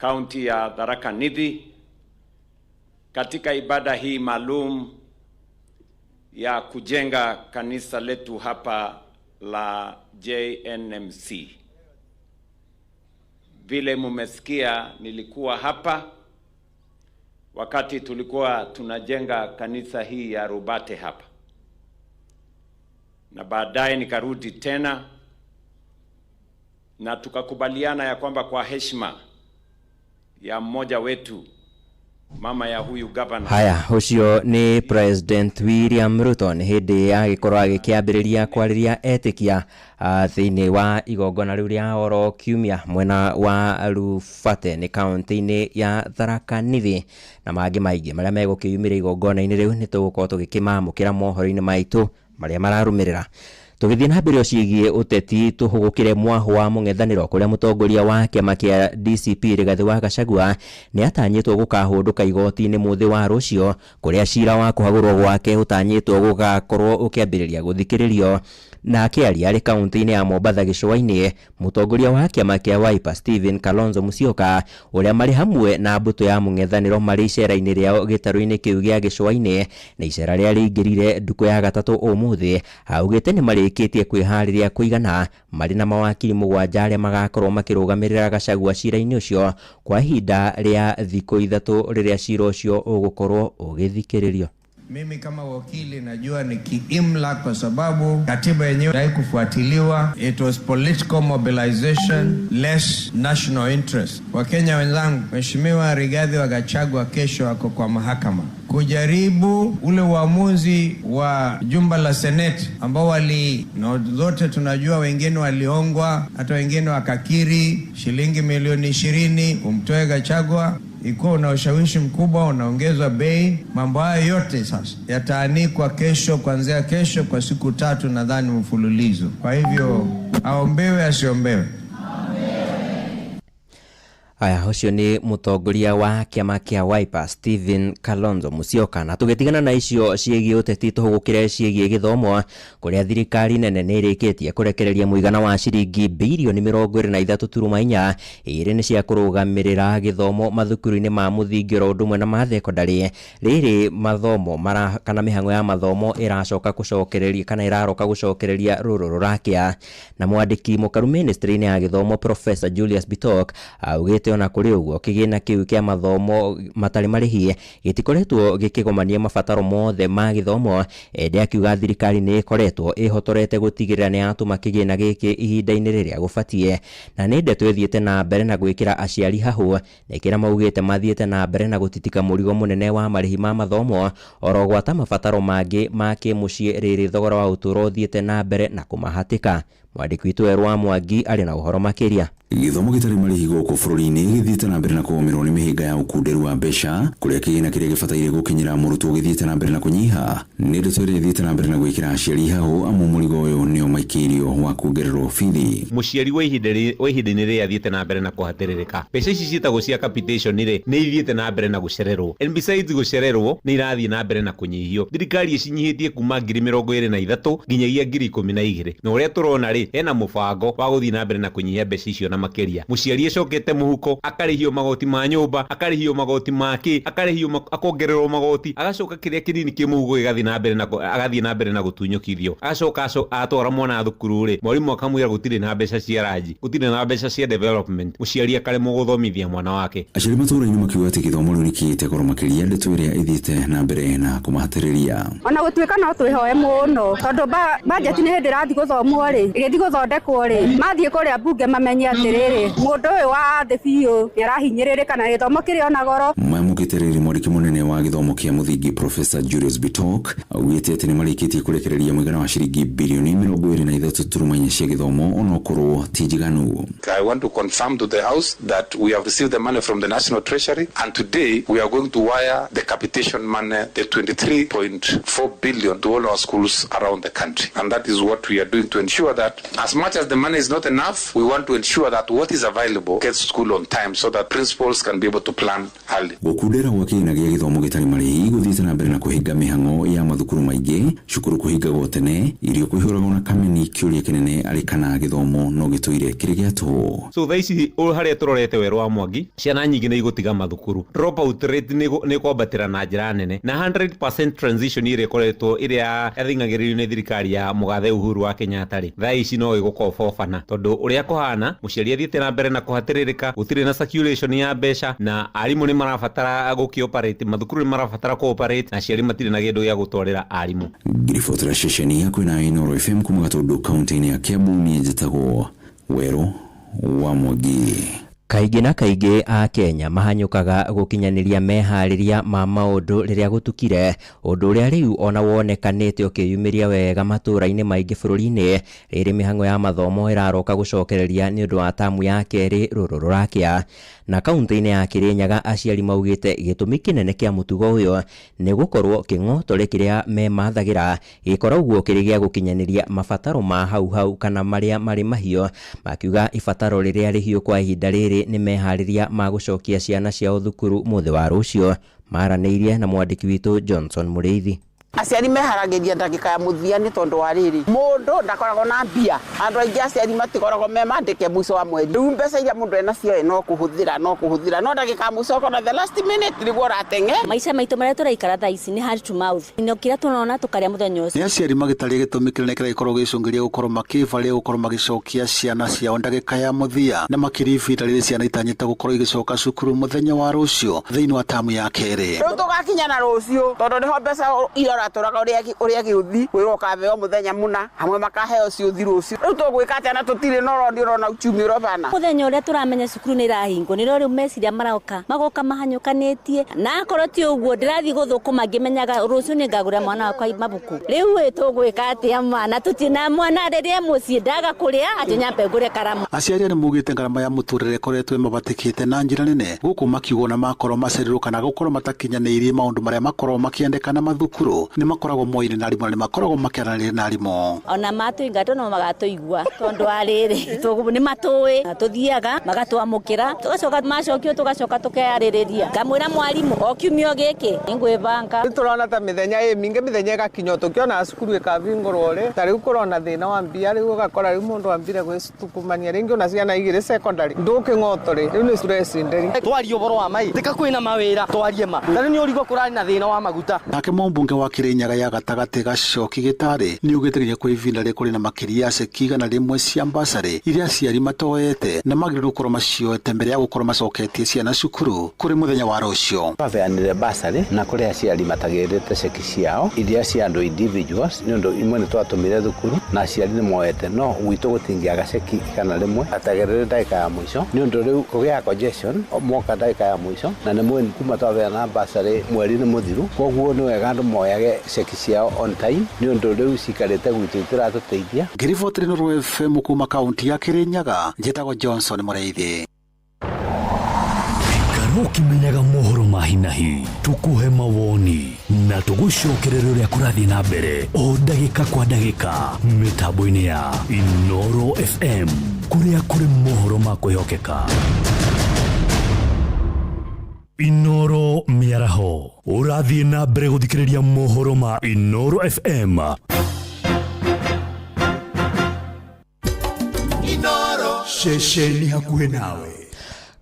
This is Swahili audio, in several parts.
kaunti ya Tharaka Nithi katika ibada hii maalum ya kujenga kanisa letu hapa la JNMC. Vile mumesikia, nilikuwa hapa wakati tulikuwa tunajenga kanisa hii ya Rubate hapa, na baadaye nikarudi tena na tukakubaliana ya kwamba kwa heshima ya mmoja wetu, mama ya huyu governor. Haya, ucio ni President William Ruto ni hindi agikorwo agikiambiriria kwariria etikia thiini wa igongona riu ria oro kiumia mwena wa Rubate ni kaunti-ini ya Tharaka Nithi, na mangi maingi maria megukiyumira igongona-ini riu ni tugukorwo tugikimamukira mohoro-ini maitu maria mararumirira. Tugithii na mbere ocigie uteti tuhugukire mwaho wa mung'ethaniro kuria mutongoria wa kiama kia DCP Rigathi wa Gachagua ni atanyitwo gukahunduka igoti-ini muthi wa rucio kuria cira wa kuhagurwo gwake utanyitwo gugakorwo ukiambiriria guthikiririo. Na akiaria ari kaunti-ini ya Mombasa gicua-ini, mutongoria wa kiama kia Wiper Stephen Kalonzo Musyoka uria mari hamwe na mbuto ya mung'ethaniro mari icera-ini riao gitaru-ini kiu gia gicua-ini na icera ria riingirire nduku ya gatatu umuthi, augite ni marikitie kwihariria kuigana mari na mawakili mugwanja aria magakorwo makirugamirira Gachagua cira-ini ucio kwa ihinda ria thiku ithatu riria cira ucio ugukorwo ugithikiririo. Mimi kama wakili najua ni kiimla kwa sababu katiba yenyewe haikufuatiliwa. It was political mobilization, less national interest. Wakenya wenzangu, Mheshimiwa Rigathi wa Gachagua kesho ako kwa mahakama kujaribu ule uamuzi wa jumba la Senate ambao na zote tunajua wengine waliongwa, hata wengine wakakiri shilingi milioni 20 umtoe Gachagua. Iko na ushawishi mkubwa, unaongezwa bei. Mambo haya yote sasa yataanikwa kesho, kuanzia kesho kwa siku 3 nadhani mfululizo. Kwa hivyo aombewe asiombewe. Aya, ucio ni mutongoria wa kiama kia Wiper Stephen Kalonzo Musyoka. Na tugitigana na icio ciegi uteti tuhugukire ciegi githomo kuria thirikari nene ni irikitie kurekereria muigana wa ciringi bilioni 23.4 iri ni cia kurugamirira githomo mathukuru-ini ma muthingi ro ndumwe na ma thekondari. Riri mathomo kana mihango ya mathomo iracoka gucokereria kana iraroka gucokereria ruru rurakia. Na mwandiki mukaru ministry-ini ya githomo Professor Julius Bitok augite ona kuri uguo kigina kiu kia mathomo matari marihi gitikoretwo gikigomania mabataro mothe ma githomo. Ende akiuga thirikari ni ikoretwo ihotorete gutigirira ni atuma kigina giki ihinda-ini riria gubatie, na ni ndeto ithiete na mbere na gwikira aciari hahu na ikira maugite mathiete na mbere na gutitika murigo munene wa marihi ma mathomo oro gwata mabataro mangi ma kimucii riri thogora wa uturo uthiete na mbere na kumahatika. Mwandiki witu Erwa Mwangi ari na uhoro makiria. Githomo gitari marihi guku bururi-ini githiete na mbere na kugomerwo ni mihinga ya ukunderu wa mbeca kuria kigina kiria gibataire gukinyira murutwo githiete na mbere na kunyiha. Ni ndeto iria ithiete na mbere na gwikira aciari hahu amu murigo uyu ni umaikirio wa kuongererwo bithi. Muciari wa ihinda-ini riria athiete na mbere na kuhatiririka. Mbeca ici cietagwo cia capitation ri ni ithiete na mbere na gucererwo. And besides gucererwo ni irathie na mbere na kunyihio. Thirikari icinyihitie kuma 2023 nginyagia 2012. Na uria turona ri ena mubango wa guthie na mbere na kunyihia mbeca icio na makeria. Muciari ecokete muhuko, akarihio magoti ma nyumba, akarihio magoti maki, akarihio akongererwo magoti, agacoka kiria kinini ki muhuko igathie na mbere na gutunyukithio. Agacoka atwara mwana thukuru ri mwarimu akamwira gutire na mbeca cia ranji, gutire na mbeca cia development. Muciari akaremwo guthomithia mwana wake. Aciari matũra-inĩ makiuga atĩ gĩthomo rĩu nĩkĩte goro makĩria ndeto ĩrĩa ithiĩte na mbere na kũmahatĩrĩria. Ona gũtuĩka no twĩhoe mũno tondũ budget nĩ hĩndĩ ĩrathiĩ gũthomwo rĩ, ĩgĩthiĩ gũthondekwo rĩ, mathiĩ kũrĩa mbunge mamenye atĩrĩrĩ mũndũ ũyũ wa thĩ biũ nĩ arahinyĩrĩrĩka na gĩthomo kĩrĩ ona goro. Mwamũkĩtĩrĩri mwandĩki mũnene wa gĩthomo kĩa mũthingi Professor Julius Bitok augĩte atĩ nĩ marĩkĩtie kũrekereria mũigana wa ciringi bilioni 23.4 cia gĩthomo ona okorwo ti njiganu. I want to confirm to the House that we have received the money from the National Treasury and today we are going to wire the capitation money, the 23.4 billion to all our schools around the country. And that is what we are doing to ensure that As much as the money is not enough, we want to ensure that what is available gets to school on time so that principals can be able to plan early. Gukundera gwa kĩgĩna gĩa gĩthomo gĩtarĩ marĩhi gũthiĩte na mbere na kũhinga mĩhang'o ya mathukuru maingĩ, cukuru kũhingagwo tene, irio kũihũragwo na kameni, kĩũria kĩnene arĩ kana gĩthomo no gĩtũire kĩrĩ gĩa tũhũ. So thaici harĩa tũrorete werũ wa Mwangi, ciana nyingĩ nĩ igũtiga mathukuru. Dropout rate nĩ kwambatĩra na njĩra nene na 100% transition ĩrĩa ĩkoretwo ĩrĩa yathingagĩrĩrio nĩ thirikari ya Mũgathe Uhuru wa Kenyatta rĩ, thaici no ĩgũkobobana tondũ ũrĩa kũhana mũciari athiĩte na mbere na kũhatĩrĩrĩka, gũtirĩ na circulation ya mbeca na arimũ nĩ marabatara gũkĩoperate, mathukuru nĩ marabatara kũoperate na aciari matirĩ na kĩndũ gĩa gũtwarĩra arimũ. Ngiribotera ceceni ya kwĩna Inooro FM kuma Gatundu kaunti-inĩ ya Kiambu, niĩ njĩtagwo Werũ wa Mwangi. Kaingĩ na kaingĩ a Kenya mahanyũkaga gũkinyanĩria meharĩria ma maũndũ rĩrĩa gũtukire, ũndũ ũrĩa rĩu ona wonekanĩte ũkĩyumĩria wega matũũra-inĩ maingĩ bũrũri-inĩ rĩrĩ mĩhang'o ya mathomo ĩraroka gũcokereria nĩ ũndũ wa tamu ya kerĩ rũrũ rũrakĩa. Na kaunti-inĩ ya Kirinyaga aciari maugĩte gĩtũmi kĩnene kĩa mũtugo ũyũ nĩ gũkorwo kĩng'otore kĩrĩa memathagĩra gĩkoragwo kĩrĩ gĩa gũkinyanĩria mabataro ma hau kana marĩa marĩ mahiũ, makiuga ibataro rĩrĩa rĩhiũ kwa ihinda rĩrĩ nĩ meharĩria ma gũcokia ciana ciao thukuru mũthĩ wa rũciũ. Maranĩirie na mwandĩki witũ Johnson Mũrĩithi. Aciari meharagĩria ndagĩka ya mũthia nĩ tondũ wa rĩrĩ, mũndũ ndakoragwo na mbia, andũ aingĩ aciari matikoragwo memandĩke mũico wa mweri. Rĩu mbeca iria mũndũ ena cio no kũhũthĩra no ndagĩka ya mũico ũkona the last minute nĩguo ũrateng'e. Maica maitũ marĩa tũraikara thaa ici nĩ hand to mouth, nĩ kĩrĩa tũnona tũkarĩa mũthenya ũcio. Nĩ aciari magĩtaria gĩtũmi kĩnene kĩrĩa gĩkoragwo gĩcũngĩrĩria gũkorwo makĩvaria gũkorwo magĩcokia ciana ciao ndagĩka ya mũthia na makĩria ihinda rĩrĩ ciana itanyĩte gũkorwo igĩcoka cukuru mũthenya wa rũciũ thĩinĩ wa tamu ya kerĩ. Rĩu tũgakinya na rũciũ tondũ nĩho mbeca tũraga ũrĩa gĩũthi kwĩrwo kabeo mũthenya mũna hamwe makaheo ciũthi rũciũ. Rĩu tũgwĩka atĩa na tũtirĩ na ũroni ũrona uchumi ũrobana. Mũthenya ũrĩa tũramenya cukuru nĩ irahingwo nĩ rĩo meciria magoka mahanyũkanĩtie, na akorwo ti ũguo ndĩrathiĩ gũthũkũma ngĩmenyaga rũciũ nĩ ngagũra mwana wakwa mabuku. Rĩu tũgwĩka atĩa mwana tũtina mwana rĩrĩa mũciĩ ndaga kũrĩa atĩ nyambe ngũre karamu. Aciari nĩ mugĩte ngarama ya mũtũrĩre ĩkoretwo ĩmabatĩkĩte na njĩra nene, gũkũ makiuga na makorwo macerirwo kana gũkorwo matakinyanĩirie maũndũ marĩa makorwo makĩendekana mathukuru nĩ makoragwo moire na arimũ nĩ makoragwo makĩaranĩria na arimũ. Ona matũingatwo no magatũigua tondũ wa rĩrĩ nĩ matũĩ na tũthiaga magatwamũkĩra tũgacoka macokio tũgacoka tũkearĩrĩria ngamwĩra mwarimũ o kiumia gĩkĩ nĩngwĩbanga. Tũrona ta mĩthenya mĩingĩ mĩthenya ĩgakinya tũkĩona cukuru ĩkabingũrwo rĩ, ta rĩu kũrona thĩna wa mbia rĩu ũgakora rĩu mũndũ ambire gwĩtukumania rĩngĩ ona ciana igĩrĩ secondary ndũkĩng'otore rĩu nĩ stress nderi. Twarie ũboro wa mai tika kwĩna mawĩra twarie ma na nĩ ũrigo kũrarĩ na thĩna wa maguta. Nake mũmbunge wa Kirinyaga ya gatagatĩ Gacoki Gĩtarĩ nĩ ugĩte kwa ivinda rĩ kũrĩ na makĩria ya ceki igana rĩmwe cia mbasarĩ iria aciari matoete na magĩrĩirwo gũkorwo macioete mbere ya gũkorwo macoketie ciana cukuru kũrĩ mũthenya wa rũciũ. Twabeanire mbasarĩ na kũrĩ aciari matagĩrĩte ceki ciao iria cia andũ individuals nĩ ũndũ imwe nĩ twatũmire thukuru na aciari nĩ moete, no gwitũ gũtingĩaga ceki igana rĩmwe atagĩrĩre ndagĩka ya mũico nĩ ũndũ rĩu kũgĩa congestion moka ndagĩka ya mũico na nĩ mwene kuma twabeana mbasarĩ mweri-inĩ mũthiru, koguo nĩ wega andũ moyage ceki ciao on time nĩ ũndũ rĩu cikarĩte gwitũ itiratũteithia. Ngiribotire Inooro FM kuma kaunti ya Kirinyaga, njĩtagwo Johnson Mũrĩithi. Ũkĩmenyaga mohoro ma hinahi tukuhe mawoni na tũgũcokerera ũrĩa kũrathiĩ na mbere o ndagĩka kwa ndagĩka mĩtambo-inĩ ya Inooro FM kũrĩa kũrĩ mohoro ma kwĩhokeka. Inooro mĩaraho ũrathiĩ na mbere gũthikĩrĩria mohoro ma Inooro FM. Inooro ceceni hakuhĩ nawe.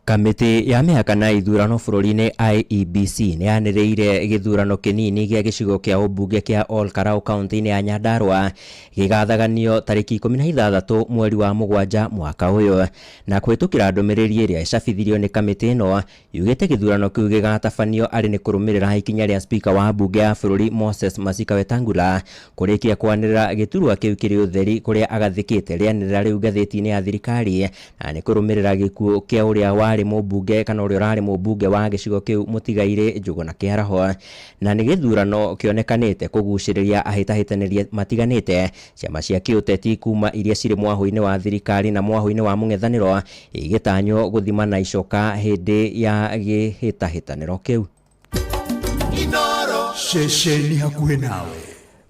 Kamĩtĩ ya mĩhaka na ithurano bũrũri-inĩ IEBC nĩ yanĩrĩire gĩthurano kĩnini gĩa gĩcigo kĩa ũmbunge kĩa Ol Karau kaunti-inĩ ya Nyandarua gĩgathaganio tarĩki 16 mweri wa mũgwanja mwaka ũyũ. Na kũhĩtũkĩra ndũmĩrĩri ĩrĩa ĩcabithirio nĩ kamĩtĩ ĩno yugĩte gĩthurano kĩu gĩgatabanio arĩ nĩ kũrũmĩrĩra ikinya rĩa spika wa mbunge ya bũrũri Moses Masika Wetangula kũrĩkia kwanĩrĩra gĩturwa kĩu kĩrĩ ũtheri kũrĩa agathĩkĩte rĩanĩrĩra rĩu ngathĩti-inĩ ya thirikari, na nĩ kũrũmĩrĩra gĩkuũ kĩa ũrĩa warĩ mũmbunge kana ũrĩa ũrarĩ mũmbunge wa gĩcigo kĩu Mũtigairĩ Njũgũna Kĩaraho. Na nĩ gĩthurano kĩonekanĩte kũgucĩrĩria ahĩtahĩtanĩria matiganĩte, ciama cia kĩũteti kuma iria cirĩ mwahũ-inĩ wa thirikari na mwahũ-inĩ wa mũng'ethanĩro igĩtanywo gũthima na icoka hĩndĩ ya gĩhĩtahĩtanĩro kĩu. Inooro ceceni hakuhĩ nawe.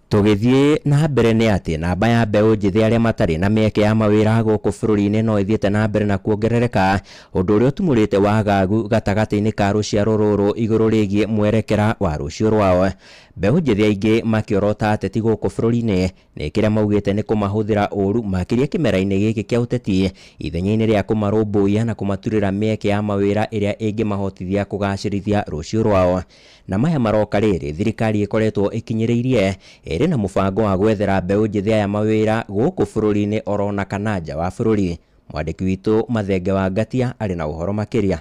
Tugithie na mbere ni ati namba ya mbeũ njithi aria matari na mieke ya mawira guku bururi-ini no ithiete na mbere na kuongerereka, undu uria utumurite wagagu gatagati-ini ka ruciaro ruru iguru rigie mwerekera wa rucio rwao. Mbeũ njithi aingi makiorota ateti guku bururi-ini ni kiria maugite ni kumahuthira uru makiria kimera-ini giki kia uteti ithenya-ini ria kumarumbuia na kumaturira mieke ya mawira iria ingimahotithia kugacirithia rucio rwao. Na maya maroka riri thirikari ikoretwo ikinyiriirie iri na mubango wa gwethera mbeũ njithi aya mawira guku bururi-ini orona kana nja wa bururi. Mwandiki witu Mathenge wa Ngatia ari na uhoro makiria.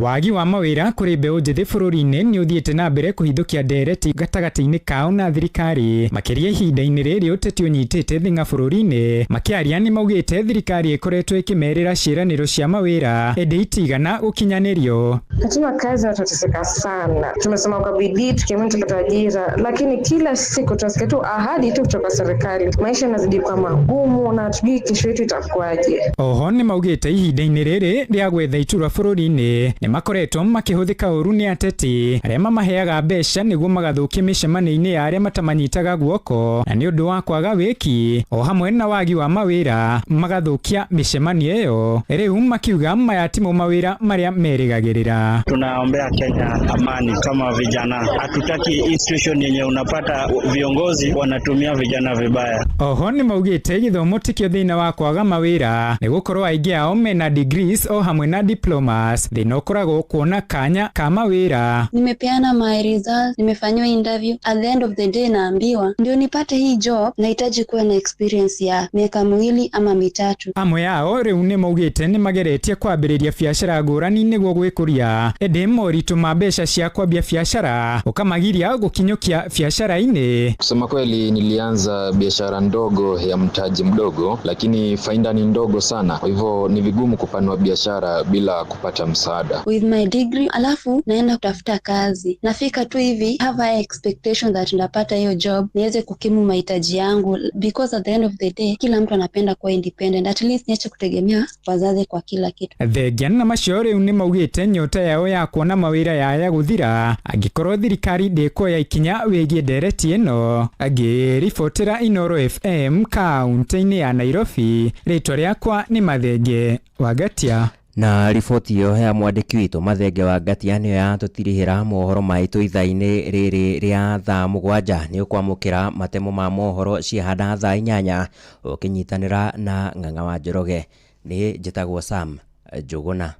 Wagi wa mawira kuri mbeũ njithi bururi-ini ni uthiete na mbere kuhithukia ndereti gatagati-ini kao na thirikari makiria ihinda-ini riri uteti unyitite thinga bururi-ini. Makiaria ni maugite thirikari ikoretwo ikimerera ciiraniro cia mawira indi itigana gukinyanirio. Katika kazi watateseka sana. Tumesoma kwa bidii tukiamini tutapata ajira, lakini kila siku tunasikia tu ahadi tu kutoka serikali. Maisha yanazidi kuwa magumu na hatujui kesho yetu itakuwaje. Oho ni maugite ihinda-ini riri ria gwetha itura bururi-ini ni makoretwo makihuthika uru ni ateti aria mamaheaga mbeca niguo magathukia micemania-ini ya aria matamanyitaga guoko, na ni undu wa kwaga wiki o hamwe na wagi wa mawira magathukia micemanio iyo. Riu makiuga maya timu mawira maria merigagirira. Tunaombea Kenya amani kama vijana. Hatutaki institution yenye unapata viongozi wanatumia vijana vibaya. Oho ni maugite githomo tikio thina wa kwaga mawira ni gukorwo aingi ao mena degrees o hamwe na diplomas thina ukoragwo kuona kanya ka mawira. Nimepeana my results, nimefanywa interview, at the end of the day naambiwa ndio nipate hii job nahitaji kuwa na experience ya miaka 2 ama 3. Amwe yao riu ni maugite ni mageretie kwambiriria biashara ngurani niguo gwikuria indi moritu ma mbeca cia kwambia biashara ukamagiria gukinyukia biashara-ini. Kusema kweli nilianza biashara ndogo ya mtaji mdogo, lakini faida ni ndogo sana, kwa hivyo ni vigumu kupanua biashara bila kupata msaada. With my degree alafu naenda kutafuta kazi, nafika tu hivi have a expectation that ndapata hiyo job niweze kukimu mahitaji yangu, because at the end of the day kila mtu anapenda kuwa independent, at least niache kutegemea wazazi kwa kila kitu. Thegiana na maciori ni maugite nyota yao ya kuona mawira yaya guthira angikorwo thirikari ndikuoya ikinya wigie ndereti ino. Agiribotera Inoro FM kaunti-ini ya Nairobi, ritwa riakwa ni Mathenge wa Ngatia. Na riboti iyo ya mwandiki witu Mathenge wa Ngatia niyo yatutirihira mohoro maitu ithaa-ini riri ria thaa 7 ni ukwamukira matemo ma mohoro ciahanda thaa 8 ukinyitanira na Ng'ang'a wa Njoroge. Ni njitagwo Sam Njuguna.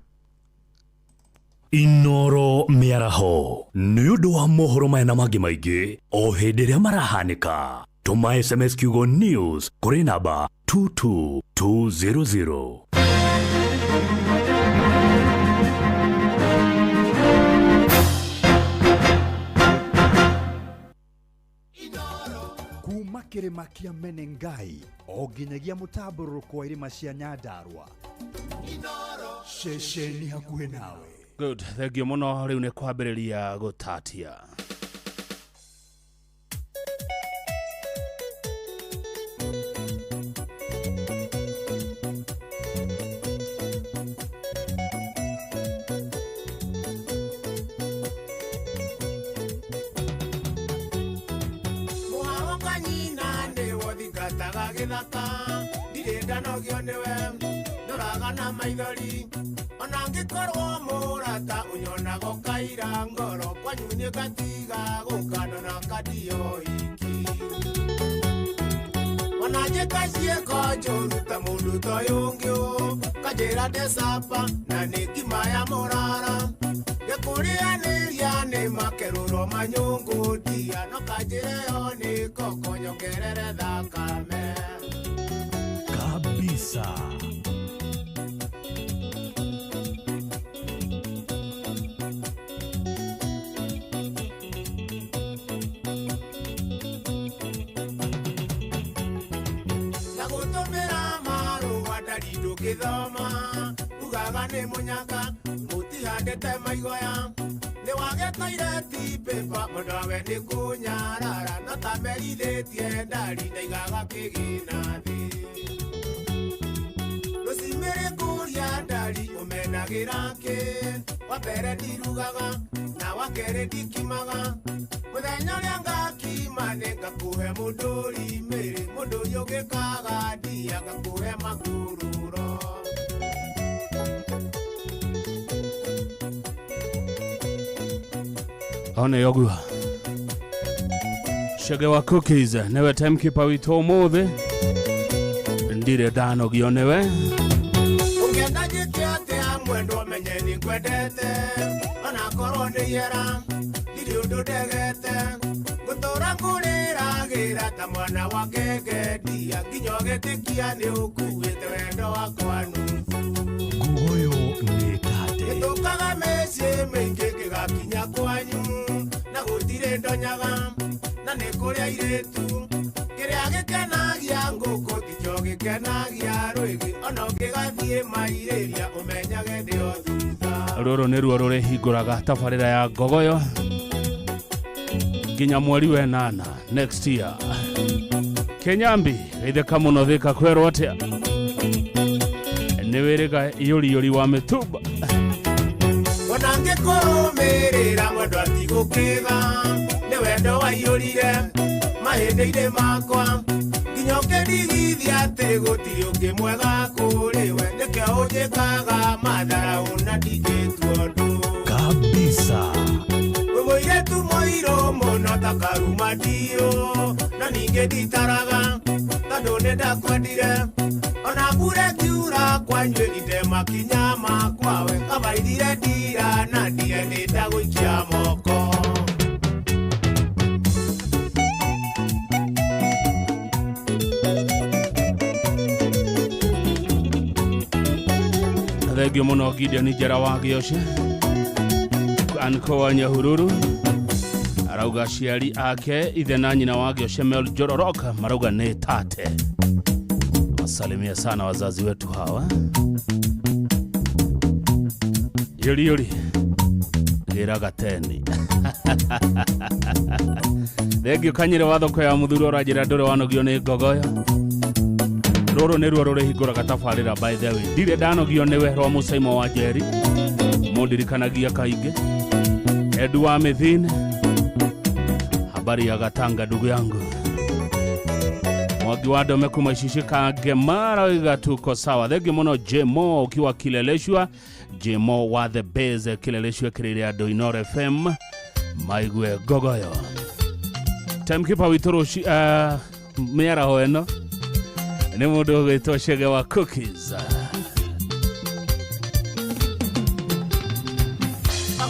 Inoro miaraho ni undu wa mohoro maya na mangi maingi o hindi ria marahanika. Tuma SMS kiugo news kuri namba 22200. Kuma kirima kia Menengai o nginyagia mutamburuko wa irima cia Nyandarua. Ceceni hakuhi nawe. Good, thengio muno. Riu ni kwambiriria gutatia. Maithori ona ngikorwo murata unyonago kaira ngoro kwanyu ni gatiga gukana na kadio iki ona njikacie konjuruta mundu toyungio kajira desapa na nikima ya morara gekurianiria ni makeruro manyungu dia no kajireo ni kokonyongerere thakame kabisa. Githoma ugaga ni munyaka mutihandite maigoya ni wageteire ti pepa munawe ni kunyarara no tamerithitie ndari na igaga kigina thi rucimiri kuria ndari umenagira ki wambere ndirugaga na wakere ndikimaga muthenya uria ngakima ningakuhe munduri miri mundu uyu gikaga ndia ngakuhe makururo One yogua Shage wa cookies newe timekeeper wito umuthi ndire dano gionewe ungenda jikiate amwendo menye ni kwendete ona korwo ndi yera ndiri undu ndegete gutura kuriragira ta mwana wa ngenge ndia nginya gitikia ni ukuite wendo wakwa Guoyo ni tate gitukaga meci maingi gigakinya kwanyu na gutire ndonyaga na nĩ kũrĩa irĩtu kĩrĩa gĩkenagia ngũkũ tikĩo gĩkenagia rwĩgĩ ona ũngĩgathiĩ mairĩria ũmenyage ndĩo thutha rũrũ nĩruo rũrĩhingũraga tabarĩra ya Ngogoyo nginya mweri wa 8 next year. Kenyambi geithĩka mũno thĩka kwerwo atĩa nĩ wĩrĩga iyũri wa mĩtumba ona ngĩkũrũmĩrĩra mwendo atigũkĩga nĩ wendo waiyũrire mahĩndĩ-inĩ makwa nginya ũkĩndigithia atĩ gũtirĩ ũngĩ mwega kũrĩ we nĩkĩo ũnjĩkaga matharaũ na ndingĩtua ũndũ kabisa wĩ mũirĩtu mũirũ mũno ta karuma ndiũ na ningĩ nditaraga tondũ nĩ ndakwendire ona mbura ĩkiura kwanyuĩ indemakinya makwa we kabaithire ndira na ndire nĩ ndagũikia moko thengio mũno Gideon Njera wa Gĩoce Anko wa Nyahururu arauga aciari ake ithe na nyina wa Gĩoce Mel Jororoka marauga nĩ tate. Wasalimia sana wazazi wetu hawa. Yuri gĩraga teni thengio Kanyire wa thoko ya Muthuro rajira ndũrĩ wanogio nĩ Ngogoyo rũrũ nĩruo rũrĩhingũraga tabarĩra by the way ndirĩ ndanogio nĩwe rwa Mũcaimo wa Njeri mũndirikanagia kaingĩ Edu wa Mithine habari ya Gatanga ndugu yangu Mwagi wa Dome kuma Ishishika Gemara iga tuko sawa thengio mũno Jemo ukiwa Kileleshwa Jemo wa the base Kileleshwa kĩrĩrĩa andũ Inoro FM maigue Ngogoyo timekeeper witũ mĩaraho ĩno nĩ mũndũ ũgĩtwo Shege wa cookies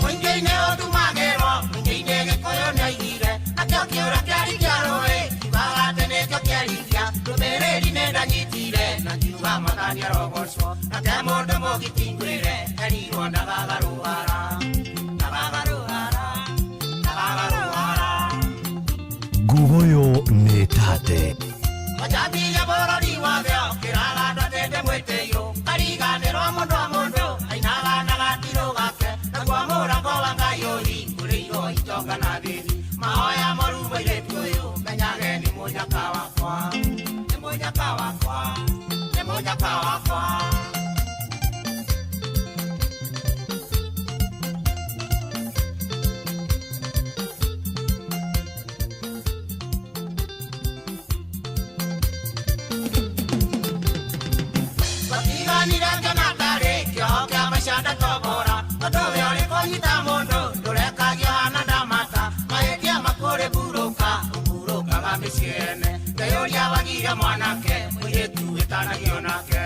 Mũingĩ-inĩ ũndumagĩrwo mũingĩ-inĩ gĩkũyũ nĩaigire atĩ ũkĩũra kĩari kĩa rũĩ kiugaga atĩ nĩkĩo kĩarithia ndũmĩrĩri nĩ ndanyitire na ngiuga mwathani arogocwo nake mũndũ mũgĩkĩingĩrĩre erirwo ndagagarũhara Guoyo nĩ tate Majambia bũrũri wothe ũkĩraga andũ atende mwĩtĩio kariganĩrwo mũndũ wa mũndũ ainaga na gatirũ gake naguo mũrango wa Ngai ũhingũrĩirwo itonga na thĩni mahoya moru mũirĩtu ũyũ menyage nĩ mũnyaka wakwa nĩ mũnyaka wakwa nĩ mũnyaka wakwa mwanake mũirĩtu wĩtanagio nake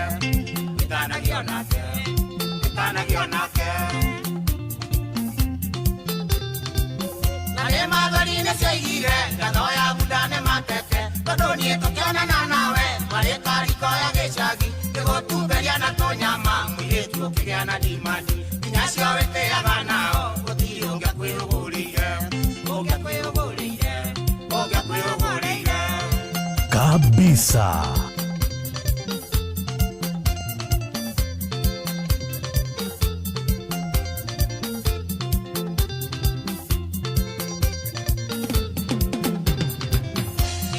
na nĩ mathori-inĩ ciaigire ngatho ya bunda nĩ matete tondũ niĩ tũkĩonana nawe marĩ kariko ya gĩcagi gĩgũtumberia na tũnyama mũirĩtu ũkĩgĩa na dimandi nginya cio wĩtĩaga nao gũtirĩ ũngĩakwĩrũgũrĩire kabisa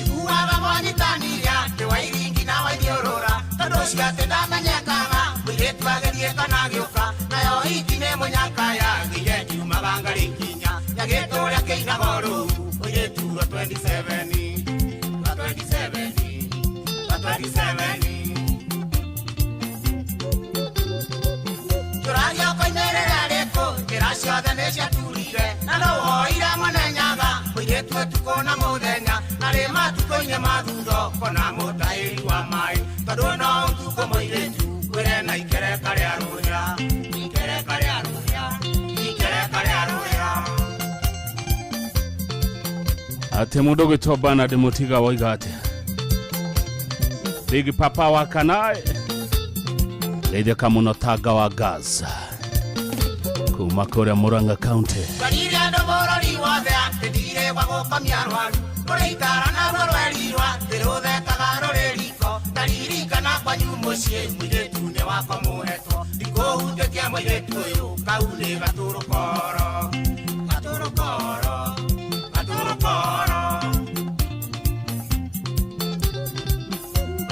Iguaga mwanyitaniria ndĩ wa iringi na wa ithiũrũra tondũ ũcio atĩ ndamenyekaga kana gioka nayo itine munyaka ya giye juma bangari kinya ya getore keina goru oye tu 27 Juraya koinere reko kirasha danesha turire na no ira manenyaga oye tu tukona modenya na le matukonye madudo kona motai wa mai kadona tuko moire tu kwere na ikere kare aruya ate mundu gwitwa Bernard Mutiga woigate Big Papa wa Kanae Leide kamuno taga wa Gaza kuma kore Murang'a County Barire ando borori wothe atidire wago kamyarwaru Koreitara na rorwerirwa Terothe tagaro reriko Dariri kana kwa nyumushie Mwiretu ne wako muheto Diko utekia mwiretu yu Kaule gaturukoro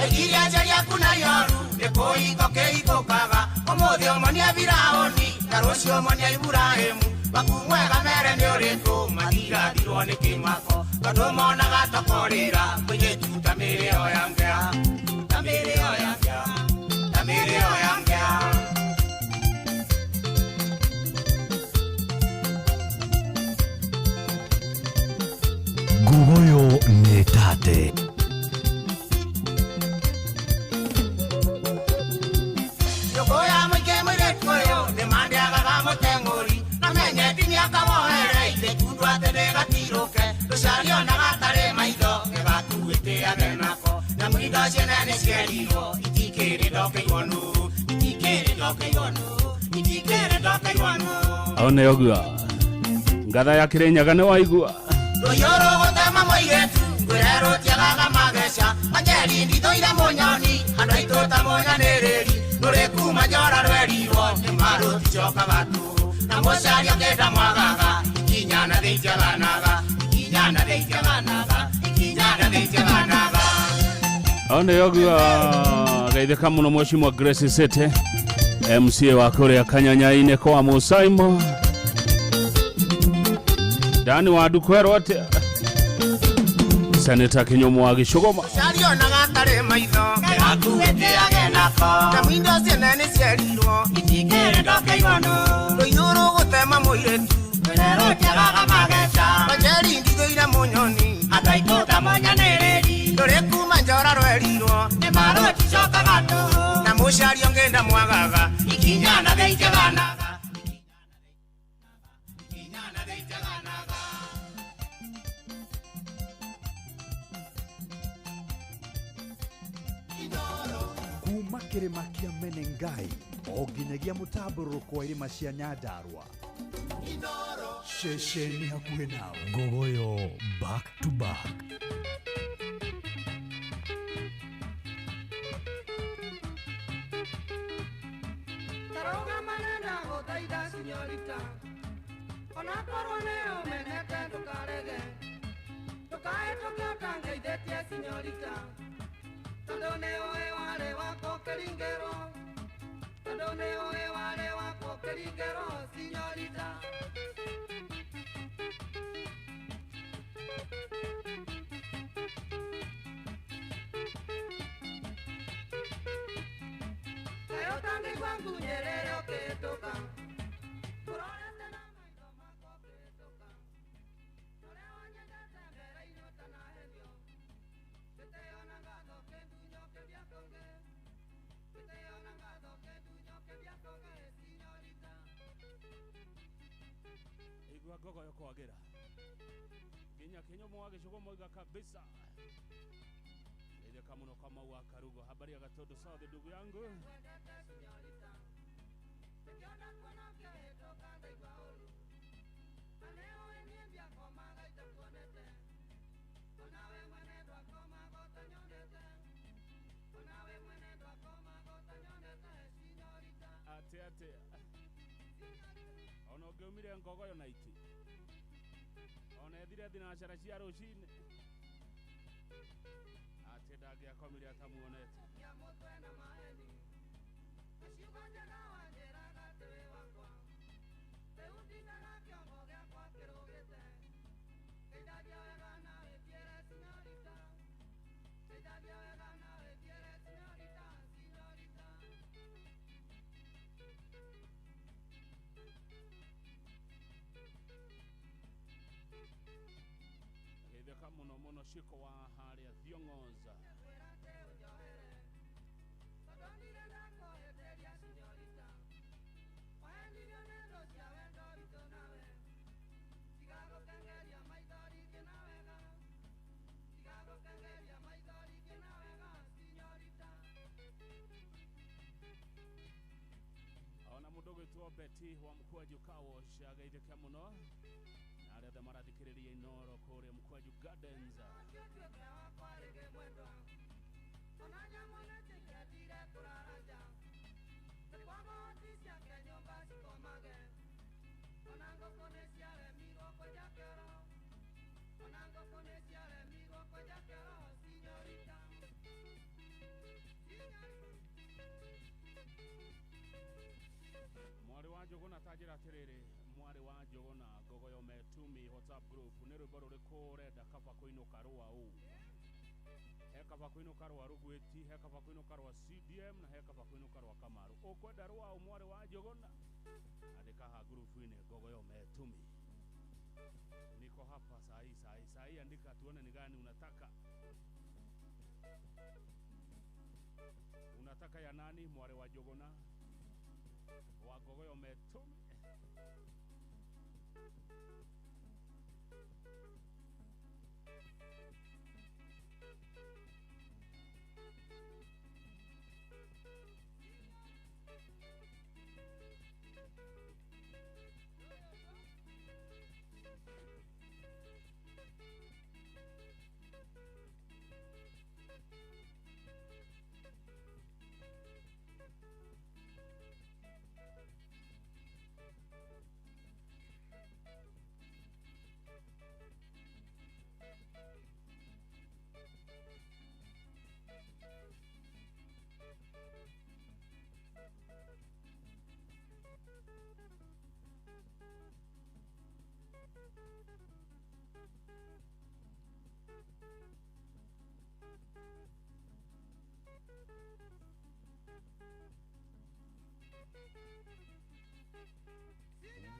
Egiri ajaria kuna yoru Eko iko ke iko kaga Omodhi omonia viraoni Karoshi omonia Ibrahemu Bakumwega mere ni oreko Magira dirwa ni kimako Kadomo na gatokorira Kwenye tu tamiri oyangea Tamiri oyangea Gugoyo netate Yokoya mwike mwiretuyo Demande agaga motengori Namenye tini akamohere Ite kundu atedega tiroke Lushario na gatare maido Gebatu ete agenako Na mwido sienene sieriro Itikere doke iwanu Aone yogua Ngatha ya Kirinyaga ne waigua Royoro gotema moigetu Ngwirero tiagaga magesha Majeri ndito ira monyoni Hando itota monyanereri Nureku majora rwerirwo Nimaro tichoka gatu Na moshario keda mwagaga Ikinyana deitiaganaga Aone yogua Gaithe kamuno mheshimiwa Grace Sete MCA wa Korea Kanyanyaine kwa Musaimo Dani wa Dukwero ate Senator Kinyomo wa Gishogoma Shario na gatare maitho Atuete agenako Na mwindo sienene sieriro Itikere doke iwano Royoro gotema moiretu Ngwirero tiagaga magesha Majeri ndito ira monyoni Hando itota monyanereri Nureku majora rwerirwo Nimaro tichoka gatu Na mushario ngenda mwagaga Ikinyana deitiaganaga kuma kirima kia Menengai o nginyagia mutamburuko wa irima cia Nyandarua ceceni hakuhĩ nawe Gugoyo back to back Taroga manena gothaitha sinyorita Ona korwo nĩ ũmenete ndũkarege Ndũkahĩtũke ũtangeithĩtie sinyorita Tondũ nĩ ũĩ warĩ wakwo kĩringĩro Tondũ nĩ ũĩ warĩ wakwo kĩringĩro sinyorita Kayo tangi kwangu nyerere ukĩhĩtũka Ũrorete na maitho makwa ũkĩhĩtũka Ũrĩa wanyendete mbere-inĩ ũtanaherio Gĩtĩo na ngatho kĩndunyo kĩbia kũngĩ Gĩtĩo na ngatho kĩndunyo kĩbia kũngĩ sinyorita Igua Gugoyo kwagĩra Kinya Kinyomo wa Gishogoma oiga kabisa Leide kamuno kama wa Karugo habari ya Gatondo South ndugu yangu Ate Ona ungeumire Gugoyo na iti Ona ethire thinacara cia rũcinĩ Ate ndangĩakomire atamuonete Ndeka muno muno shiko wa haria Thiongoza. Ona mudogo tu Betty wa mkwaju kawo shagaide kamuno. Nare da marathikiriria Inoro kore mkwaju Gardens. Onanya mwana chekatire kuraraja. Kwa tisia kenyo basi komage. Onango konesia le migo kojakero. Onango konesia le migo kojakero, señorita. Mwari wa Jogona tajira tiriri. Mwari wa Jogona gogoyo metumi WhatsApp group. Nero baro rekore da kapa koino karua u. Heka vakuino karwa rugweti, heka vakuino karwa CDM na heka vakuino karwa Kamaru. Okwenda rwa umware wa Jogona. Adeka ha group ine gogoyo metumi. Niko hapa sahi andika tuone ni gani unataka. Unataka ya nani mware wa Jogona? Wa gogoyo metumi.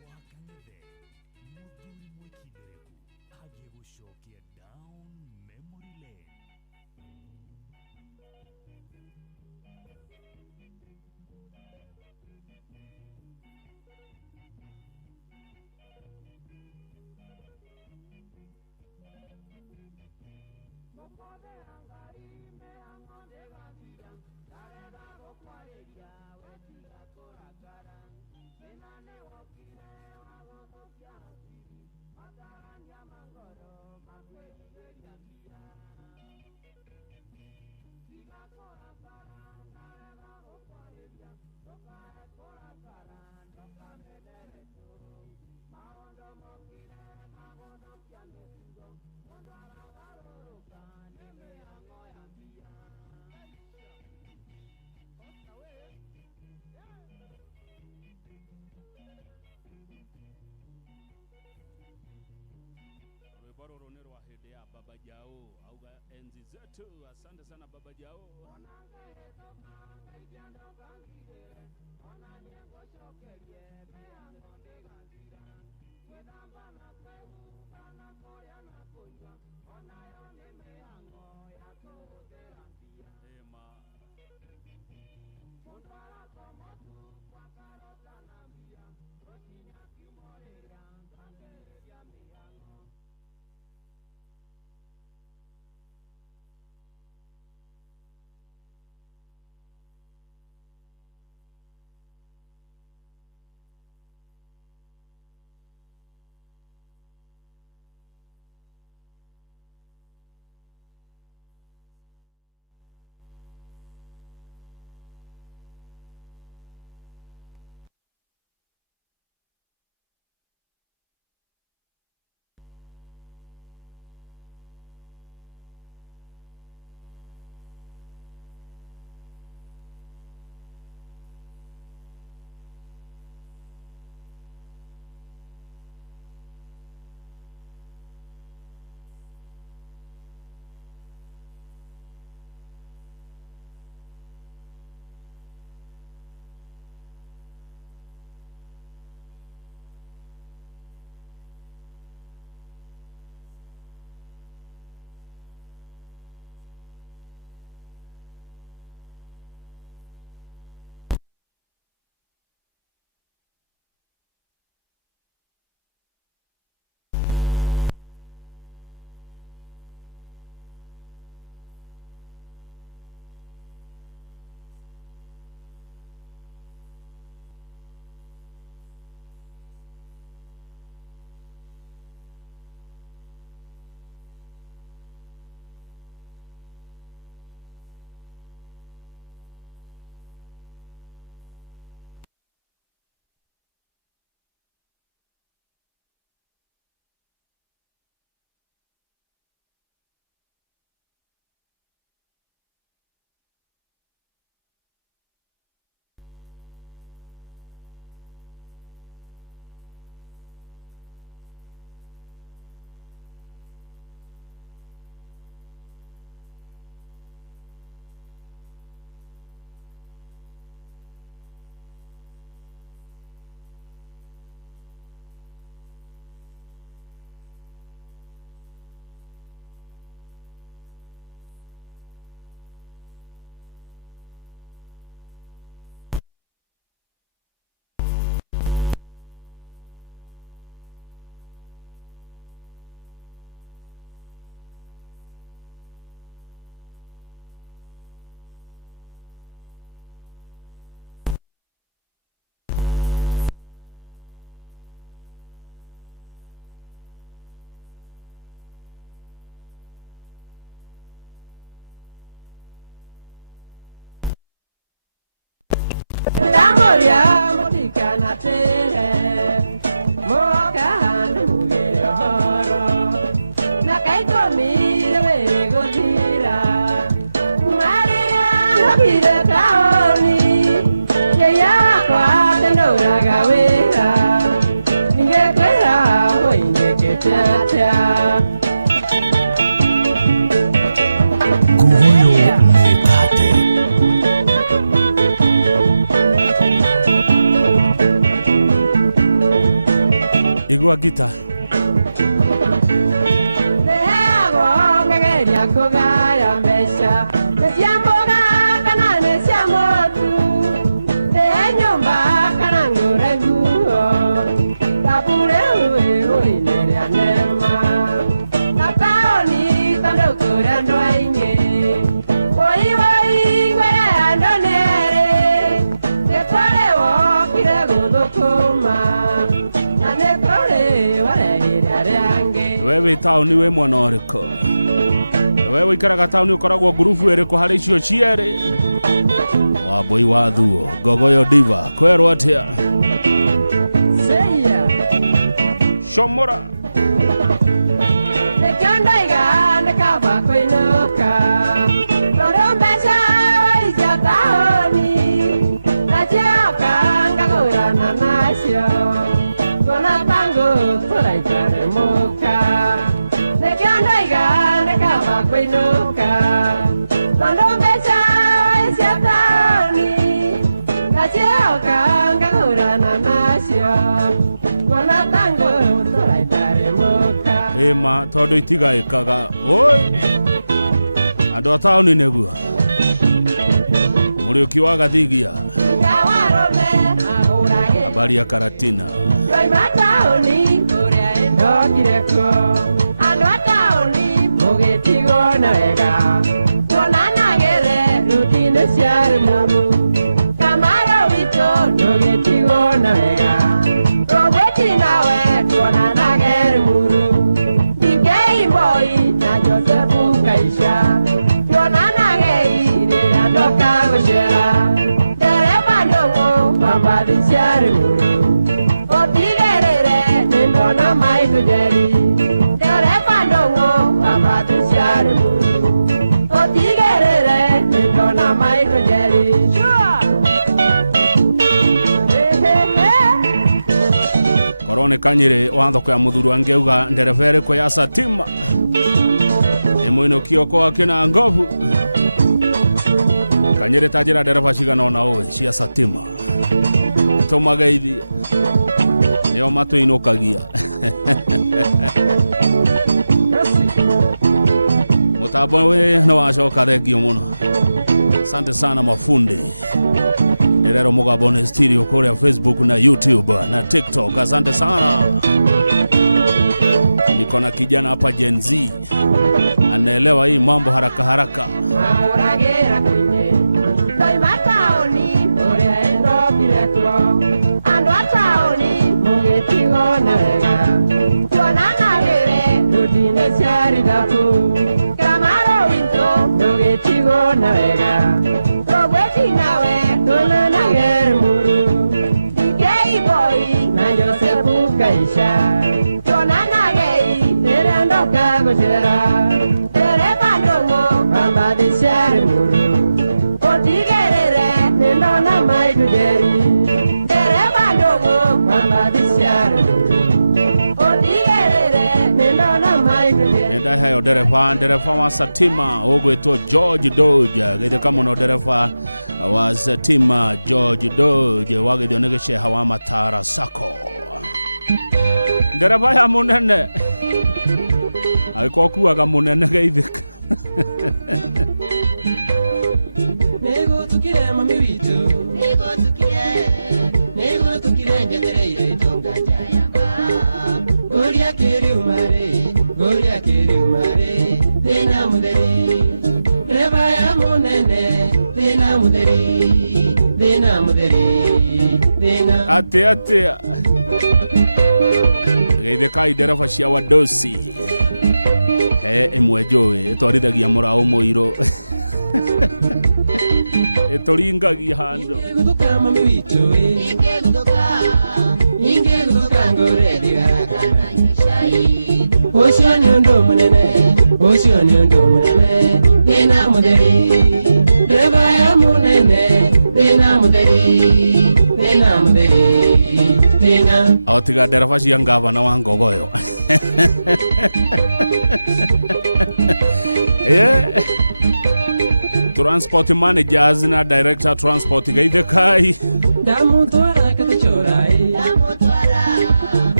Wakang'ethe Muthuri Mwikindereku agiye gũcokia down memory lane. Mokode angari me angonde gambira. Darega gokwareria wetiga korakara. Menane wakire wagogo kiasiri. Mataranya mangoro makweli geriambia. Siga korakara darega gokwareria. Tokare korakara toka medereto. Maondo mokire magodo kiamesingo. Mondara garoroka neme angoyambia. Rwibaro ni rwa hede ya Baba Jao auga enzi zetu. Asante sana Baba Jao. Ema Montara como tú, Guacarota Nambia, Rosiña Kimorera, Canderia Miano.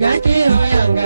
Gake hoyanga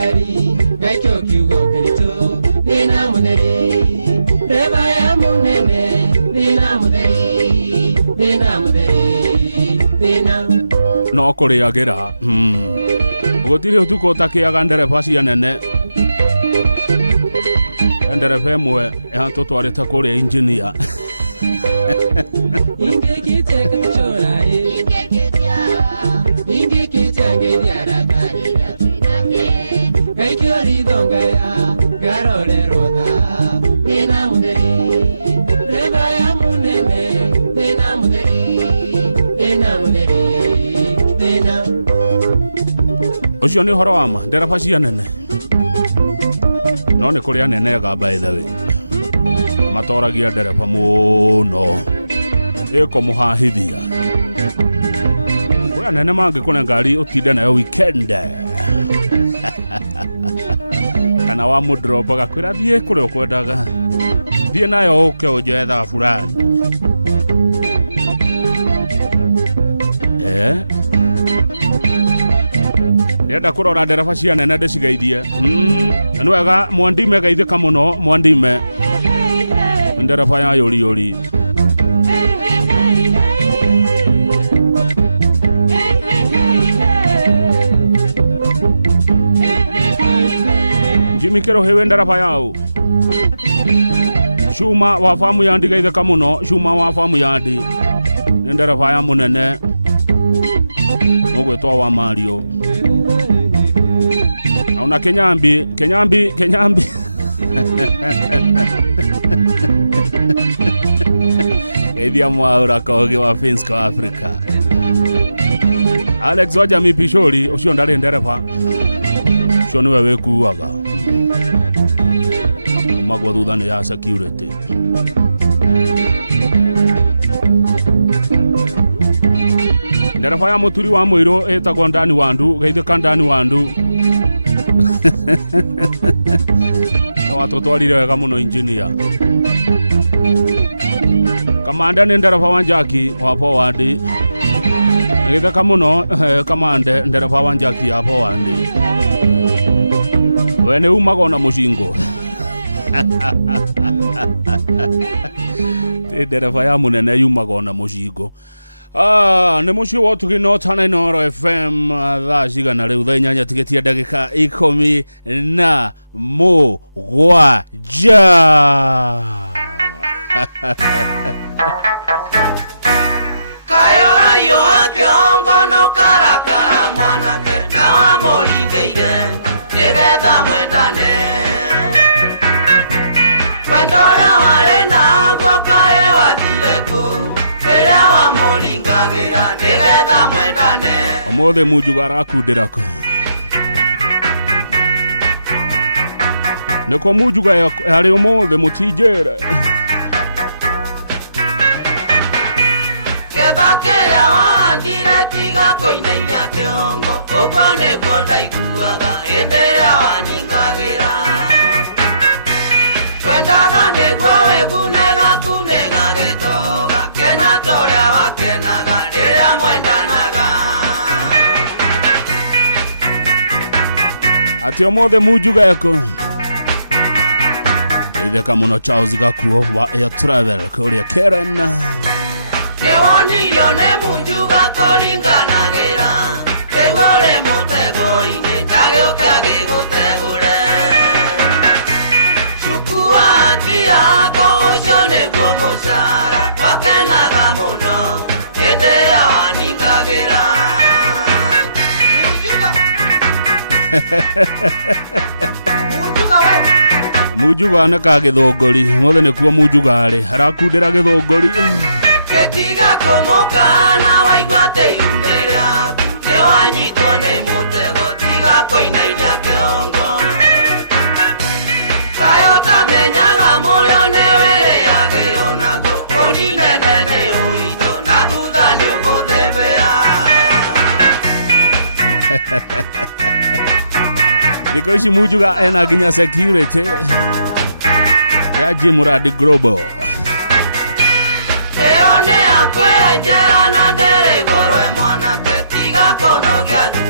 Tiga kono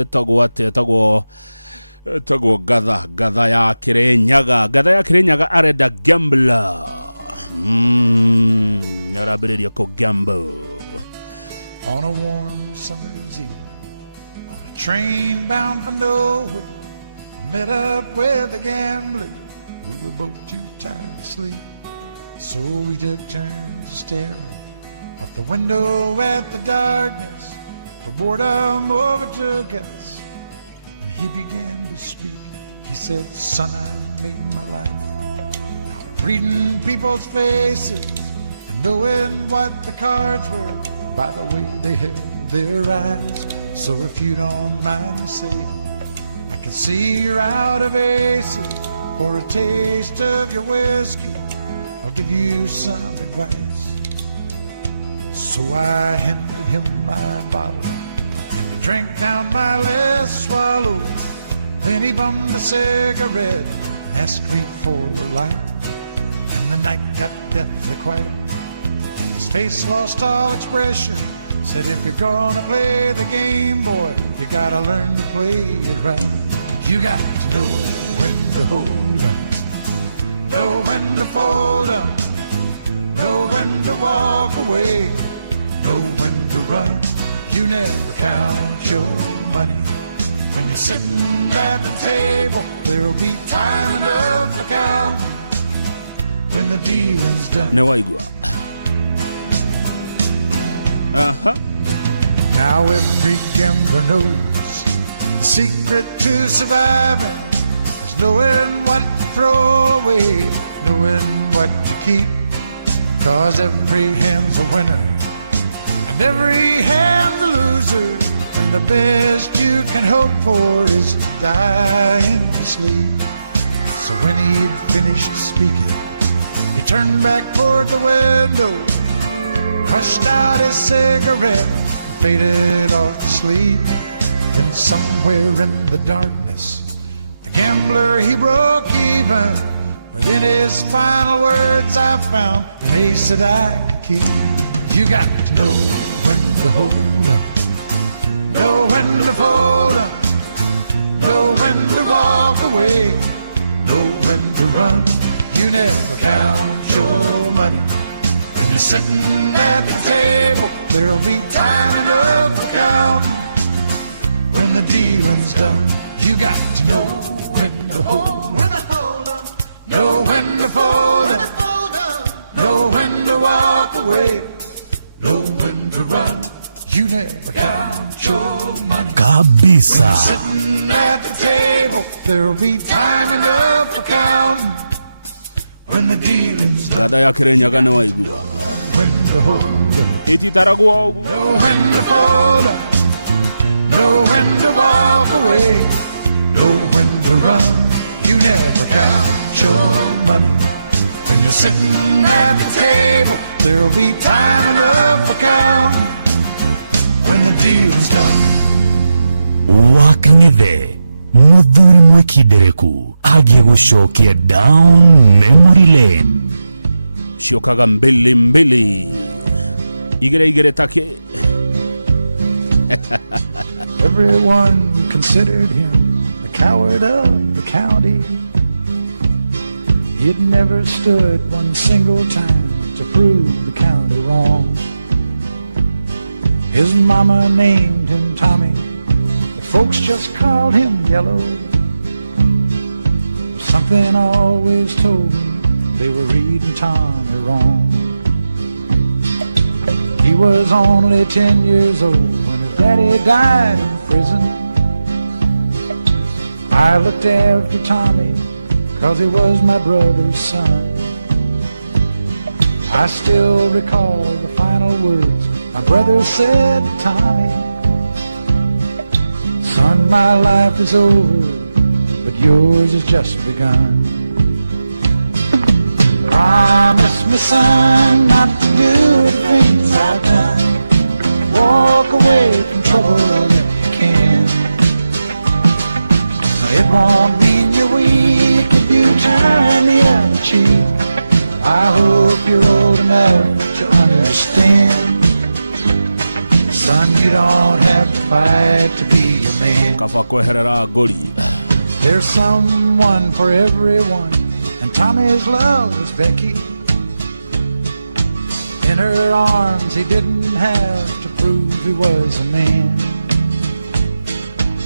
etagwo gatha ya Kirinyaga arenda Trembler. On a warm summer's eve, train bound for nowhere, met up with a gambler. We were both too tired to sleep, so we took turns staring out the window at the darkness. The boredom overtook us. He began to speak. He said, "Son, I made my life reading people's faces, knowing what the cards were by the way they held their eyes. So if you don't mind me saying, I can see you're out of aces. For a taste of your whiskey, I'll give you some advice." So I handed him my bottle, drank down my last swallow. Then he bummed a cigarette and asked me for the light. And the night got deathly quiet. His face lost all expression. Said, "If you're gonna play the game, boy, you gotta learn to play it right. You got to know when to hold up, know when to fold up, know when to walk away, know when to run. You never count your money. When you're sitting at the table, there'll be time enough to count when the deal is done." Now every gambler knows the secret to surviving is knowing what to throw away, knowing what to keep. 'Cause every hand's a winner and every hand's a loser, and the best you can hope for is to die in your sleep. So when he finished speaking, he turned back towards the window, pushed out his cigarette, faded off to sleep. And somewhere in the darkness, the gambler, he broke even. And in his final words I found an ace that I keep. You got to know when to hold up, know when to fold up, know when to walk away, know when to run. You never count your money. When you're sitting at the table, there'll be time enough to count when the dealing's done. You got to know when to hold up, know when to fold up, know when to walk away, know when to run. You never count your money. Kabisa. When you're sitting at the table, there'll be time enough to count when the dealing's done. You got to know when to hold up, know when to fold up, know when to walk away, know when to run. You never count your money. When you're sitting at the table, there'll be time enough to count when the deal's done. Wakaneve Muthuri Mwikidereku agigucokia down memory lane. Everyone considered him the coward of the county. He'd never stood one single time to prove the county wrong. His mama named him Tommy, the folks just called him Yellow. Something always told me they were reading Tommy wrong. He was only 10 years old when his daddy died in prison. I looked after Tommy 'cause he was my brother's son. I still recall the final words my brother said to Tommy. "Son, my life is over, but yours has just begun. Promise me, son, not to do the things I've done. Walk away from trouble if you can. It won't mean you're weak if you turn the other cheek. I hope you're old enough to understand. Son, you don't have to fight to be a man. There's someone for everyone, and Tommy's love was Becky. In her arms he didn't have to prove he was a man.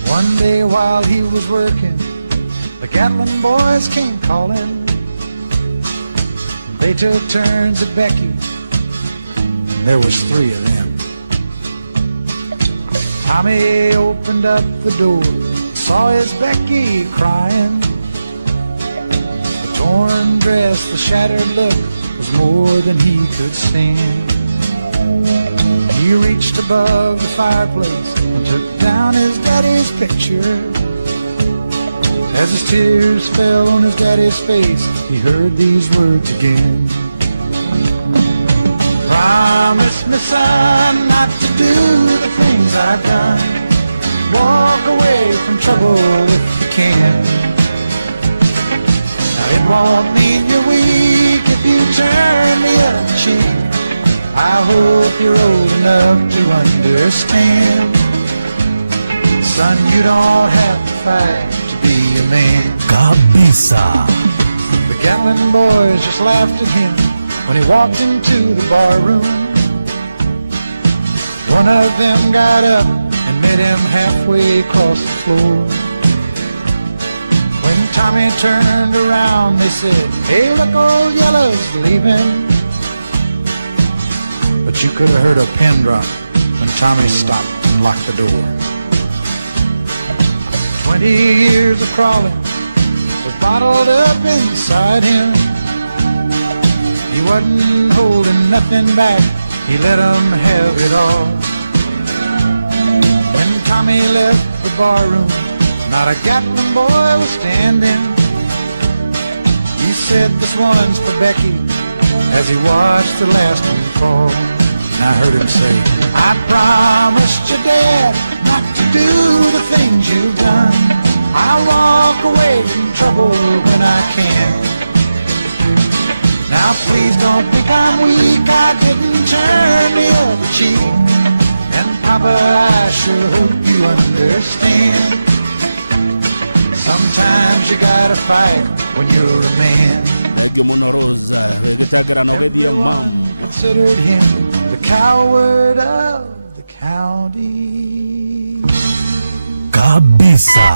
One day while he was working, the Gatlin boys came calling. They took turns at Becky, and there was 3 of them. Tommy opened up the door, saw his Becky crying. The torn dress, the shattered look was more than he could stand. He reached above the fireplace and took down his daddy's picture. As his tears fell on his daddy's face, he heard these words again. Promise me, son, not to do the things I've done. Walk away from trouble if you can. Now it won't mean you're weak if you turn the other cheek. I hope you're old enough to understand. Son, you don't have to fight to be a man. Kabisa. The Gatlin boys just laughed at him when he walked into the bar room. One of them got up and met him halfway across the floor. When Tommy turned around, they said, "Hey, look, old Yellow's leaving." But you could have heard a pin drop when Tommy stopped and locked the door. 20 years of crawling were bottled up inside him. He wasn't holding nothing back, he let them have it all. When Tommy left the barroom, not a Gatlin boy was standing. He said, "This one's for Becky," as he watched the last one fall. And I heard him say, "I promised your dad not to do the things you've done. I'll walk away from trouble when I can. Now please don't think I'm weak, I didn't turn the other cheek. And Papa, I sure hope you understand. Sometimes you gotta fight when you're a man." Everyone considered him the coward of the county. Kabisa.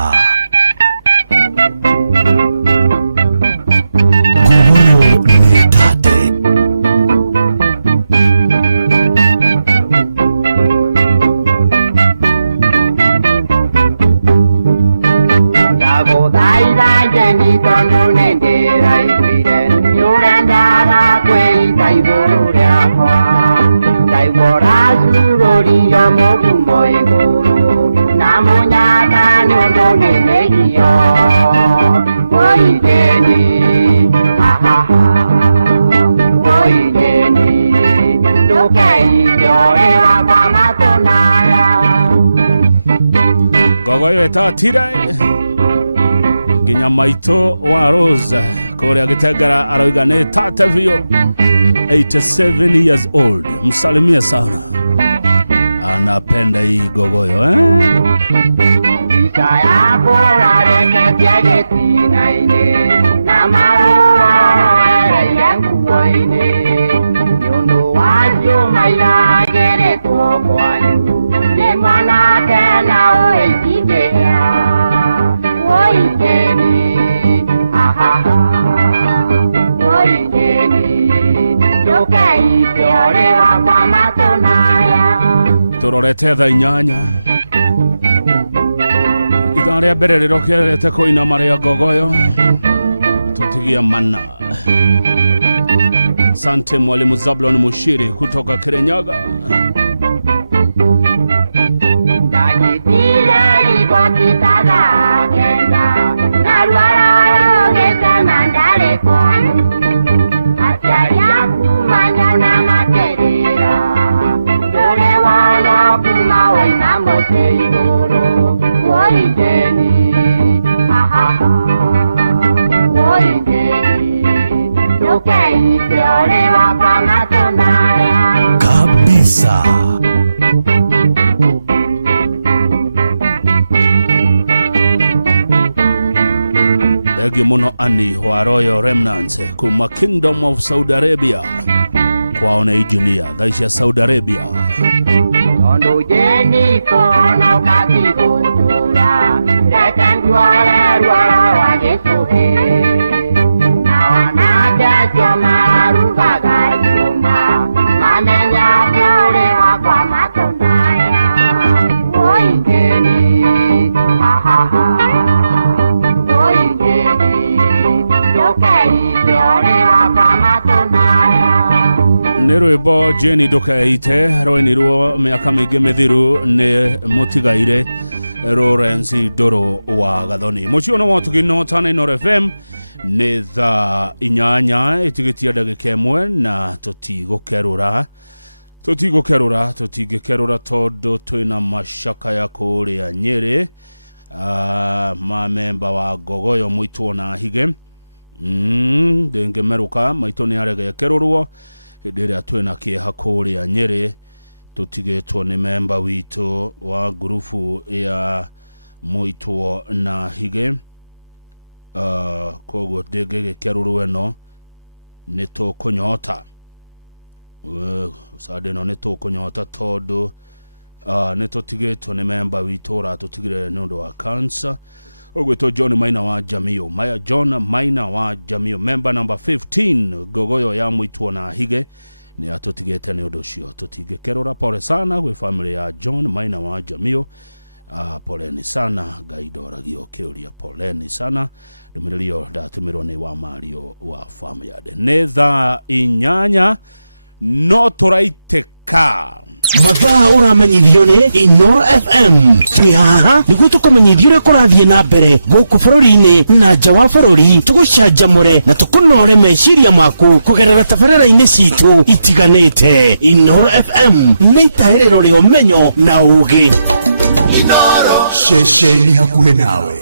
Tukigokerura todo tena mashtaka ya kuolewa ngere mamemba wa bohoyo mwito na hige ngemeruka mwitoni haragerekerurwa kugira tena kia kuolewa ngere tukigeto ni memba wito wa grupu ya mwito na hige tukigekerurwa no nito kunyota nito kunyota todo nito kigeto ni memba wito na tukigeto ni memba wa kanisa Ogoto John Maina wake ni John Maina wake ni member number 15 kwa ya mwito na hige tukigeto ni pero por sana de familia ya John Maina wake ni sana sana ndio meza inyanya motoraite Muzaa uramenyithio nĩ Ino FM kĩhaga nĩguo tũkũmenyithia ũrĩa kũrathiĩ na mbere gũkũ bũrũri-inĩ na nja wa bũrũri tũgũcanjamũre na tũkũnore meciria maku kũgerera tabarĩra-inĩ citũ itiganĩte. Ino FM nĩ itaĩrĩro rĩa ũmenyo na ũũgĩ. Inoro ceceni hakuhĩ nawe.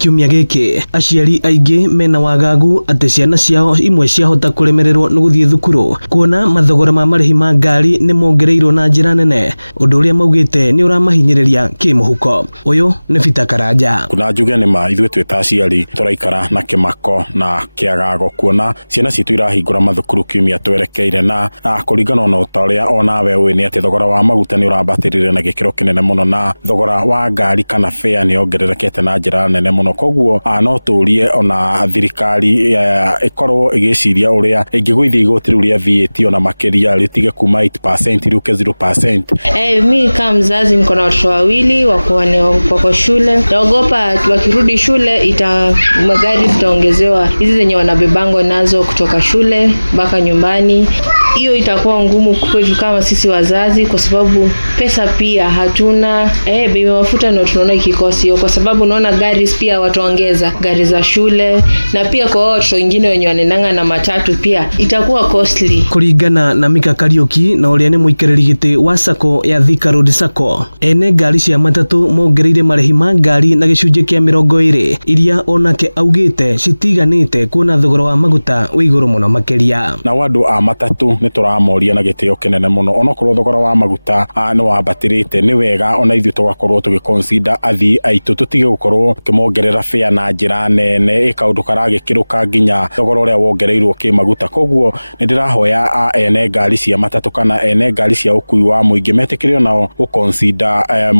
Aciari aingĩ mena wagagu atĩ ciana ciao imwe cihota kũremererwo nĩ gũthiĩ thukuru kuona mathogora ma marĩhi ma ngari nĩ mongereirwo na njĩra nene ũndũ ũrĩa maugĩte nĩ ũramarigĩrĩria kĩmũhuko. Ũyũ nĩ Peter Karanja. Ndĩrajuga nĩ maigĩtie ta aciari kũraikara na kĩmako na kĩagago kuona nĩ tũrahingũra mathukuru kiumia twerekeire na kũringana na ta ũrĩa onawe ũĩ nĩ atĩ thogora wa maguta nĩ ũrambatĩrĩrio na gĩkĩro kĩnene mũno na thogora wa ngari kana fare nĩ ongererekete na njĩra nene mũno. Koguo no tũrie ona thirikari ĩkorwo ĩgĩciria ũrĩa ĩngĩgũithia igoti rĩa VAT ona makĩria rĩtige kuma 8% rĩũke 0%. Mimi kama mzazi niko na watoto wawili wako shule, naogopa wakirudi shule magari tutaongezewa ile yenye watabebangwa nazo kutoka shule mpaka nyumbani. Hiyo itakuwa ngumu kwetu sisi wazazi kwa sababu pesa pia hatuna. Vile unakuta ndio tunaona kikosi kwa sababu unaona gari pia wataongeza gari za shule na pia kwa watu wengine wenye wanaenda na matatu pia itakuwa costly. Kulingana na mikakati hii na wale mwitirĩrĩti wa sako ya Thika Road Sacco ene ngari cia matatu mongereire marĩhi ma ngari na gĩcunjĩ kĩa 20 iria onake augĩte citindanĩte kuona thogora wa maguta wĩ igũrũ mũno makĩria. Na andũ a matatũ nĩ tũramoria na gĩkĩro kĩnene mũno ona kũrĩ thogora wa maguta nĩ wambatĩrĩte nĩ wega ona ithuĩ tũgakorwo tũgĩkũnbinda athii aitũ tũtige gũkorwo tũkĩmongerera fare na njĩra nene kaũndũ karagĩkĩrũka nginya thogora ũrĩa wongereirwo kĩmaguta. Koguo nĩ ndĩrahoya ene ngari cia matatũ kana ene ngari cia ũkui wa mũingĩ mokĩkĩre nao gũkũnbinda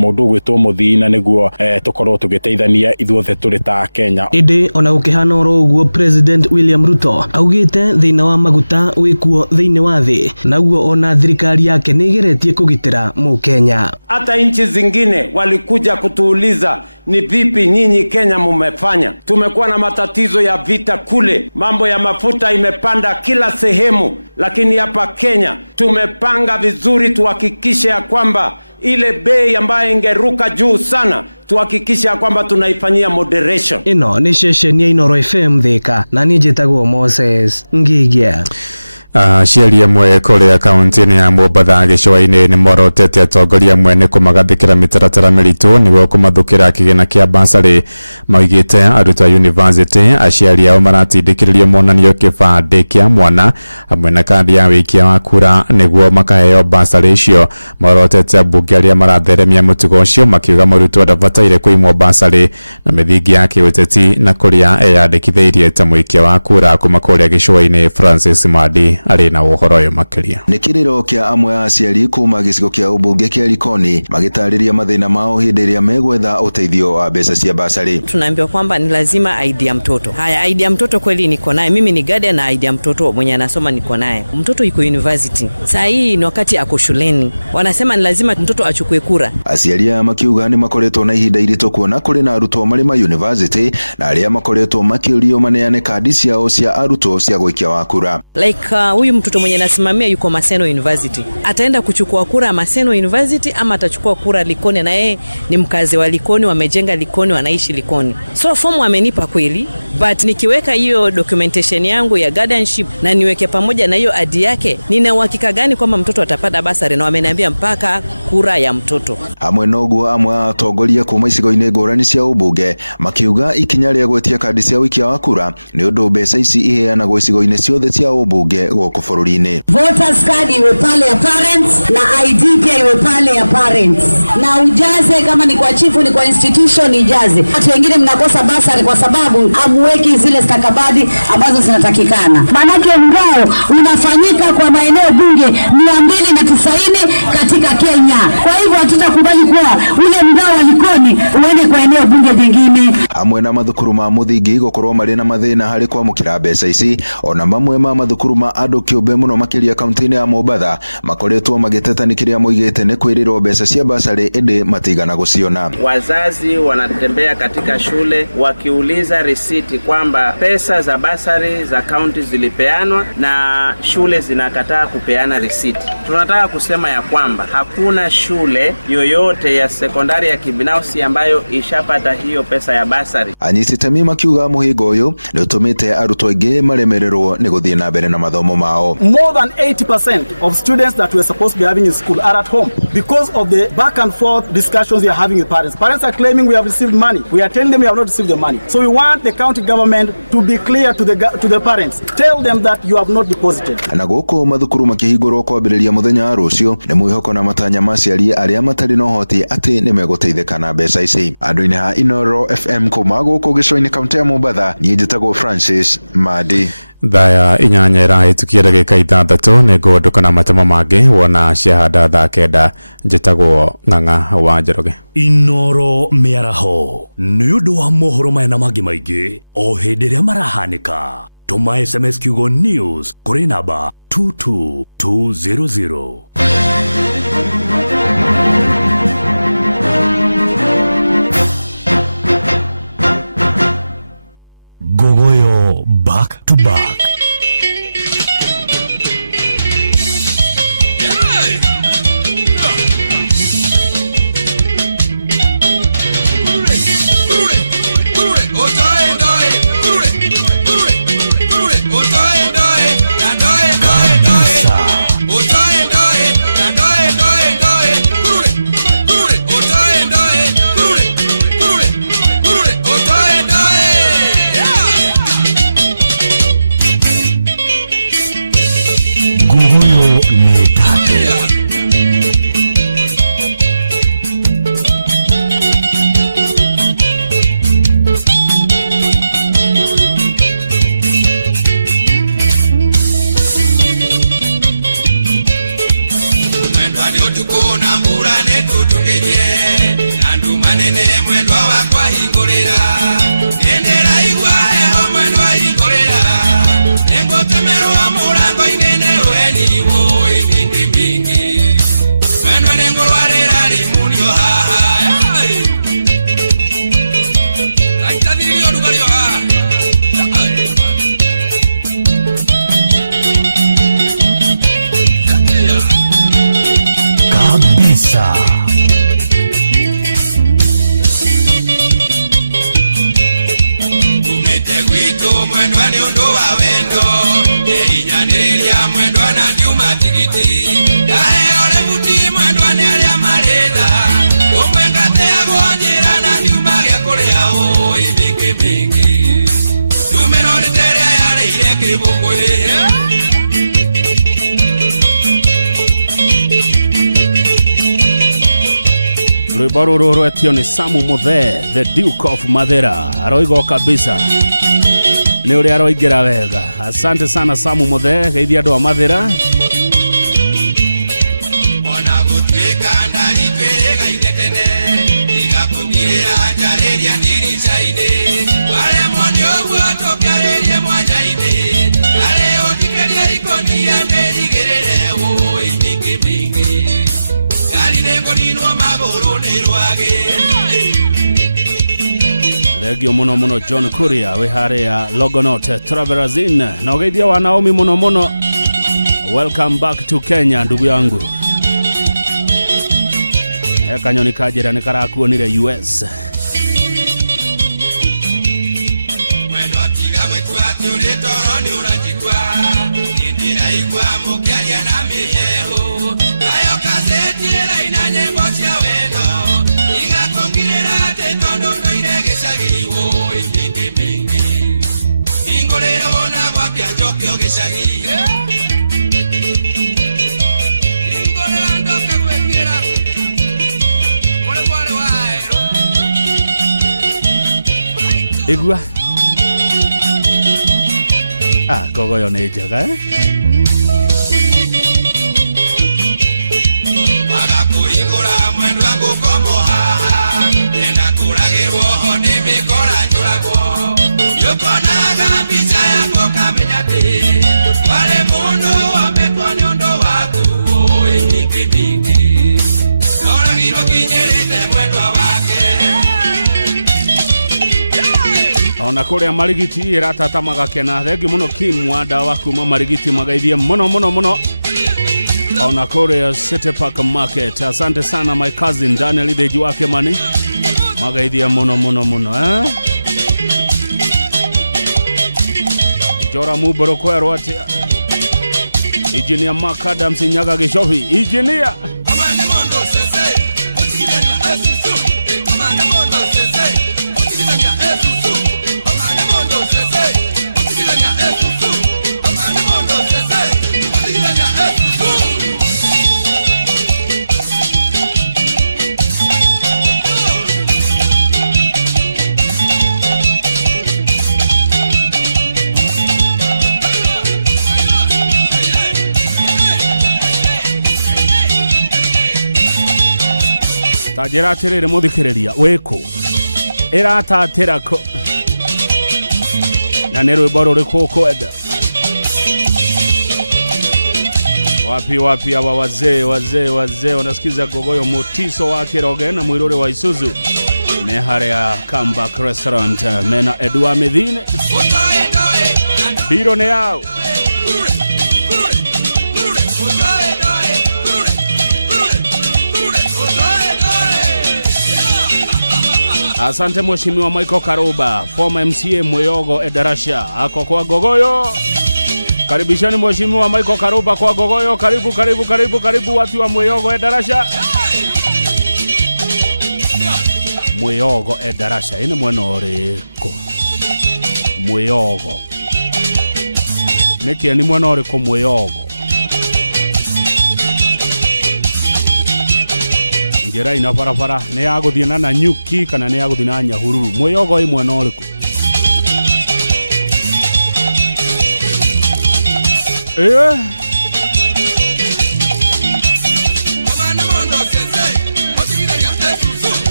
mũndũ ũgĩtwo mũthii-inĩ nĩguo tũkorwo tũgĩteithania ithuothe tũrĩ ta Kenya. Ĩndĩ ona mũkũrana ũguo President William Ruto Ruto augite thĩinĩ wa maguta wĩkuo thĩinĩ wa thĩ, naguo ona thirikari yake nĩĩgeretie kũgitĩra Mũkenya. Hata nchi zingine walikuja kutuuliza ni vipi nyinyi Kenya mmefanya. Kumekuwa na matatizo ya vita kule, mambo ya mafuta imepanda kila sehemu, lakini hapa Kenya tumepanga vizuri kuhakikisha kwamba ile bei ambayo ingeruka juu sana tuhakikisha kwamba tunaifanyia moderation. Ino ni shesheni ino FM Thika na nigitagwo Moses Ngige. aciari kuma gĩcigo kĩa Ubungo kĩa Likoni magĩtarĩria mathĩna mao hĩndĩ ĩrĩa marĩgwetha ũteithio wa mbeca cia basari. Kwamba ni lazima ID ya mtoto. ID ya mtoto kweli niko nayo. Mimi ni guardian na ID ya mtoto mwenye anasoma niko nayo. Mtoto yuko university. Sasa hii ni wakati ya kusubiri. Wanasema ni lazima mtoto achukue kura. Aciari aya makiuga nĩ makoretwo na ihinda iritũ kuona kũrĩ na arutwo marĩ ma university na arĩa makoretwo makĩũrio maneane kandi ciao cia arutwo cia gũikia wa kura. Huyu mtoto mwenye anasimamia yuko Maseno University. Ataenda kuchukua kura Maseno University ama atachukua kura Likoni, na yeye ni mkazi wa Likoni, wamejenga Likoni, wanaishi Likoni. So fomu amenipa kweli, but nikiweka hiyo documentation yangu ya guardianship na niweke pamoja na hiyo ID yake, nina uhakika gani kwamba mtoto atapata basari? Na wameniambia mpaka kura ya mtoto. Hamwe na ũguo amwe atongoria kuma icigo-inĩ ngũrani cia ũmbunge makiuga ikinya rĩa gwetia kandi cia ũikia wa kura nĩ ũndũ mbeca ici iheanagwo icigo-inĩ ciothe cia ũmbunge gũkũ bũrũri-inĩ. Na ujaze kama ni kwa kitu ni kwa institution ni ujaze. Kwa sababu mnakosa basa kwa sababu hamuweki zile stakabadhi ambazo zinatakikana. Maanake leo mnasawiki kwa maeneo bure miondishi na Kiswahili katika Kenya. Kwa hivyo tutakubali pia ile mzao wa Likoni unaweza kuenea bunge vingine. Hamwe na mathukuru ma mũthingi gũkorwo marĩ na mathĩna harĩ kwamũkĩra mbeca ici, ona mamwe ma mathukuru ma andũ kĩũmbe mũno makĩria kaunti-inĩ ya Mombatha makoretwo magĩtetania kĩrĩa moigĩte nĩ kwĩrĩrwo mbeca cia basari ĩndĩ matigana gũciona. Wazazi wanatembea katika shule wakiuliza risiti kwamba pesa za basari za kaunti zilipeana na shule zinakataa kupeana risiti. Tunataka kusema ya kwamba hakuna shule yoyote ya sekondari ya kibinafsi ambayo ishapata hiyo pesa ya basari. Anyitĩkania makiuga mũhĩnga ũyũ ũtũmĩte arutwo aingĩ maremererwo nĩ gũthiĩ na mbere na mathomo mao. More than 80% of students that were supposed to be having a school are at home because of the back and forth discussions we are having with parents. Parents are claiming we have received money. We are claiming we have not received the money. So we want the county government to be clear to the parents. Tell them that you have not reported. Na gũkũ mathukuru makĩhingũrwo kwambĩrĩria mũthenya wa rũciũ nĩ gũkũ na matanya ma aciari arĩa matarĩ na ũhoti atĩ nĩ megũteithĩka na mbeca ici. Andũ-inĩ a Inooro FM kuma gũkũ gĩcũa-inĩ kaunti ya Mombatha, niĩ njĩtagwo Francis Madi. Inooro Moko mrudi wa muvuma na maji maiki ovide marahalika kama isemetiwa niyo kuinaba kitu 200. Gogoyo back to back.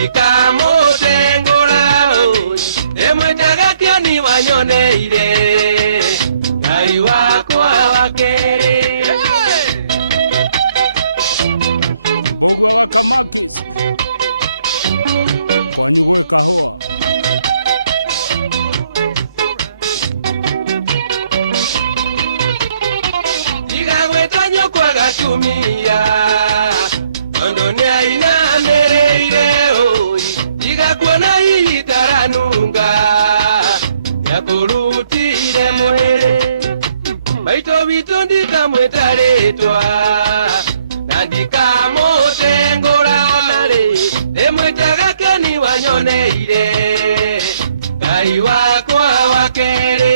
nandika mutengura emwetaga kioni wanyoneire ngai wakwa wa keri igagwetanya kwa gatumia ondoni aina mereire oi igakuona itaranunga yakurutire muhere baito bitondi kamwetaretwa nandika mutengura onare emwetaga keni wanyoneire ngai wakwa wa keri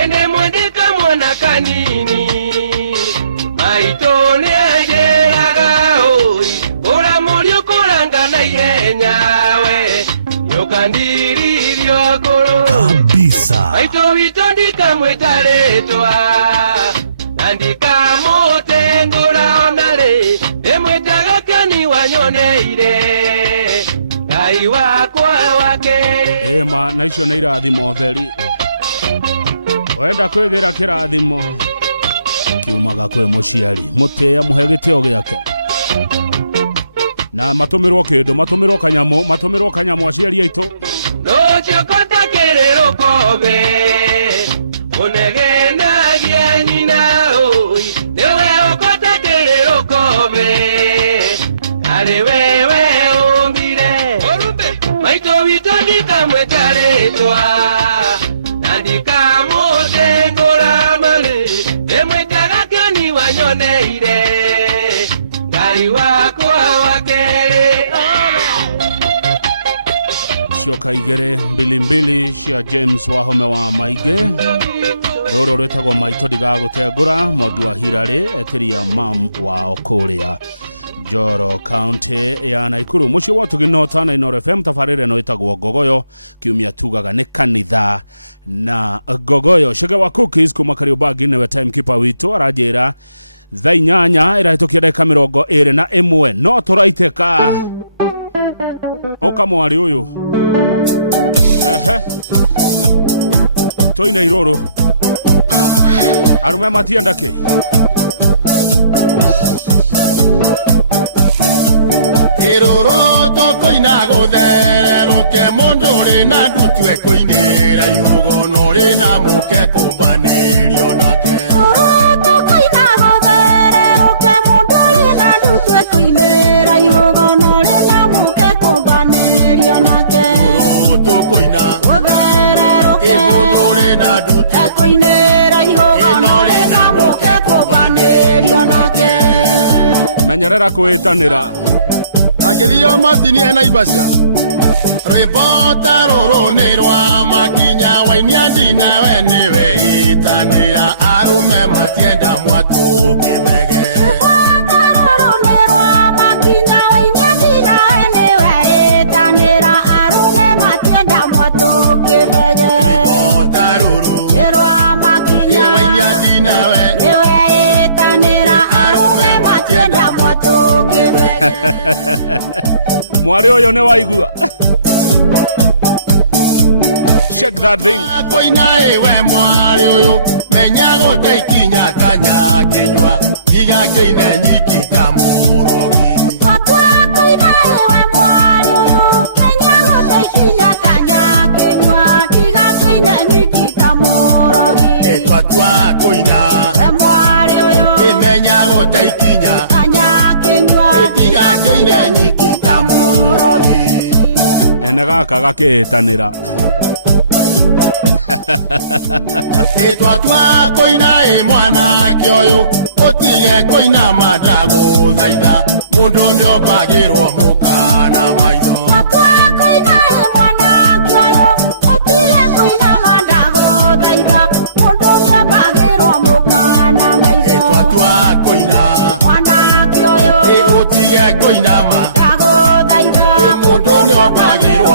ene mwendeka mwana kanini maitone ajeraga oi ora morio koranga na ihenya we yokandiririo koro maito bitondika mwetaretwa nandika mutengura onare emwetaga kani wanyoneire ngai wakwa wa keri chokota kerero kobe unegena gianina oi dewe okota kerero kobe ale wewe ongire maito vitoni kamwe taretwa nandika mutengura male emwetaga kioni wanyoneire ngai wakwa wa keri Sasa wakuti kama karibati na weteni kupa wito rajera zainanya era tukule kamera kwa ore na emu no teraiteka Eroro toko inago dero ke mondore na kutwe kuinera yugo nore na muke kumanerio na ke toko inago dero ke mondore na kutwe kuinera yugo nore na muke kumanerio na ke toko inago dero ke mondore na kutwe kuinera yugo nore na muke kumanerio na ke Rebota roronerwa makinya wainyandi na wenewe itanira arume matienda mwatu kibege roronerwa makinya wainyandi na wenewe itanira arume matienda mwatu kibege rebota roronerwa makinya wainyandi na wenewe itanira arume matienda mwatu kibege we mwari uyu menyago taikinya kanya kenywa giga keine nyikika murogi etwa twakoina menyago taikinya giga keine nyikika murogi etwa twakoina mwana kioyo otiye koina madagu zaida mundu ndiobagirwo mukana wayo etwa twakoina otiye koina ma mundu ndiobagirwo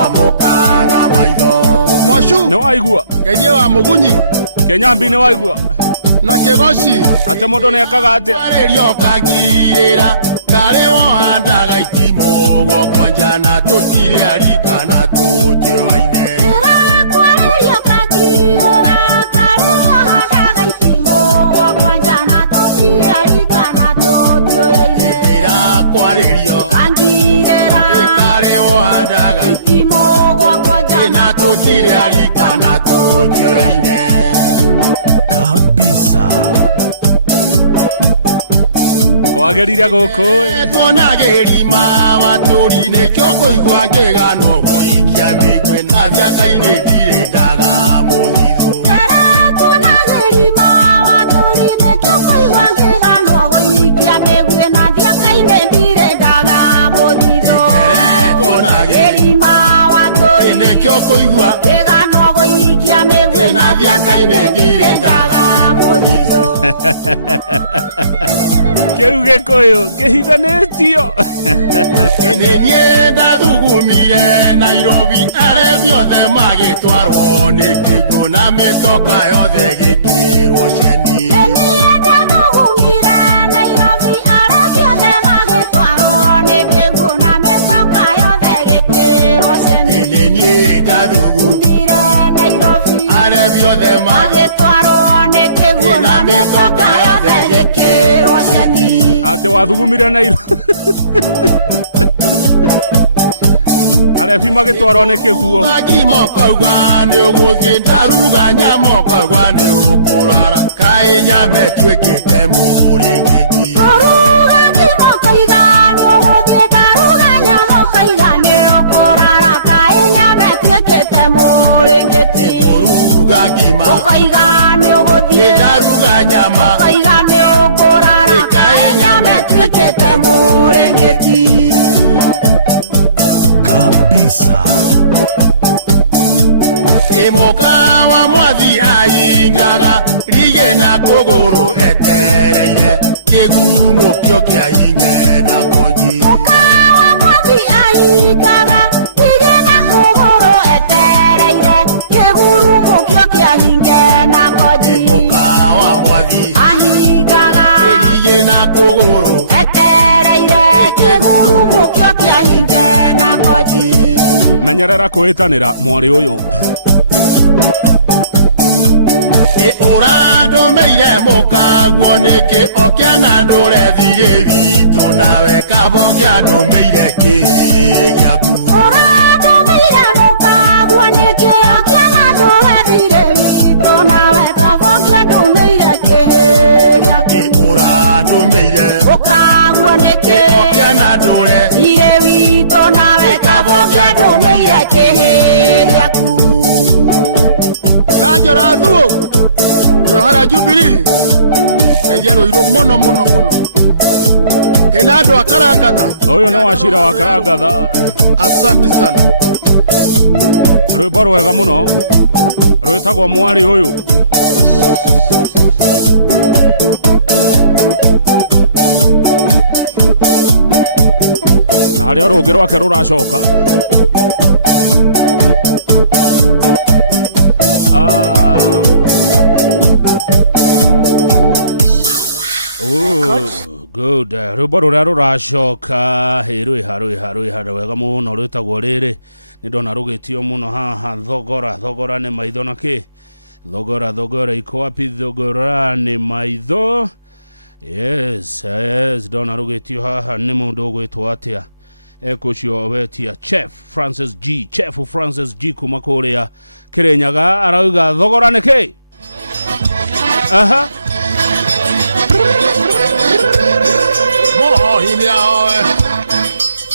areciothe magĩtwarwo nĩ kĩguũ na mĩtoka yothe gĩtuirwo ceni.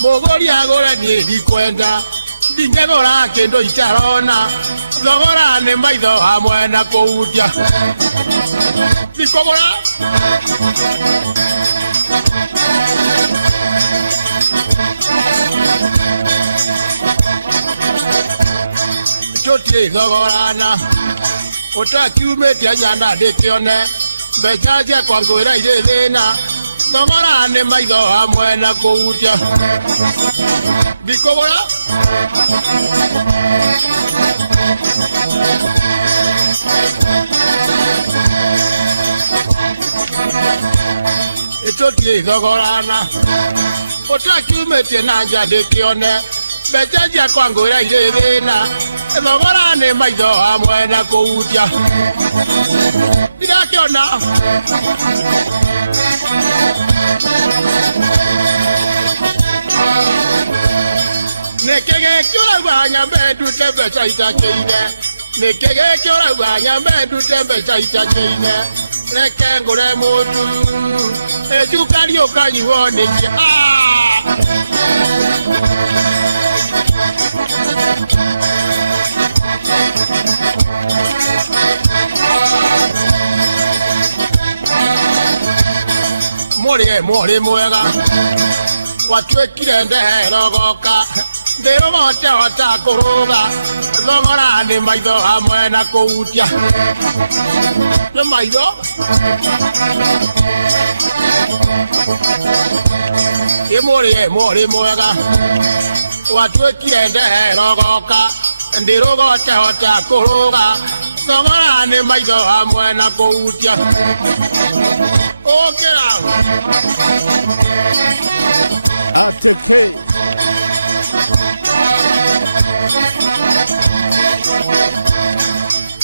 Mogori agora ni dikwenda ndingegora kendo itarona thogora nĩ maitho hamwe na kũhutia ndikũgũra tũtirĩ thogorana ũtakiumĩte nyanda ndĩkĩone mbeca ciakwa ngwĩra irĩ thĩna thogora nĩ maitho hamwe na kũhutia ndikũgũra tũtirĩ thogorana ũtakiumĩte na nja ndĩkĩone mbeca ciakwa ngwĩra irĩ thĩna thogora nĩ maitho hamwe na kũhutia ndirakĩona Nekege urauga nyambe ndute mbeca itakĩine Nekege urauga nyambe ndute mbeca itakĩine Reke ngũre mũtu ĩcukari ũkanyuo nĩkĩ Mũrĩ mwega watwĩkire ndehero goka ndĩrũgote hota kũrũga thogora nĩ maitho hamwe na kũhutia nĩ maitho mũrĩ mwega watu kiende rogoka ndirogote hota kuruga ngora ni maido hamwe na kuutia okera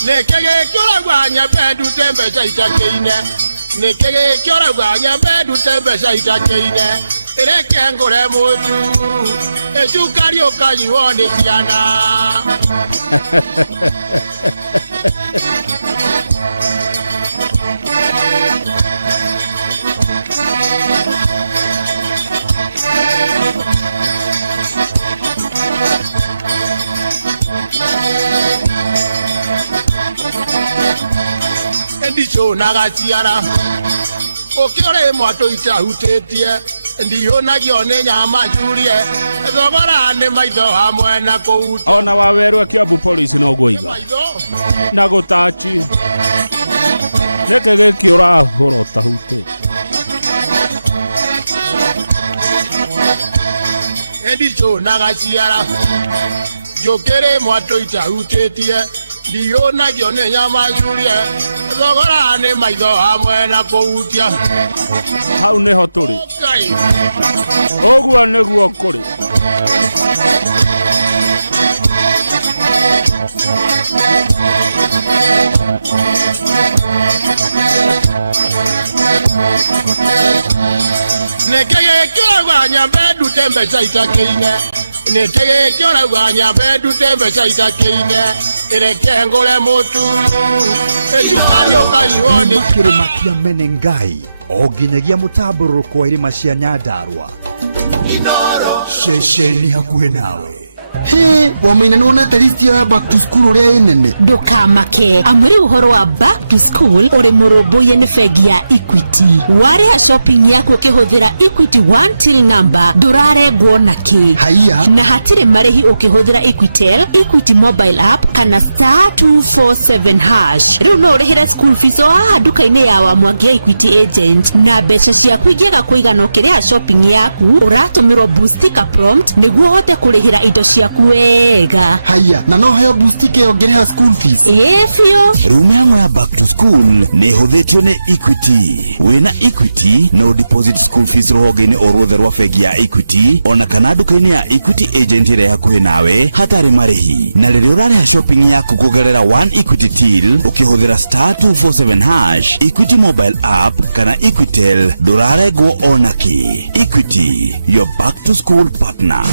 nekege kora gwanya bedu tembe chaita keine nekege kora gwanya bedu tembe chaita keine ireke ngore mutu ejukario kayione kiana Ndicho nagachiara okiore mwato itahutetie ndiyo nagione nyama jurie thogora ni maitho hamwe na kuuta ni maitho ndicho nagachiara yokere mwato itahutetie ndiyo nagione nyama jurie thogora ni maitho hamwe na kuutia okay. Nekege kora gwanya bedu tembe chaita keine nekege kora gwanya bedu tembe chaita keine ireke ngore mutu makĩrĩma menengai o nginyagia mũtambũrũko wa irĩma cia Nyandarua ceceni hakuhĩ nawe wamenya nĩ wonete listi ya back to school ũrĩa nene ndũkamake amũrĩ ũhoro wa back to school ũrĩ mũrũmbũiye nĩ bengi ya Equity warĩha shopping yako ũkĩhũthĩra Equity one till number ndũrarengwo na kĩ na hatirĩ marĩhi ũkĩhũthĩra Equitel Equity mobile app kana *247# rĩu no ũrĩhĩre school fees o haha nduka-inĩ ya Wamwangi Equity agent na mbeca ciaku ingĩaga kũigana ũkĩrĩha shopping yaku ũratũmĩrwo boostika prompt nĩguo ũhote kũrĩhĩra indo ciaku wega na no heo boostika ĩongerera school fees biũ rũmama ya back to school nĩ ĩhũthĩtwo nĩ Equity wĩna Equity no deposit school fees rũhonge-inĩ o ruothe rwa bengi ya Equity ona kana nduka-inĩ ya Equity agent ĩrĩa hakuhĩ nawe hatarĩ marĩhi na rĩrĩa ũrarĩha shopping yaku kũgerera one Equity till ũkĩhũthĩra *247# Equity mobile app kana Equitel ndũrarengwo ona kĩ Equity your back to school partner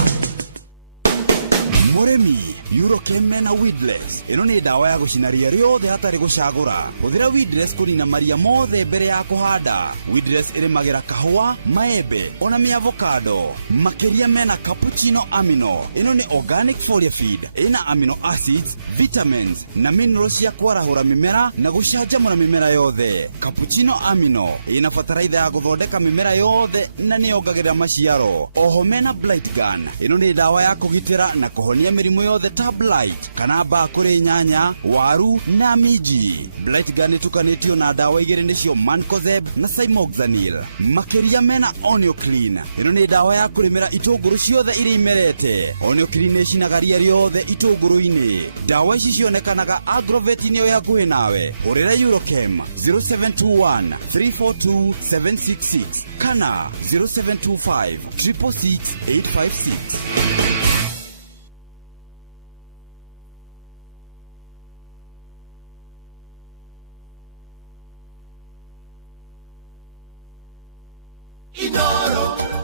Moremi Eurochem mena Weedless ino ni dawa ya gucina ria riothe hatari gucagura huthira Weedless kunina maria mothe mbere ya kuhanda Weedless irimagira kahua maembe ona mi avocado makiria mena cappuccino amino ino ni organic foliar feed ina amino acids vitamins na minerals ya kwarahura mimera na gucanjamura mimera yothe cappuccino amino ina fataraitha ya guthondeka mimera yothe na ni yongagirira maciaro oho mena blight gun ino ni dawa ya kugitira na kuhonia mirimu yothe ta blight kana mbaa kuri nyanya waru na miji blight gun itukanitio na dawa igiri nicio mancozeb na cymoxanil makiria mena Onio Clean ino ni dawa ya kurimira itunguru ciothe iri imerete Onio Clean icinaga ria riothe itunguru-ini dawa ici cionekanaga Agrovet-inĩ ĩyo hakuhĩ nawe hũrĩra Eurochem 0721 342 766 kana 0725 666 856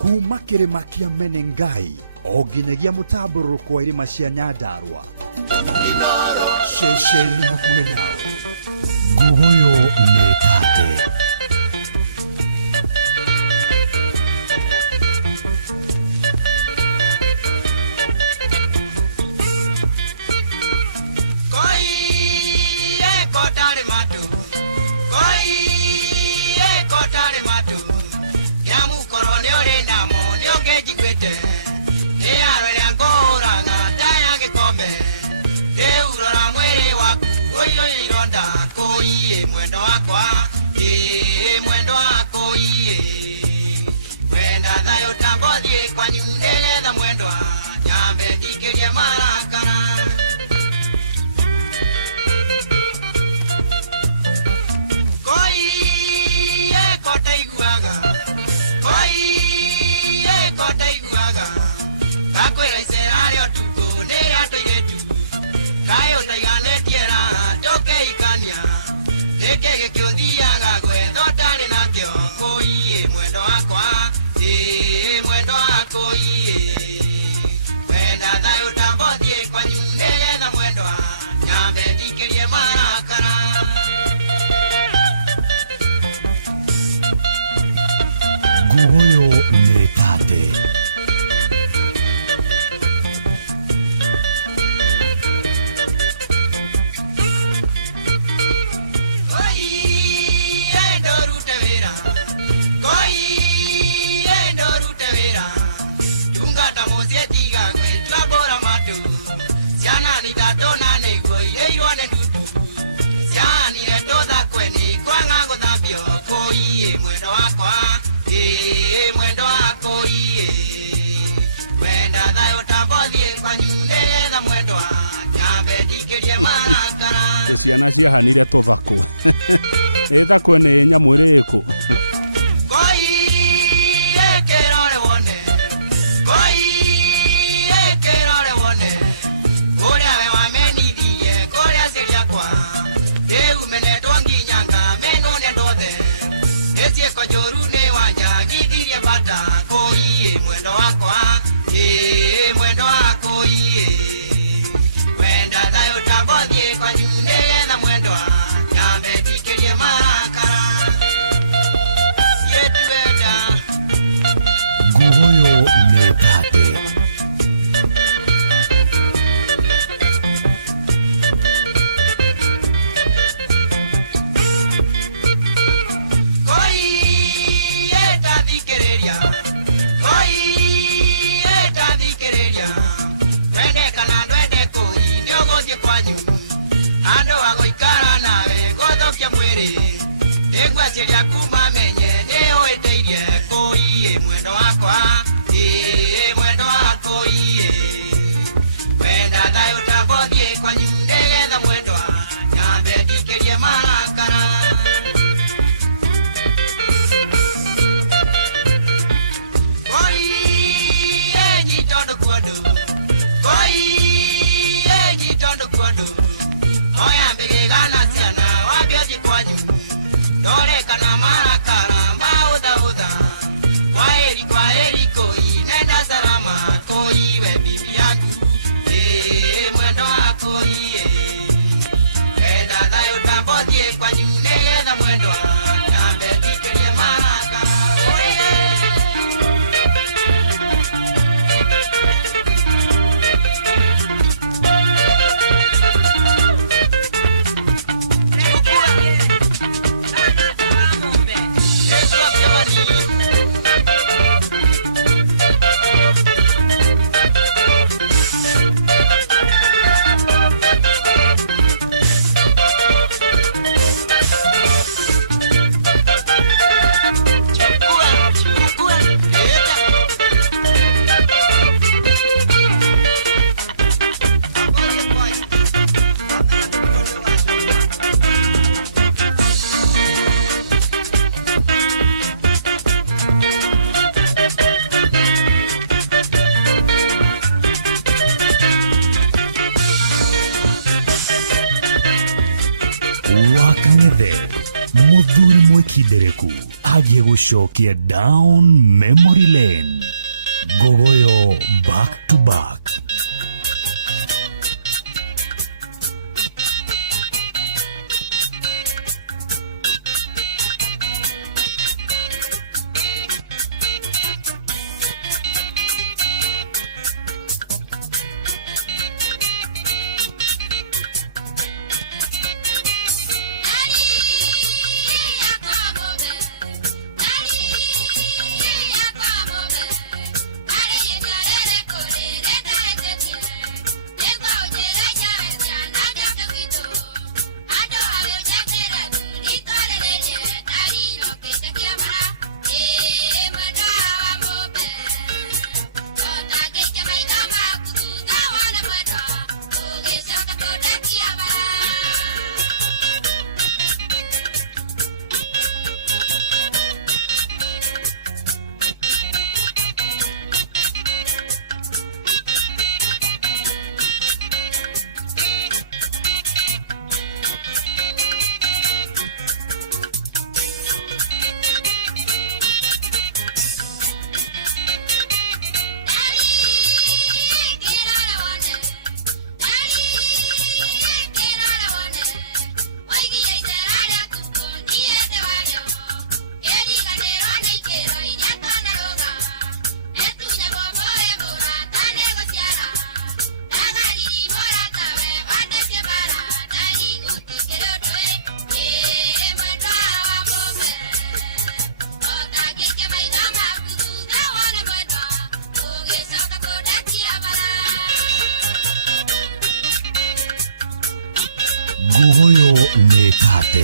kuma kĩrĩma kĩa menengai o nginyagia mũtambũrũko wa irĩma cia Nyandarua ceceni hakuhĩ nawe nguguyo metate Ironda kå iä mwe Pate. Wakangethe muthuri mwikindereku agie gucokia down memory lane. Gogoyo back to back. Gogoyo Mekate.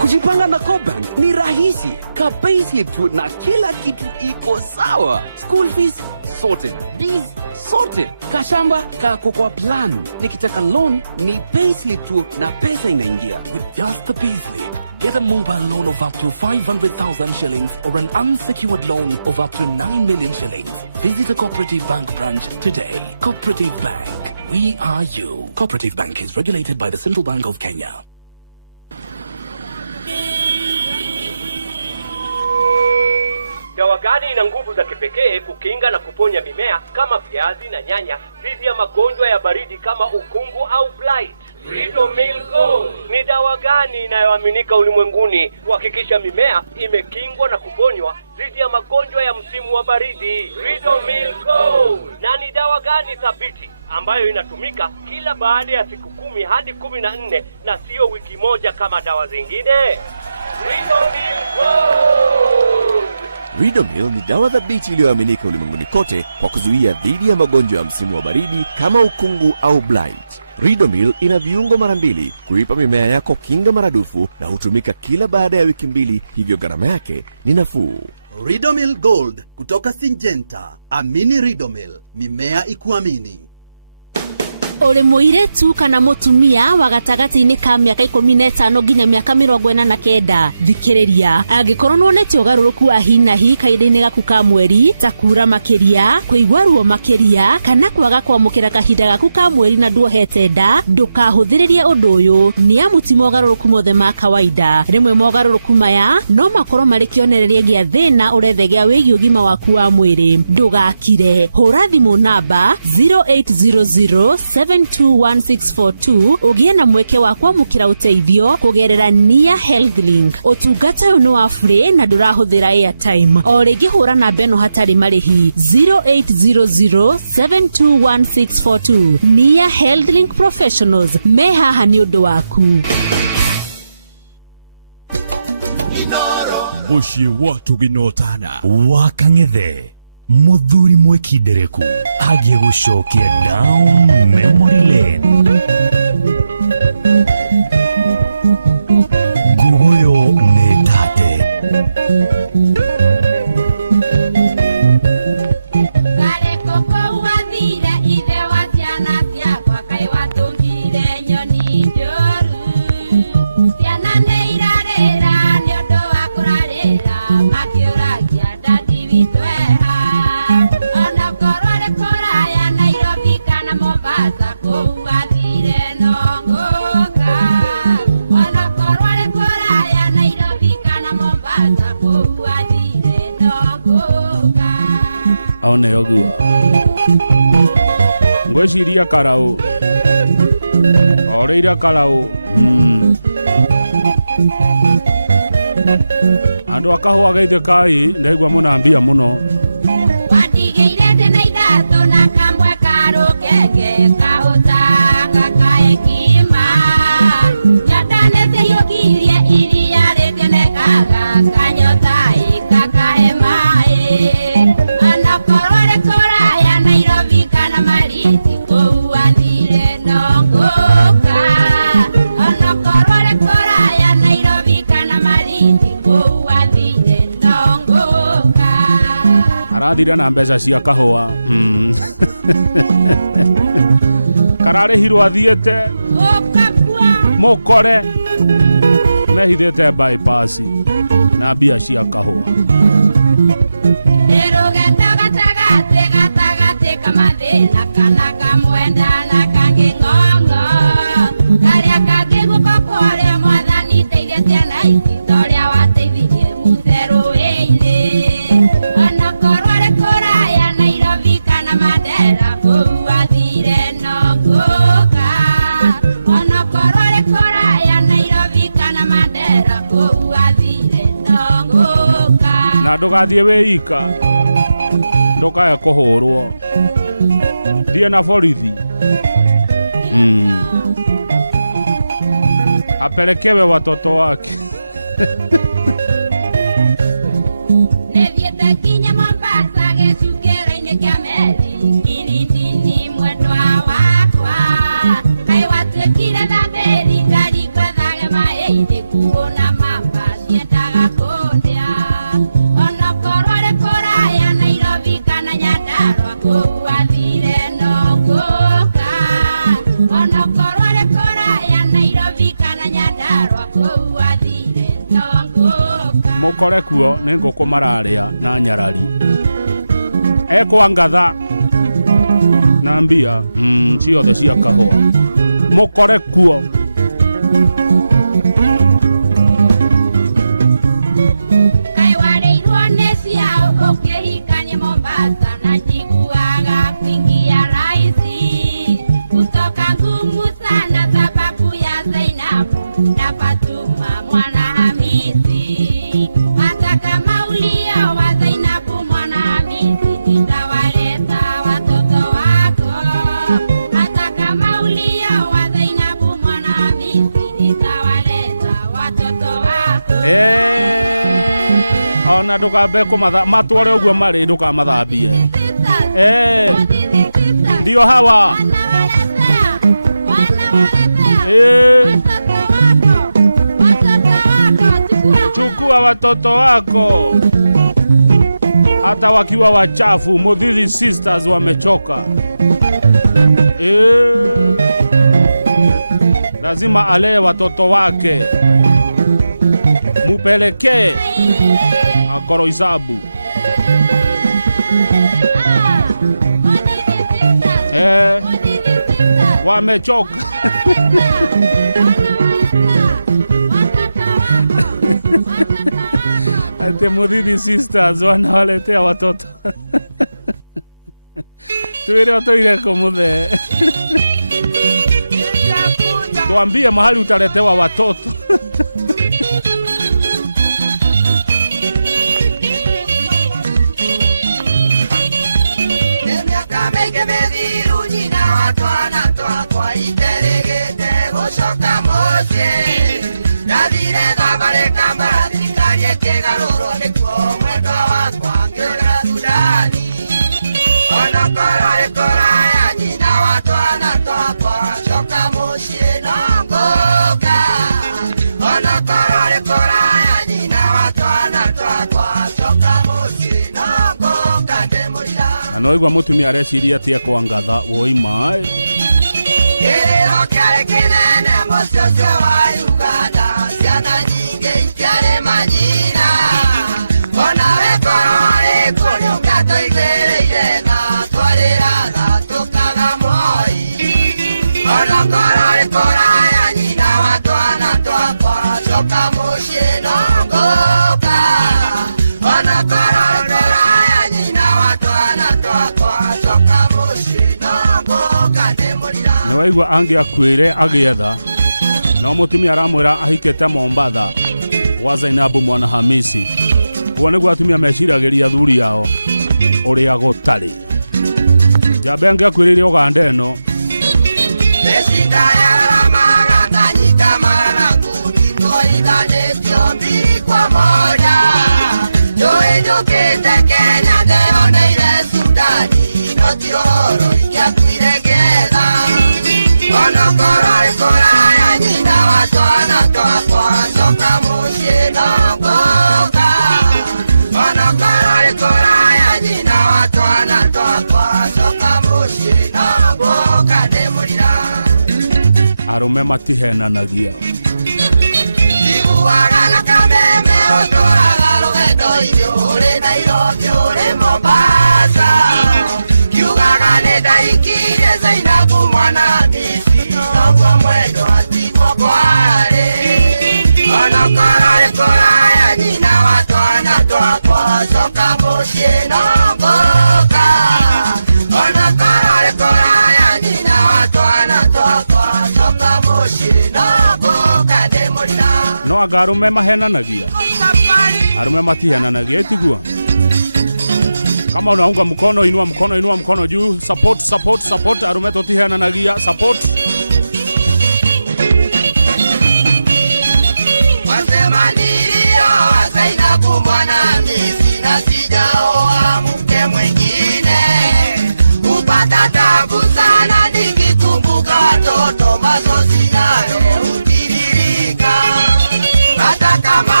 Kujipanga na Cobank ni rahisi. Ka payslip tu na kila kitu iko sawa. School fees sorted, bills sorted. Kashamba kako kwa plan. Nikitaka loan ni payslip tu na pesa inaingia. With just the payslip, get a mobile loan of up to 500,000 shillings or an unsecured loan of up to 9 million shillings. Visit a Cooperative Bank branch today. Cooperative Bank. We are you. Cooperative Bank is regulated by the Central Bank of Kenya. Dawa gani ina nguvu za kipekee kukinga na kuponya mimea kama viazi na nyanya dhidi ya magonjwa ya baridi kama ukungu au blight? Ridomil Gold ni dawa gani inayoaminika ulimwenguni kuhakikisha mimea imekingwa na kuponywa dhidi ya magonjwa ya msimu wa baridi? Ridomil Gold. Na ni dawa gani thabiti ambayo inatumika kila baada ya siku 10 hadi 14 na sio wiki moja kama dawa zingine? Ridomil Gold. Ridomil ni dawa thabiti iliyoaminika ulimwenguni kote kwa kuzuia dhidi ya magonjwa ya msimu wa baridi kama ukungu au blight. Ridomil ina viungo mara 2 kuipa mimea yako kinga maradufu na hutumika kila baada ya wiki 2, hivyo gharama yake ni nafuu. Ridomil Gold kutoka Syngenta. Amini Ridomil, mimea ikuamini. uri muiretu kana mutumia wa gatagati-ini ka miaka 15 nginya miaka 49 thikiriria angikorwo nonete ugaruruku wa hinahi kaida-ini gaku ka mweri ta kura makiria kuigwa ruo makiria kana kwaga kwamukira kahinda gaku ka mweri na nduohete nda ndukahuthiririe undu uyu ni amutimo ugaruruku mothe ma kawaida rimwe mogaruruku maya no makorwo mari kionereria gia thina urethegia wigi ugima waku wa mwiri ndugakire hura thimu namba 0800721642 ugie na mweke wa kwamukira uteithio kugerera Nia Health Link utungata uyu ni wa free na ndurahuthira airtime o ringi hura namba eno hatari marihi 0800721642 Nia Health Link Professionals mehaha ni undu waku Inoro Ushi watu ginotana Wakang'ethe Muthuri mwekindereku agie gucokia down memory lane Gugoyo ni tate Kare koko uwathire ithe wa ciana ciakwa kai watungire nyoni njoru ciana nĩ irarĩra nĩ ũndũ wa kũrarĩra makĩũragia ndati witũ eha ona korwo rĩ kũraya Nairobi kana Mombasa kũu wathire no ngũka ona korwo rĩ kũraya Nairobi kana Mombasa kũu wathire no ngũka Watigĩire ndĩna ithatũ na kamwe ka rũkenge kahũta gakaĩkima nyatanĩte yũkirie iria rĩkĩnekaga kanyota gakahe maĩ onakorwo rĩ kũraya Nairobi kana Mariti kũu wathire no ngũka onakorwo rĩ kũraya Nairobi kana Mariti kũu wathire no ngũka na kana kamwenda na kanging'ong'o karĩa kangĩ guko kwarĩa mwathani teithia ciana ici torĩa wateithirie mũtherũ-inĩ onakorwo rĩ kũraya Nairobi kana Mandera kũu wathire no ngũka onakorwo rĩ kũraya Nairobi kana Mandera kũu wathire no ngũka Nethiĩte kinya Mombasa gĩcukĩro-inĩ kĩa meri Kiritini mwendwa wakwa kaĩ watuĩkire thabĩri ngari ngwathage maĩ-inĩ kuona mamba ciendaga kũndĩa onakorwo rĩ kũraya Nairobi kana Nyandarua kũu wathire no ngũka onakorwo rĩ kũraya Nairobi kana Nyandarua kũu wathire no ngũka Kai warĩirwo nĩ ciao ũkĩhikania Mombasa na njiguaga kuingia rahisi kutoka ngumu sana sababu ya Zainabu na Fatuma mwana Hamisi hata kama ulio wa Zainabu mwana Hamisi nitawaleta watoto wako hata kama ulio wa Zainabu mwana Hamisi nitawaleta watoto wako unaletea watoto. Wewe watu imekomuna. Niambie mahali utaletea watoto.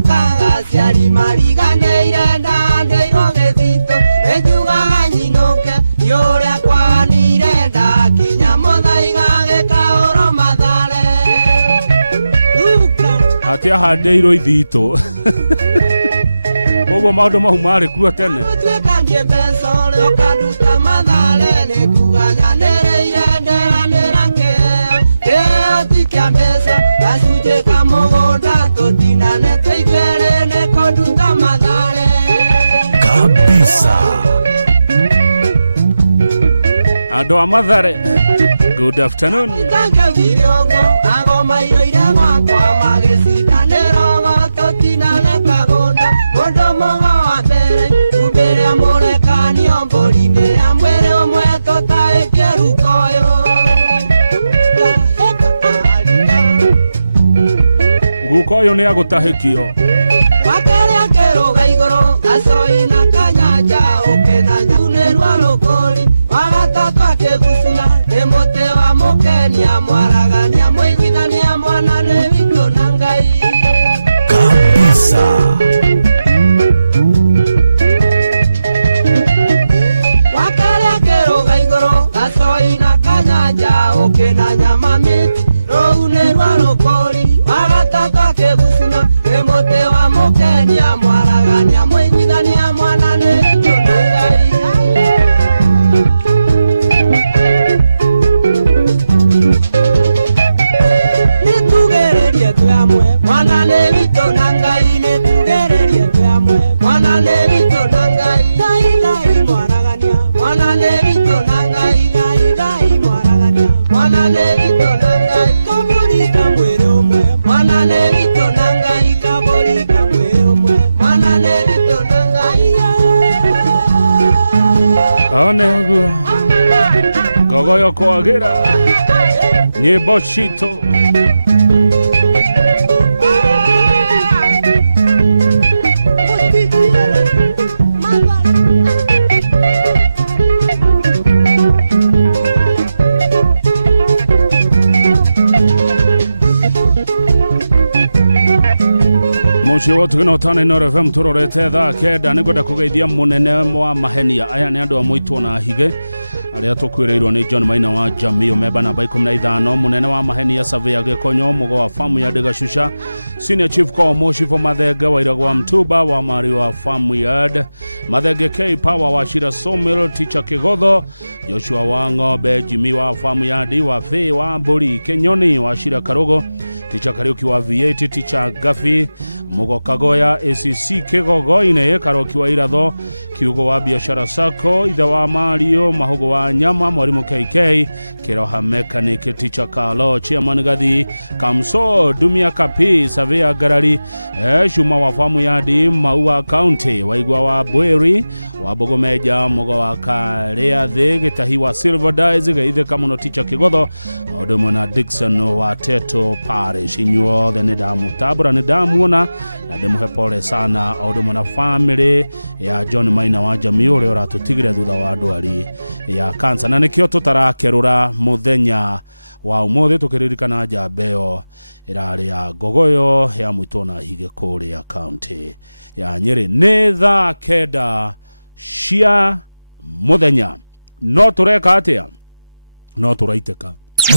mokaga ciari mariganĩire na ndĩirwo gĩthito ĩngiugaga nyinũke yũrĩa kwanire ndakinya mũthaiga gĩkaũro mathare agũtuĩkanie mbeca ũrĩa ũkanduta mathare nĩkuganyanĩrĩire nderanĩra kĩheo kĩheo ti kĩa mbeca gacunjĩ ka mũgũnda tũtinane tũikere nĩkũnduta mathare kabisa. Agũitange viriongo agoma iroire makwa magĩcindanĩrogo tũtinane kagũnda ũndũ mũgo wa mbere tumbĩrĩa mũrekanio mbũri-inĩ ya mwĩrĩ ũmwe tũtaĩke rukoyo wakerĩa kĩrũga igũrũ gacoi na kanyanja ũkĩnanya unĩrwo rũkũri wagatatũ akĩgucina nĩ mũtĩ wa mũkenia mwaragania mũiguithania mwana nĩ witũ na Ngai kabisa. wakerĩa kĩrũga igũrũ gacoi na kanyanja ũkĩnanya mami rũu nĩ rwa rũkũri wagatatũ akĩgucina nĩ mũtĩ wa mũkenia mwaragania mũiguithania mwana nĩ witũ na Ngai nĩtugĩrĩrie twamwe mwana nĩ witũ na Ngai nĩtugĩrĩrie twamwe mwana nĩ witũ na Ngai Ngai Ngai mwaragania mwana nĩ witũ na Ngai Ngai Ngai mwaragania mwana nĩ witũ na Ngai kabũri ka mwĩrĩ ũmwe mwana nĩ witũ na Ngai kabũri ka mwĩrĩ ũmwe mwana nĩ witũ na Ngai na nĩkĩo tũtarakerũra mũthenya wa ũmũthĩ tũkĩririkanaga andũ ya Bogoyo ya mũtũũrĩre kũrĩa kaunti ya Nyĩrĩ nĩ thaa kenda cia mũthenya no tũreka atĩa no tũraitũka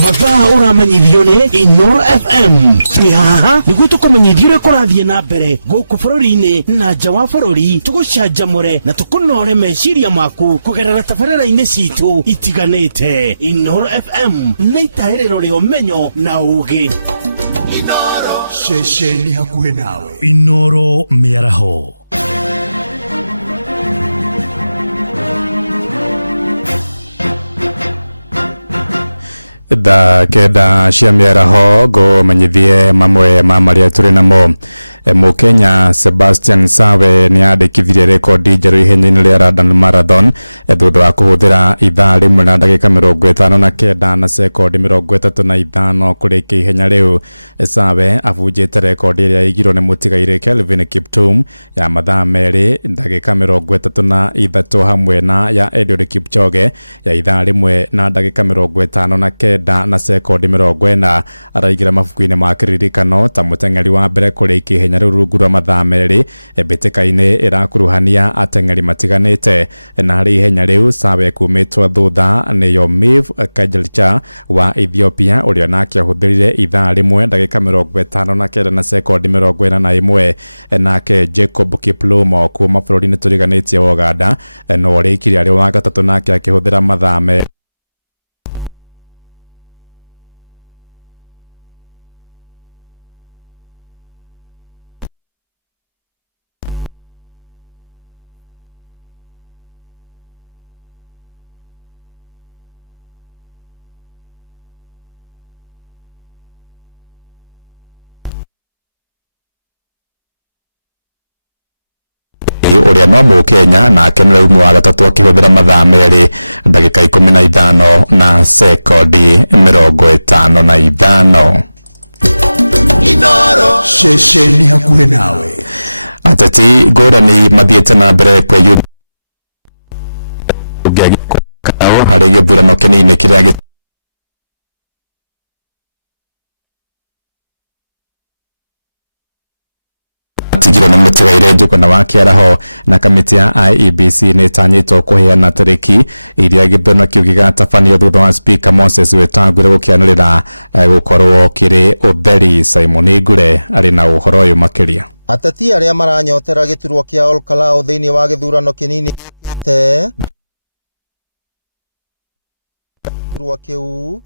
mathaa ũramenyithio nĩ Inoro FM cihaha nĩguo tũkũmenyithia ũrĩa kũrathiĩ na mbere gũkũ bũrũri-inĩ na nja wa bũrũri tũgũcanjamũre na tũkũnore meciria maku kũgerera tabarĩra-inĩ citũ itiganĩte. Inoro FM nĩ itaĩrĩro rĩa ũmenyo na ũũgĩ. Inoro ceceni hakuhĩ nawe. araigĩra mabuku-inĩ ma kĩririkano ta mũteng'eri wa mbere kũrĩkia inarũgũthire mathaa merĩ mbĩtĩka-inĩ ĩrakuruhania ateng'eri matiganĩte na rĩna rĩu Sawe kumĩte thutha nĩwe akajaita wa Ethiopia ũrĩa nake ahũthĩrire ithaa rĩmwe ndagĩka 52 na sekondi 41 nake Jacob Kiplimo kuma bũrũri-inĩ tũriganĩtie wa Uganda no rĩkia rĩ wa gatatũ nake akĩhũthĩra mathaa merĩ. Arĩa maranyotora gĩturwa kĩa Olkalau thĩinĩ wa gĩthurano kĩnini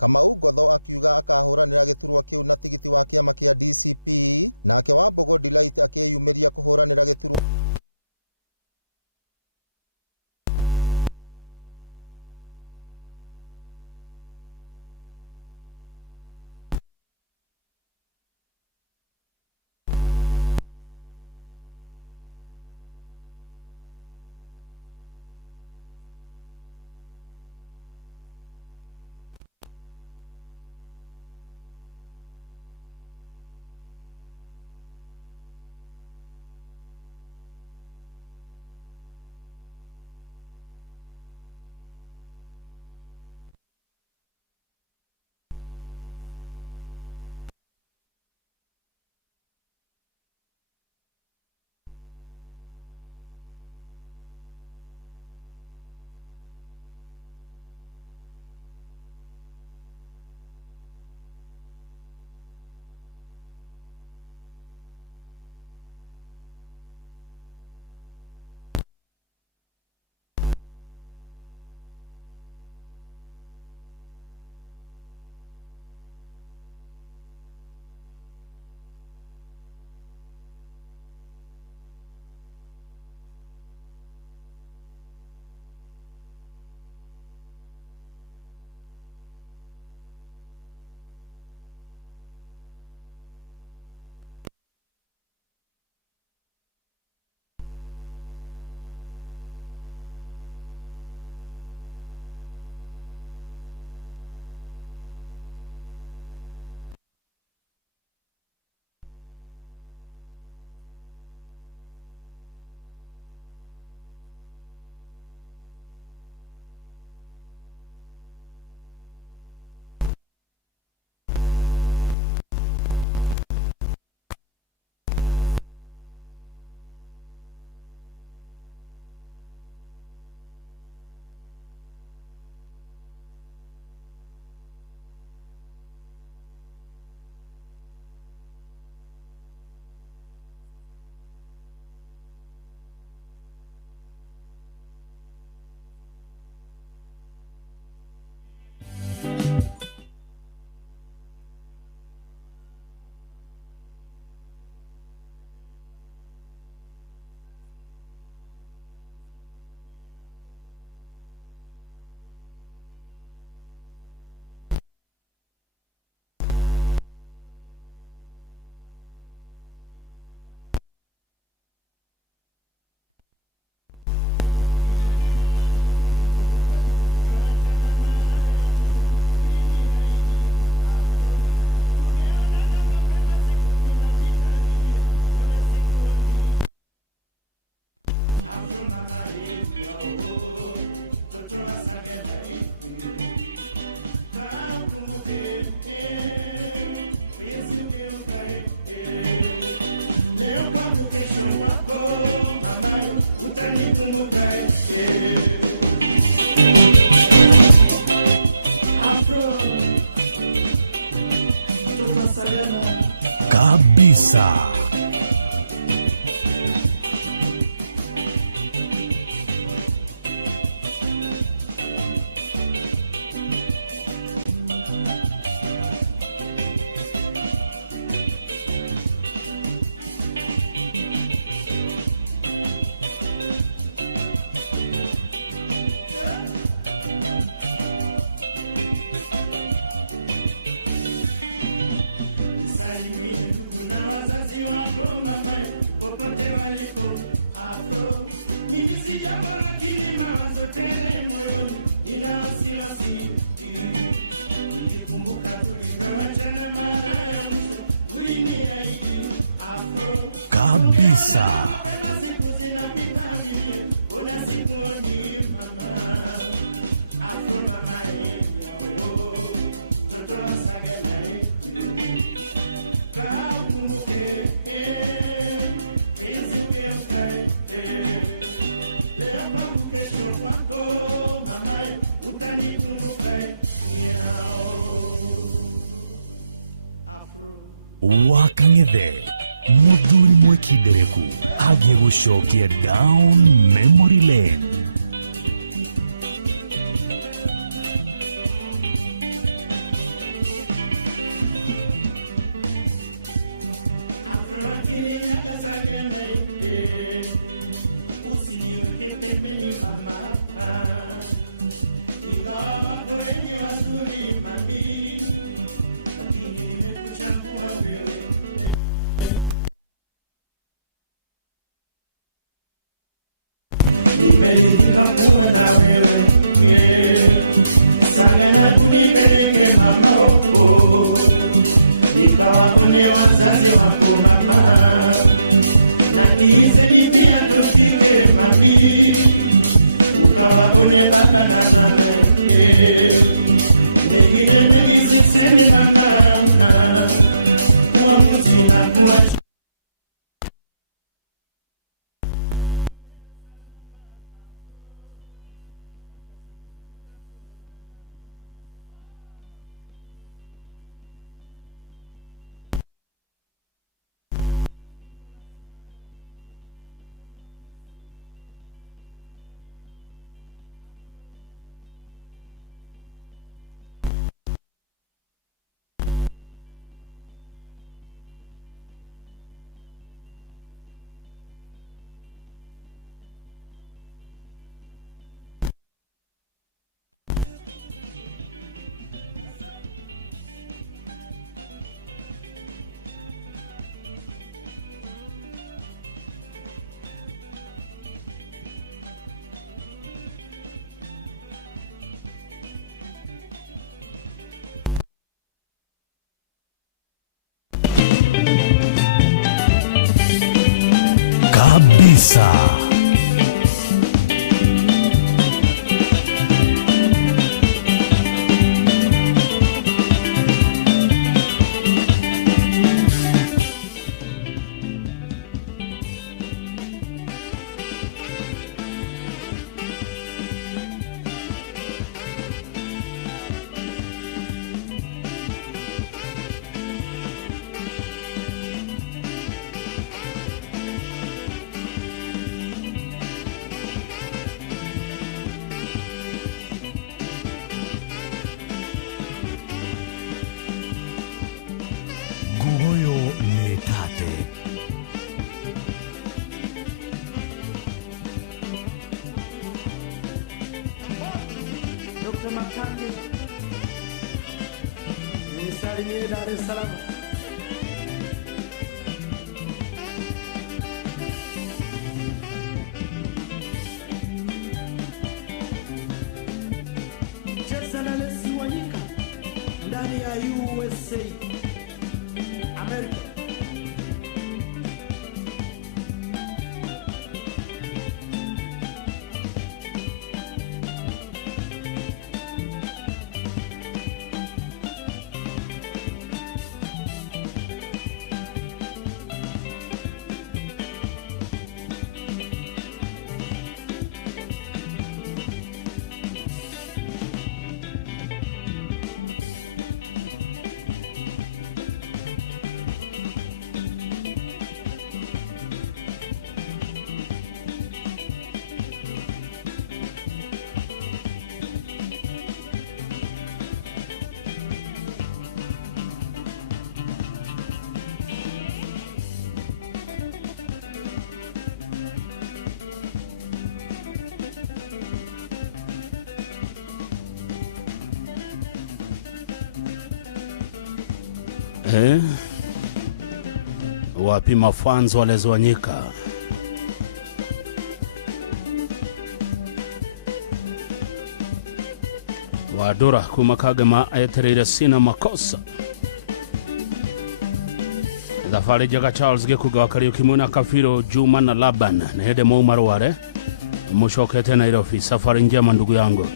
Kamau Ngotho akiuga akahũranĩra gĩturwa kĩu na tigiti wa kĩama kĩa DCP nake Wambũgũ Ndung'u akĩyumĩria kũhũranĩra gĩturwa kabisa. Kabisa. Wakang'ethe muthuri mwekindereku agie gucokia down memory lane. Kabisa. Dr. Makande, nisalimie Dar es Salaam. Cheza na Lesi Wanyika ndani ya USA, Amerika. Wapi mafans walezwanyika? Wadora kumakagema ayeterere sina makosa. Dhafari jaga Charles gekugawa Kariuki Muna Kafiro Juma na Laban na hede Moumarware. Mushokete Nairobi, safari njema ndugu yangu.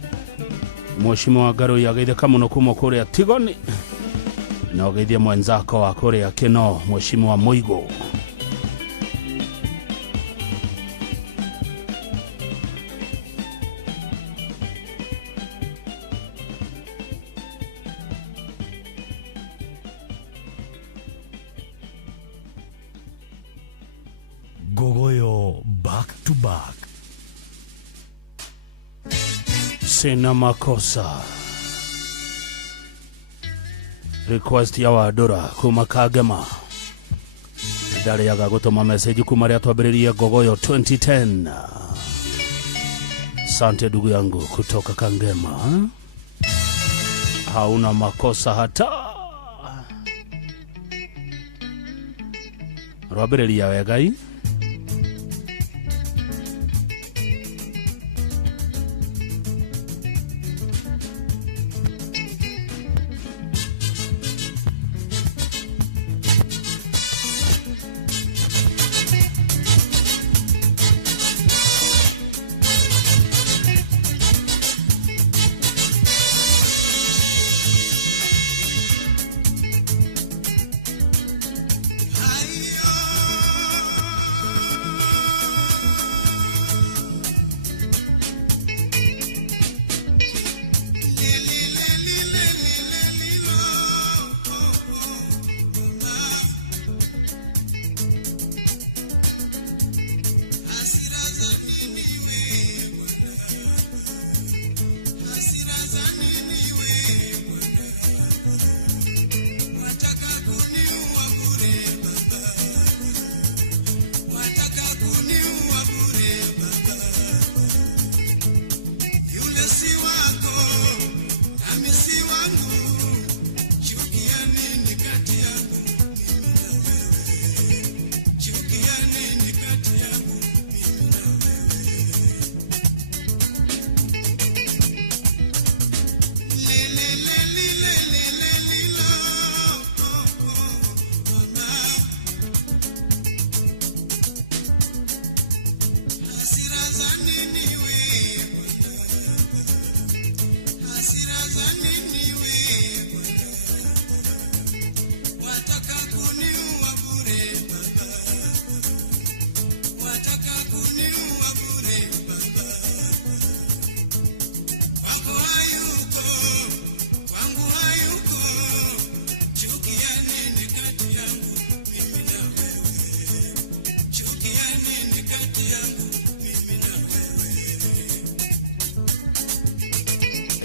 Mheshimiwa Garo yagaide kamuno kumo Korea Tigoni. Na wagaide mwenzako wa Korea Kino, Mheshimiwa Muigo. Gogoyo back to back. Sina makosa. Request ya Wadora kumakagema. Dare yaga gutuma message kumaria twabiriria Gogoyo 2010. Sante ndugu yangu kutoka Kangema. Hauna makosa hata. Rwabiriria wegai.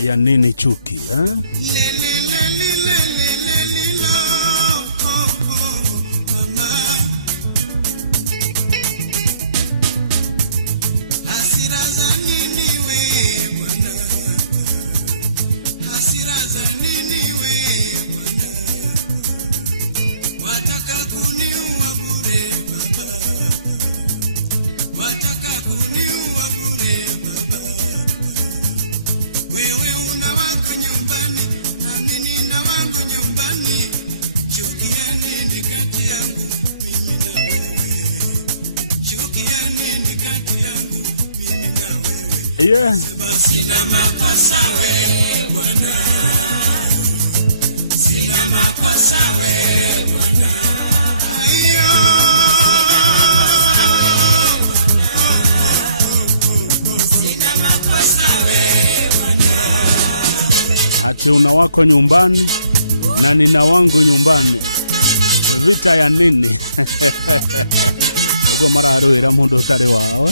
Ya nini chuki, ha? Yeah. Ati una wako nyumbani na nina wangu nyumbani. Vita ya nini? Kwa mara roho mundo kare wao.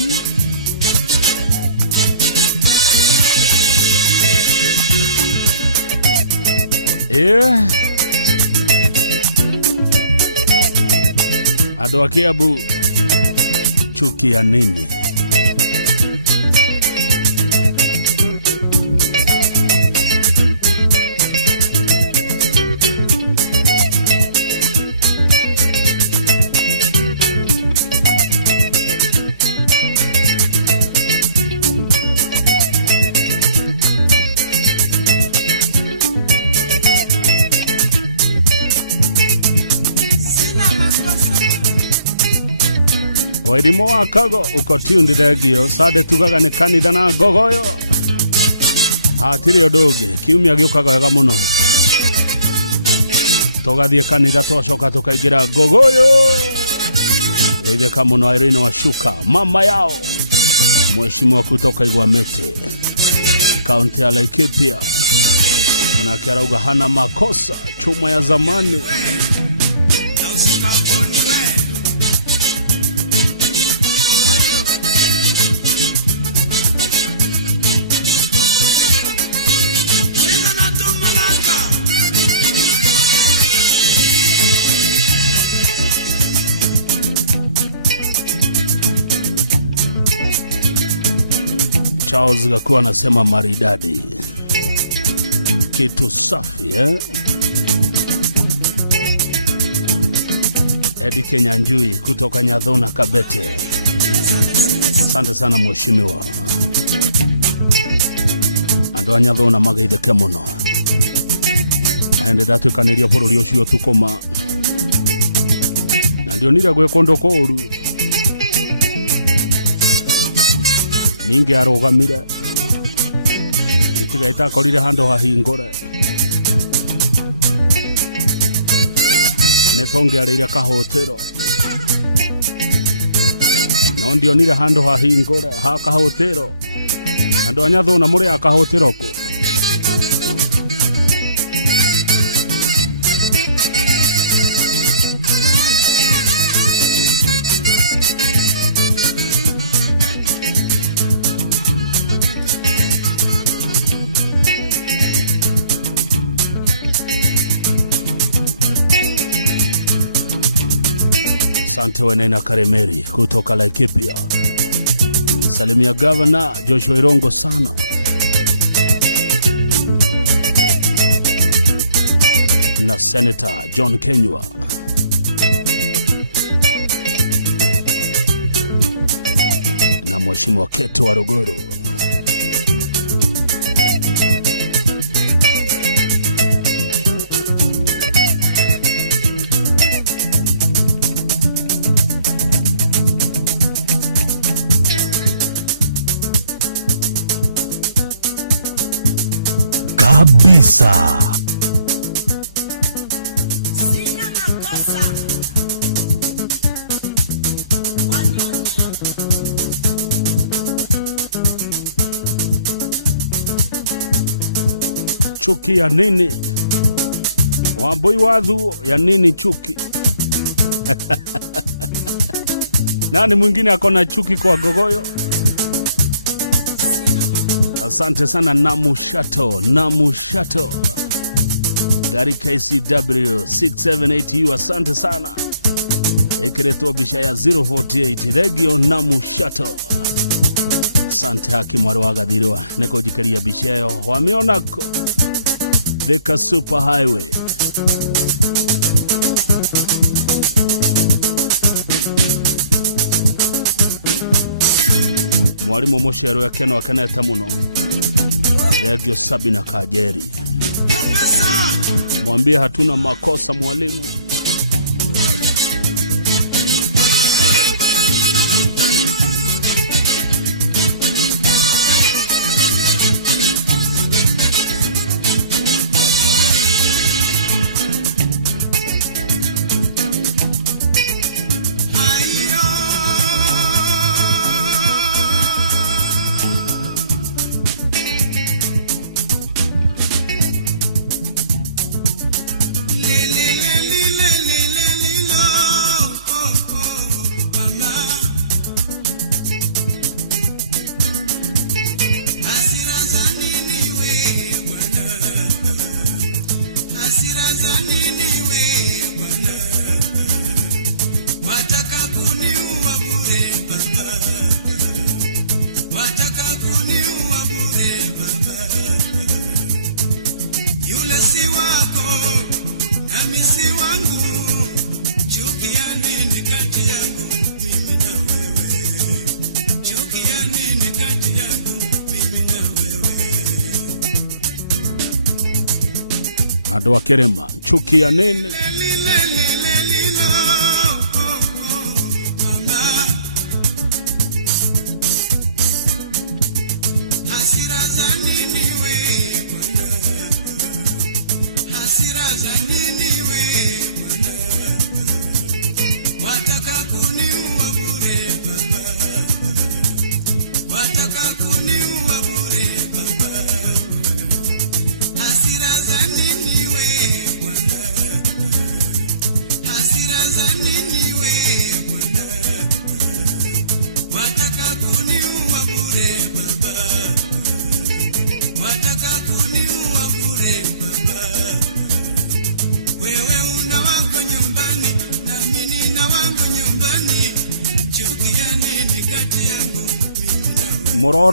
Abu chuki ya nini? kago ukosindi ndio baada tugaga ni kanisa na gogoyo akiri dogo kimya goka gara muno togathie kanisa twacoka tukaingira gogoyo ile kama no Irene Washuka mama yao mheshimiwa kutoka Igwamesi kaunti ya Laikipia na Taifa hana makosa chuma ya zamani anasema maridadi kitu safi Edi Kenya Njui kutoka Nyadhona Kabete asante sana mheshimiwa Nyadhona magego temuno ende datu kaniria poro yetu tukoma Joniga gwe kondo koru Niga rogamira Kita kolia hando ahingore Nekonge arira kahotero Ndio niga hando ahingore hapa hotero Ndio nyando na mure akahotero kutoka Laikipia salimia gavana Joshua Irongo sana na Senator John Kenywa na mheshimiwa Ketu wa Rogoro Akona chuki kwa gogoyo asante sana Namu Skato Dari KCW 678U asante sana Ekireto Busaya 048 Radio Namu Skato Asante Marwaga Diwa Neko Jikenya Busaya Wanionako Deka Super Highway Mwambia hatuna makosa mwalimu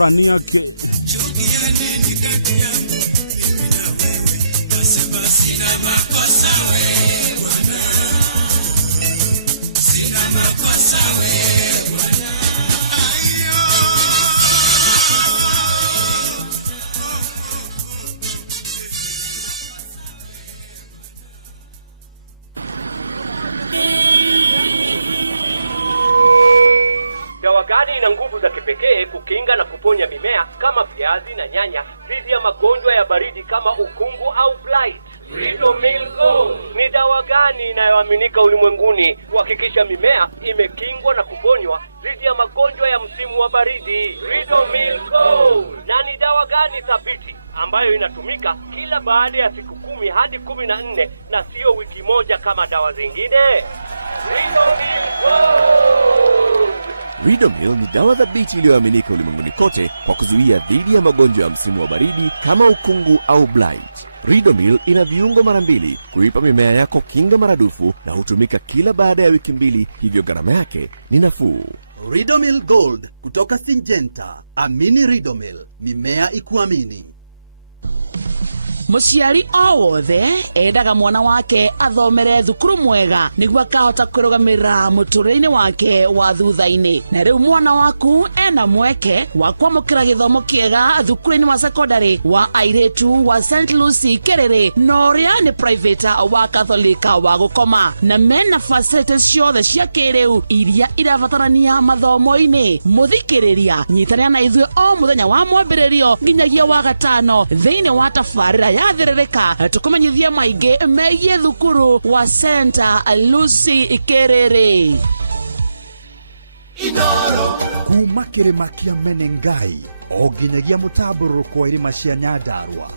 Morania ke. Sina makosa we Bwana, sina makosa we Bwana. Dawa gani ina nguvu za kipekee kukinga na kuponya mimea kama viazi na nyanya dhidi ya magonjwa ya baridi kama ukungu au blight? Ridomil Gold ni dawa gani inayoaminika ulimwenguni kuhakikisha mimea imekingwa na kuponywa dhidi ya magonjwa ya msimu wa baridi? Ridomil Gold. Na ni dawa gani thabiti ambayo inatumika kila baada ya siku 10 hadi 14 na sio wiki moja kama dawa zingine? Ridomil Gold. Ridomil ni dawa thabiti iliyoaminika ulimwenguni kote kwa kuzuia dhidi ya magonjwa ya msimu wa baridi kama ukungu au blight. Ridomil ina viungo mara 2 kuipa mimea yako kinga maradufu na hutumika kila baada ya wiki 2, hivyo gharama yake ni nafuu. Ridomil Gold kutoka Syngenta. Amini Ridomil, mimea ikuamini. Muciari o wothe endaga mwana wake athomere thukuru mwega niguo akahota kwirugamira muturire wake wa thutha-ini. Na riu mwana waku ena mweke wa kwamukira githomo kiega thukuru-ini wa secondary wa airetu wa St. Lucy Kerere, na uria ni private wa Katholika wa gukoma, na mena facilities ciothe cia kiriu iria irabatarania mathomo-ini. Muthikiriria, nyitanira na ithuĩ o muthenya wa mwambĩrĩrio nginyagia wa gatano thiini wa tabarĩra yathirĩrĩka tukumenyithia maingĩ megiĩ thukuru wa St. Lucy Kerere. Inoro kuma kĩrĩma kĩa Menengai o nginyagia mũtambũrũko wa irĩma cia Nyandarua.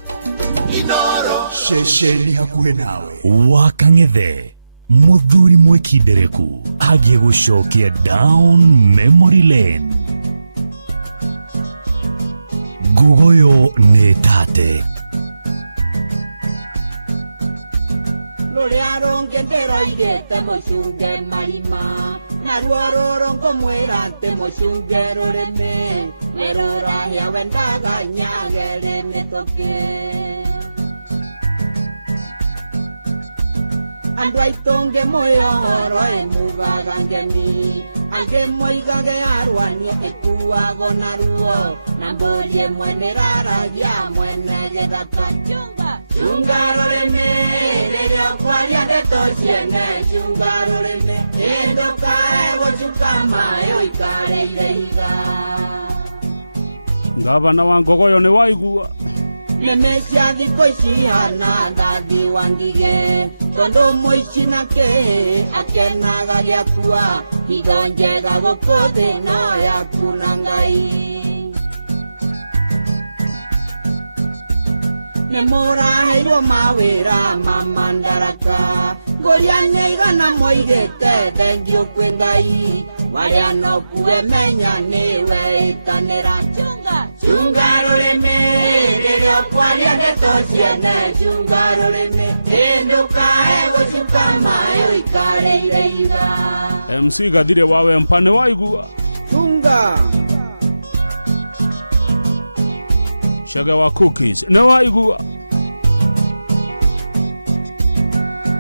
Inoro ceceni hakuhĩ nawe. Wakang'ethe muthuri mwĩkindereku agie gũcokia down memory lane. Ngugoyo nĩ tate. Ruria rungĩndĩro irĩte mũcunge marima, naruo rũrũ ngũmwĩra atĩ mũcunge rũrĩmĩ nĩ rũrahĩa wendaga nyagere mĩtũkĩ. Andũ aitũ ngĩmwĩra ũhoro ĩmugaga ngemi, angĩ moigage arwanie ĩkuagwo na ruo, na mbũri ĩmwe nĩraragia mwene gĩthaka. Chunga rũrĩmĩ rĩrĩa kwaria ndeto ciene, chunga rũrĩmĩ ndũkae gũcuka maĩ ũikarĩire iga. Gavana wa Ngogoyo nĩ waigua neme cia thikũ ici hana ndathi wa ngigĩ, tondũ mũici nake akenaga gĩakua, indo njega gũkũ thĩ no yaku na Ngai. Nĩmũraheirwo mawĩra ma mandaraka, ngũria nĩ igana moigĩte thengiũ kwĩ Ngai, warĩa no kuwe menya nĩwe ĩtanĩra. Chunga rũrĩmĩ rĩrĩa kwaria ndeto ciene, chunga rũrĩmĩ ndũkae gũcuka maĩ ũikarĩire iga. MC Gathire wawe mpane waigua Chunga Shaga wa cookies nĩ waigua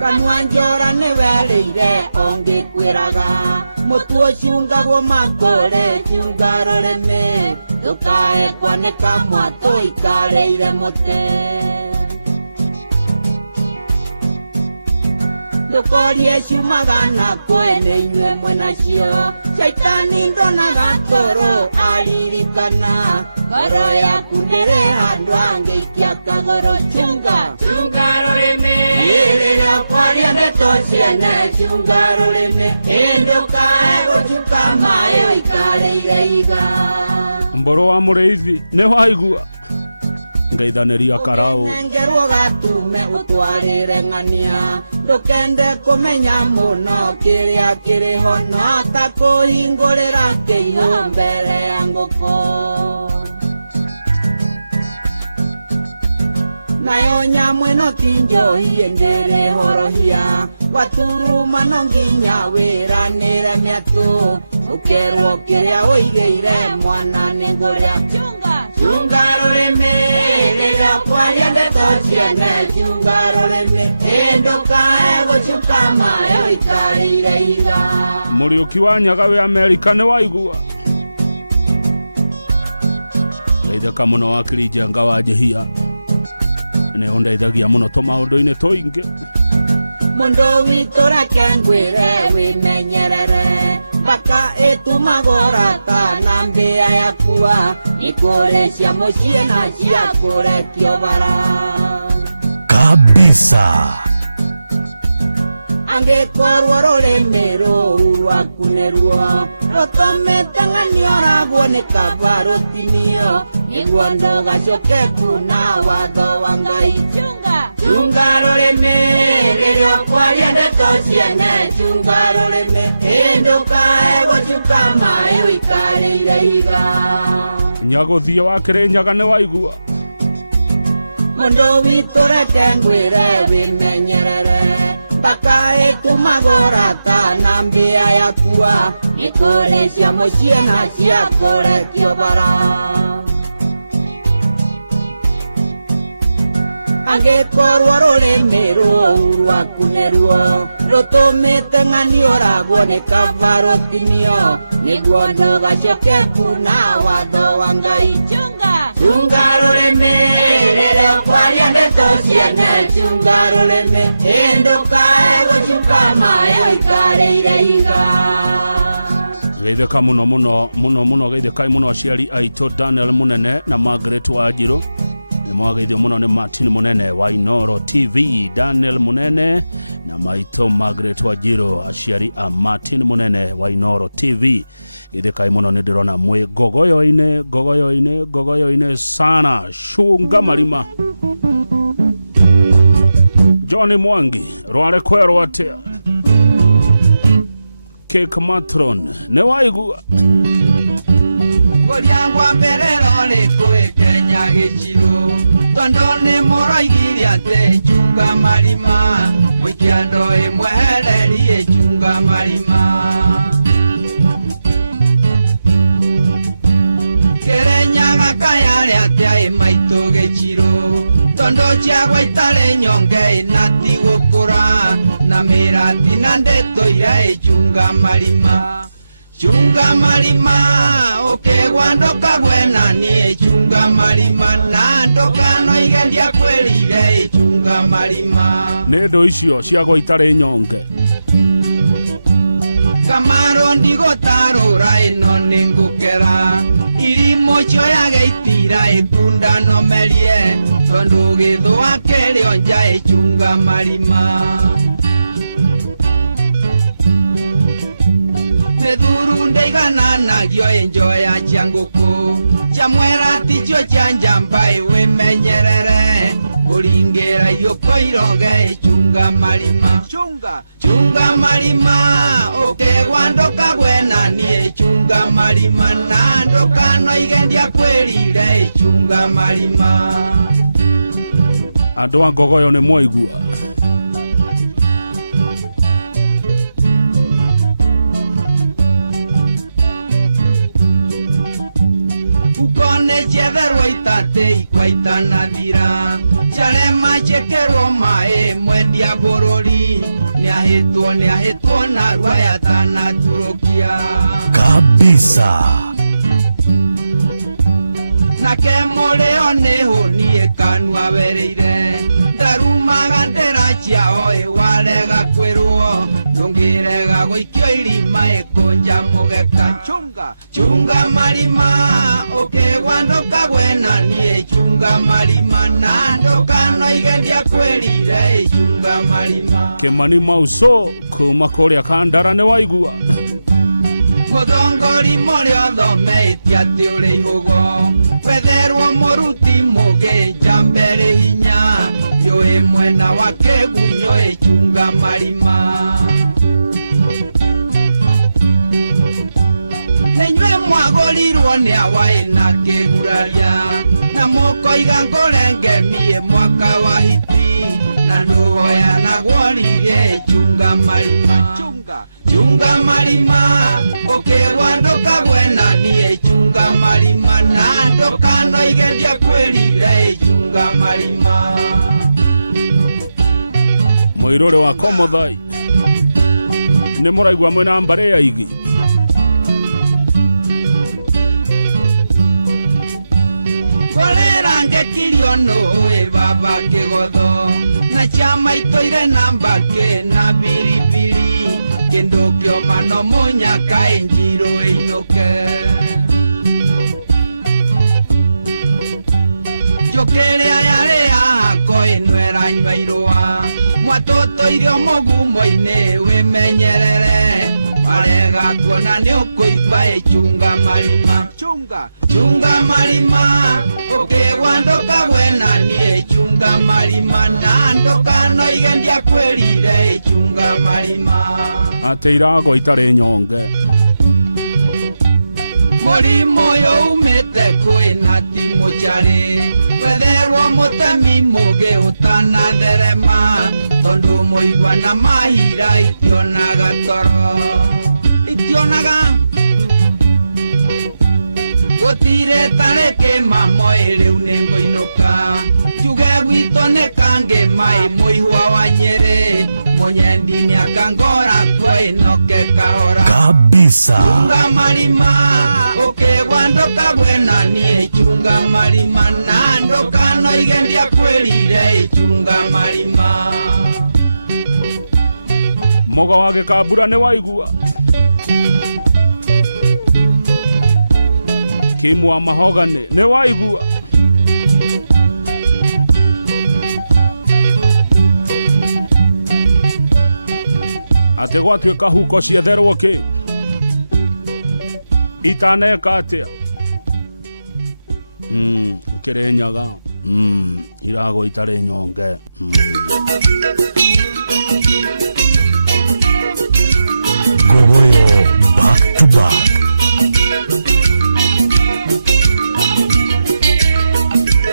Kanua njora nĩwerĩire ongĩkwĩraga, mũtu ũcungagwo makũrĩ chunga rũrĩmĩ, ndũkae kwanĩka mwatũ ikarĩire mũtĩ. Ndũkorie ciumaga na kwene inyuĩ mwenacio, Shaitani ndonaga toro aririkana, ngoro yaku ndĩrĩ handũ angĩikia kagũrũ. Chunga rũrĩmĩ rĩrĩa kwaria ndeto ciene, chunga rũrĩmĩ ndũkae gũcuka maĩ ũikarĩire iga. Mboro wa mũrĩithi nĩ waigua ngeithanĩria karau nengerwo gatume ũtwarĩre ng'ania, ndũkende kũmenya mũno kĩrĩa kĩrĩho, no ta kũhingũrĩra kĩihũ mbere ya ngũkũ. Nayo nyamũ ĩno ti njohi ndĩrĩhorohia, waturuma no nginya wĩranĩre mĩatũ, ũkerwo kĩrĩa ũigĩire mwana nĩ ngũrĩa. chunga rurimi rĩrĩa kwaria ndeto ciene chunga rurimi ndũkae gũcuka mayo ikarĩire iga Mũriũki wa Nyagawe Amerika nĩ waigua ithaka mũno wa Kĩrĩnjanga wa Njihia nĩ ondeithagia mũno tũmaũndũ-inĩ tũingĩ mũndũ witũ reke ngwĩre wĩmenyerere mpaka ĩtumagora kana mbĩa yakua ikũrĩ cia mũciĩ na cia kũrekio bara kabisa angĩkorwo rũrĩmĩ rũru rwaku nĩruo rũtũmĩte ng'ania ũragwo nĩ kaba rũtinio nĩguo ndũgacoke kuna watho wa Ngai chunga rũrĩmĩ rĩrĩa kwaria ndeto ciene chunga rũrĩmĩ ndũkae gũcuka mayo ikarĩire iga Nyagũthiĩ wa Kĩrĩnyaga nĩ waigua mũndũ witũ reke ngwĩre wĩmenyerere mpaka ĩtumagora kana mbĩa yakua ikũrĩ cia mũciĩ na cia kũrekio bara angĩkorwo rũrĩmĩ rũu rwaku nĩruo rũtũmĩte ng'ania ũragwo nĩ kaba rũtinio nĩguo ndũgacoke kuna watho wa Ngai chunga rũrĩmĩ rĩrĩa kwaria ndeto ciene chunga rũrĩmĩ ndũkae gũcuka mayo ikarĩire iga geithĩka mũno geithĩkai mũno aciari aitũ Daniel Mũnene na Margaret Wanjirũ mwageithio mũno nĩ Martin Mũnene wa Inoro TV Daniel Mũnene na maitũ Margaret Wanjirũ aciari a Martin Mũnene wa Inoro TV geithĩkai mũno nĩ ndĩrona mwĩ gogoyo-inĩ sana cunga marima John Mwangi rware kwerwo atĩa Cake Matron nĩ waigua Gũriangwa mbere rore kwĩkenya gĩcigo tondũ nĩ mũroigire atĩ chunga marima mũikiando ĩmwe hererie chunga marima Kĩrĩnyaga kayarĩ atĩa maitũ gĩciro tondũ ciagwa itarĩ nyonge na ti gũkũra na mĩrati na ndeto iria chunga marima ũkĩgwa ndũkagwe na niĩ chunga marima na ndũkanoigeria kwĩrire chunga marima nĩ ndũ icio ciagwa itarĩ nyonge Kamaro ndigũtarũra ĩno nĩ ngũkera irimo cioya gĩitira ĩkunda no merie tondũ gĩthũa kĩrĩo nja chunga marima Nagio enjoya changuku chamwera ticho chanjamba iwemenyerere uringera yokoiroge chunga marima chunga marima ukegwando kagwena nie chunga marima nando kano igendia kwelire chunga marima andũ a Ngogoyo nĩ mwaigua Cheverwa itate ikwaitana vira Charema chekerwo mae mwendia borori Niahitwo na rwaya tana turokia kabisa Nake moreo neho niye kanwa vereire Darumaga ndera chiao ewarega kwerwo Nongirega goikio irima ekonja mugeka Chunga marima ukegwando kagwena niye chunga marima nando kano igeria kwelire chunga marima Kĩmarima uso kuma kũrĩa Kandara nĩ waigua Mũthongori mũrĩa ũthometie atĩ ũrĩ igũgũ wetherwo mũruti mũgĩnja mbere inya yũĩ mwena wa kĩgunyũ chunga marima Mwagũrirwo nĩ awaĩ na kĩguraria na mũkoiga ngũrengenie mwaka wa hiki na ndũgoya na gworirie chunga marima ũkĩgwa ndũkagwena niĩ chunga marima na ndũkanoiga vamwe na mbare ya igi Kolera ngetirio noe baba kigodo na chama itoire namba ke na bilibili kendo pyo mano monya kaingiro inoke Jokere ayare ako enwera iwairoa Mwatoto irio mogumo ine wemenyerere Parega tuona ne ukoipa echunga marima Chunga marima Oke wandoka wena ni echunga marima Nandoka no igendia kwerire echunga marima Ateira ako itare nyonge Morimo yo umete kwena timo chare Wederwa motemi moge utana derema Tondo moiwa na mahira itionaga toro Itionaga Gotire tareke mamo ere unengo inoka Chuge wito ne kange mai moiwa wanyere Monyendi nyakangora kwa inoke kaora Kabisa. Chunga marima Oke wandoka wena ni chunga marima Nandoka no igendia kwerire chunga marima Moga wake kabura ne waigua Kimu wa mahogani ne waigua Asegwa kika huko siederwo ke Ikane kate Kirenyaga Yago itare nyonge Back to back.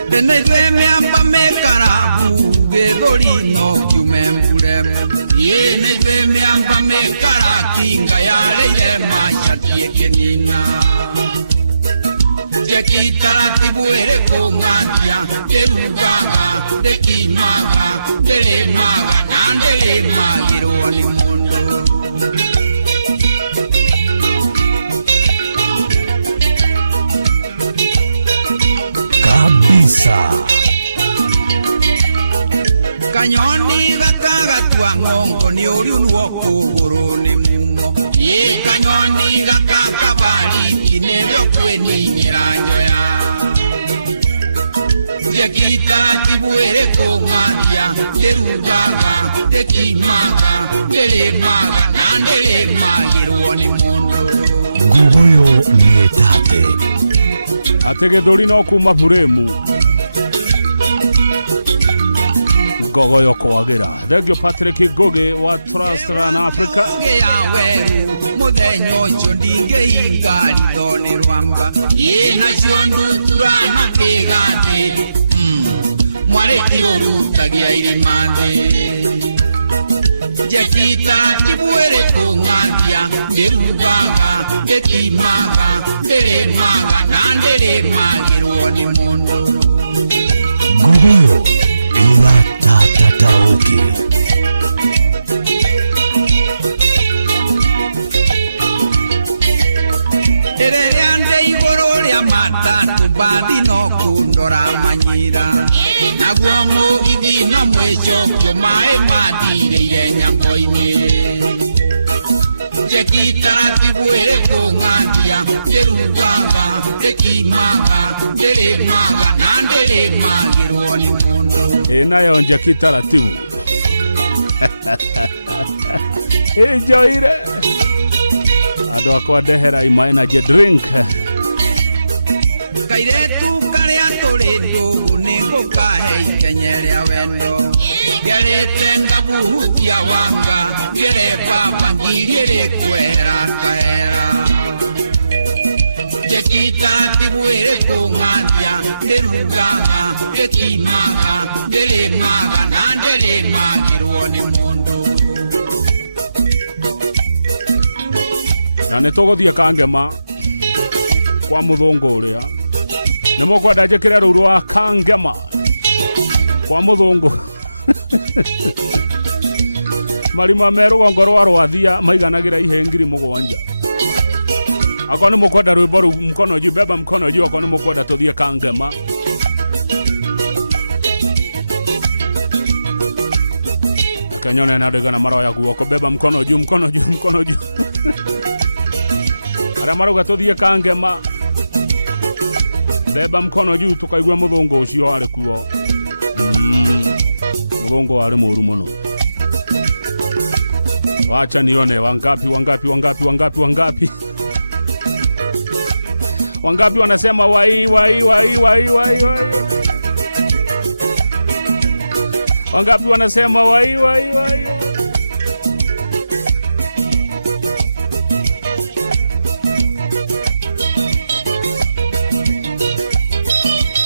Tenezeme hapa mekara Ugedori no tumemure Yenezeme hapa mekara Kinga ya leile machachi kenina Jekitara kibuere kumania Kemugaga, dekimaga, delemaga Nandelema Kiruani mondo Kanyoni gakaga tuango ni uriuo kuro ni mimo Kanyoni gakaga bari kinero kweni nyiranya Jekita kibuere kumania Kerugaga, dekimaga, delemaga Nandelema Kiruani mondo Ngurumo ni tate Ategedori no kumba buremu Gogoyo Kowagira. Belgio Patrick Goge wa Trasa na Afrika. Mudenyo chondige inga doni rwamba. Ina shono rwamba mbigane. Mware utagia imane. Jekita kibuere kungandia. Derubanga, dekimanga, deremanga, nanderemanga rwani mondo. Ngurumo na tataoki Ereyande igoro lya mata Badino kundora ranyira Nagwamo ibino mwecho Kumae mati yenya mwoimire Jekitara kibuere kungandia Derubanga, dekimanga, deremanga Nanderemanga rwani mondo Inayo Jekitara tu Enjoy it Ndo kwa dehera imaina drink Kairetu kare andoretu Nego kare kenyere awendo Gerete ndabu ya wanga Gere papa ngire kwera kaera Jekita kibuere kumania Deruganga, dekimanga, deremanga Nanderemanga rwani mondo Togo dia kangema wa mulongo uria Nuko kwa dajekera rurwa kangema wa mulongo marima meru ngoro arwadia maiganagira ile ngiri mugwanja akoni mukoda rwimbo mkono juu beba mkono juu akoni mukoda tobie kangema kanyona na daga na mara ya guoko beba mkono juu na mara gatobie kangema beba mkono juu tukaigwa mudongo ucio ala kuo bongo ari murumo acha nione wangapi wanasema wai wangapi wanasema wai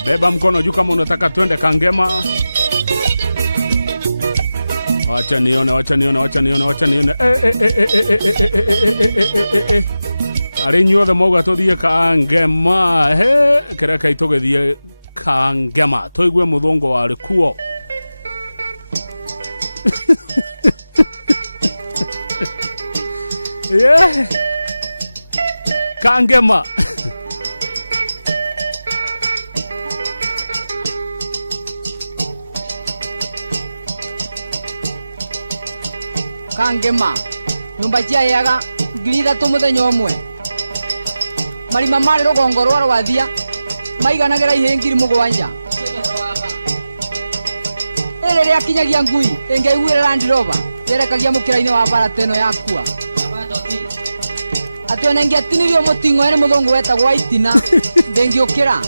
beba mkono juu kama unataka twende Kangema. Wacha nione. Ari nyuothe mauga tuthie Kangema. Kira kai tugithie Kangema. Tuigue muthungu wari kuo. Kangema. Kangema nyumba ciayaga ngiri 3 muthenya umwe marima mari rugongo rwathia maiganagira ihe ngiri 7 ere ya kinyagia ngui engeiguira Land Rover yerekagia mukira-ini wa bara teno yakua atone ngiatinirio mutingo ere muthungu wetagwo Itina ndengiukira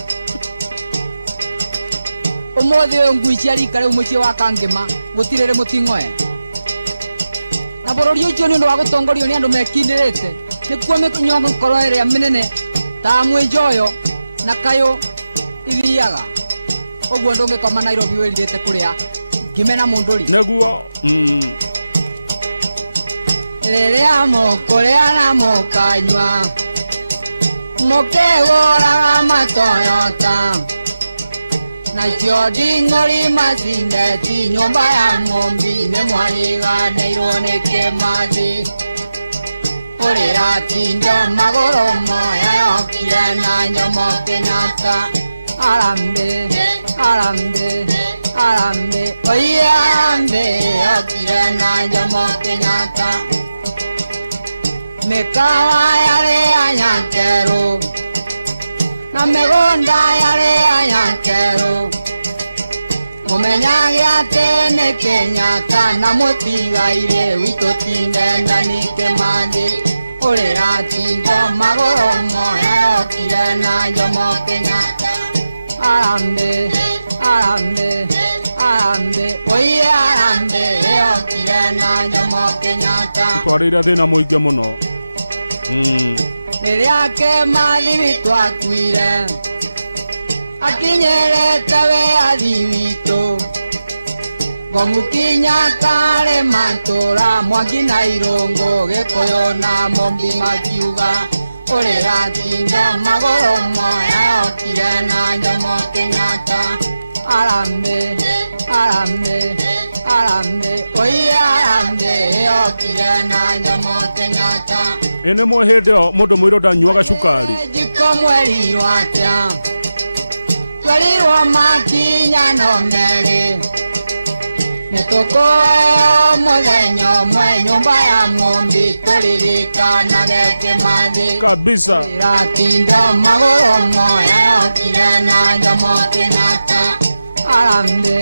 umuthi uyu ngui ciarika riu mucii wa Kangema gutirire mutingo na bururi ucio ni undu wa gutongorio ni andu mekindirite nikuo mikunyongo ngoro iria minene ta Mwijoyo na Kayo iriaga uguo ndungikoma Nairobi wiririte kuria ngimena munduri niguo riria mukuria na mukanywa mukeguraga matoyota nacio nding'ori macindeti nyumba ya ng'ombi nĩ mwariganĩirwo nĩ kĩmathi ũrĩra tindo magũrũ moya yokire na Jomo Kenyatta arambe oiye arambe yokire na Jomo Kenyatta mĩkawa yarĩ anyankerũ na mĩgũnda yarĩ anyankerũ mumenyage atĩ nĩ Kenyatta na mũtigaire witũ tinenda nĩ Kĩmathi ũrĩra tingo magũrũ moya yokire na Jomo Kenyatta arambe oiye arambe yokire na Jomo Kenyatta kwarĩra thĩna mũingĩ mũno rĩrĩa Kĩmathi witũ akuire akinyerete wĩathi witũ Gomukinya kare matũra Mwangi na Irũngũ Gĩkũyũ na Mũmbi makiuga ũrĩra tinga magũrũ moya yokire na Jomo Kenyatta arambe oiye arambe yokire na Jomo Kenyatta ene mwehende mũndũ mwĩrũ ndanyuaga cukari jiko mweri watia twarirwo makinya no merĩ nĩtũkũheo mũthenya ũmwe nyũmba ya Mũmbi tũririkanage Kĩmathi iratinda magũrũ moya yokire na Jomo Kenyatta arambe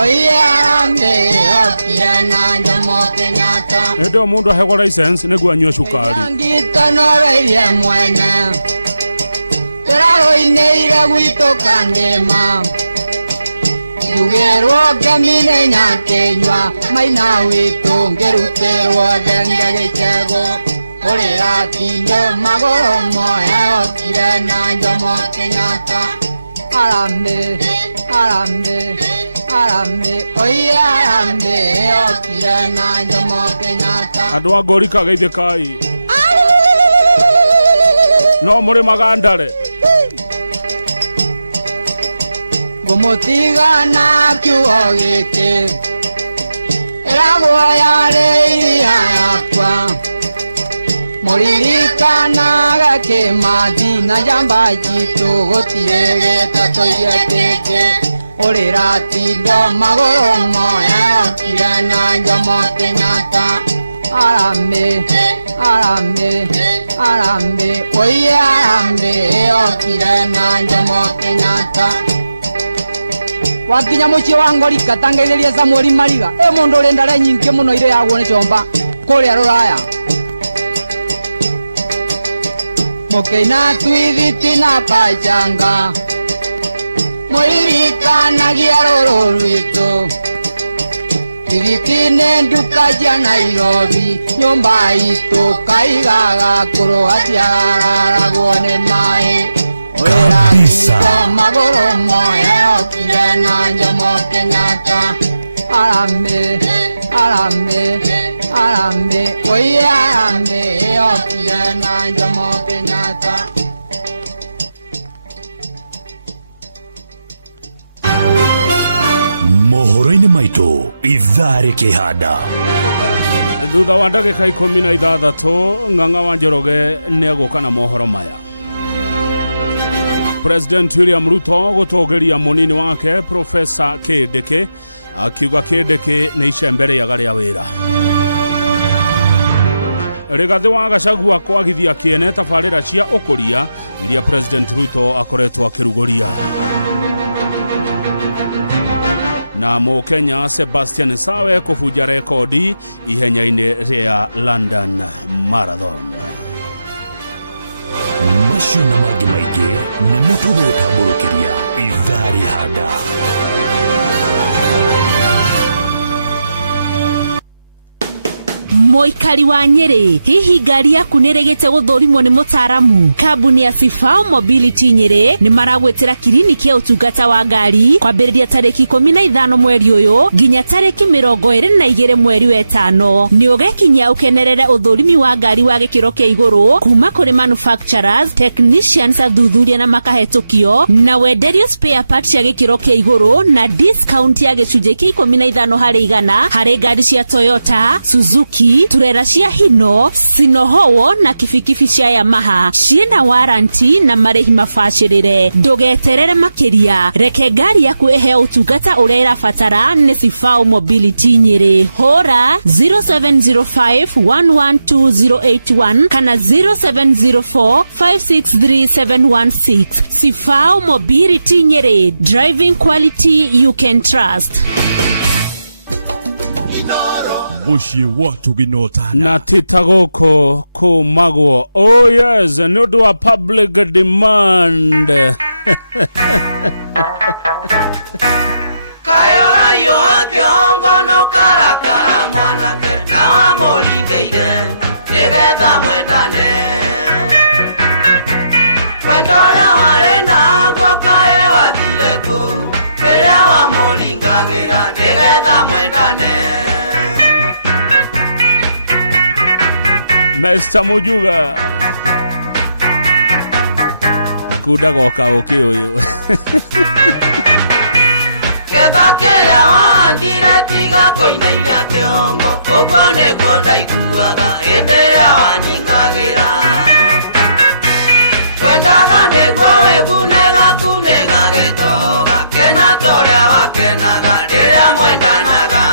oiye arambe yokire na Jomo Kenyatta ndio mũndũ ahogora license nĩguo anyue cukari ngitanoreirie mwene tũraroinĩire gwitũ Kangema ndugerwo ngemire Nyakenywa maina witũ ngĩrutĩrwo ndenge Gĩchegũ ũrĩra tindo magũrũ moya yokire na Jomo Kenyatta arambe oiye arambe yokire na Jomo Kenyatta andũ a Mbũri kageithĩkai no mũrĩ magandare ngũmũtigana kiugo gĩkĩ Nagoyale yakwa Muririkanaga Kemadina Jamba Jitu Gotiere Tatoya Teke Oriratilio Magoro Moya Kirana Jamote Nata Arambe Oye Arambe Okirana Jamote Nata Wakinya mucio wa ngori katangereria Samuel Mariga mundu uri ndare nyingi muno ire yagwo ni comba kuria ruraya Mokeina twithiti na pajanga Muririkanagia ruru rwitu Twithitine nduka cia Nairobi nyumba itu kaigaga kuruhatia ni mai Magoro moya Kirana Jomo Kenyatta Arambe Oye Arambe Kirana Jomo Kenyatta Mohoro-inĩ maitũ Ithare Kĩhanda. Ng'ang'a wa Njoroge nĩegũka na mohoro maya. President William Ruto gũtũgĩria mũnini wake Profesa Kindiki akiuga Kindiki nĩ icembe rĩega rĩa wĩra. Rigathi wa Gachagua kwagithia kĩene tabarĩra cia ũkũria iria President Ruto akoretwo akĩrugũria. Na Mũkenya Sebastian Sawe kũhunja rekodi ihenya-inĩ rĩa London Marathon. Macio na mangĩ maingĩ nĩ mũtũgũtambũrũkĩria Ithare Kĩhanda. Moikari wa Nyeri, hihi ngari yaku nĩrĩgĩte gũthũrimwo nĩ mũtaaramu? Kambuni ya Sifao Mobility Nyeri nĩ maragwĩtĩra kiriniki ya ũtungata wa ngari kwambĩrĩria tarĩki 15 mweri ũyũ nginya tarĩki 22 mweri wa ĩtano. Nĩ ũgekinyia ũkenerere ũthũrimi wa ngari wa gĩkĩro kĩa igũrũ kuma kũrĩ manufacturers, technicians athuthuria na makahetũkio na wenderio spare parts ya gĩkĩro kĩa igũrũ na discount ya gĩcunjĩ kĩa 15 harĩ 100 harĩ ngari cia Toyota, Suzuki, turera cia Hino, Sinohowo na kibikibi cia Yamaha ciena warranty na marĩhi mabacĩrĩre. Ndũgeterere makĩria, reke ngari yaku ĩheo ũtungata ũrĩa ĩrabatara nĩ Sifao Mobility Nyeri. Hũra 0705112081 kana 0704563716. Sifao Mobility Nyeri, driving quality you can trust. Inoro Mushi watu binota na tutagoko kumagwo. Oh yes, the new do a public demand. Kayora yo akiongo no karakara mwana kawa moriteje Nileta mwetane Katara warena Pakae wadileku Nilea wa moringa Nileta mwetane Kebakera wangire tiga konyenya kiongo Okone kota ikuwaga Endere wanikagira Kwetaga nekwawe kunega getoga Kena tore wakenaga Nira mwendanaga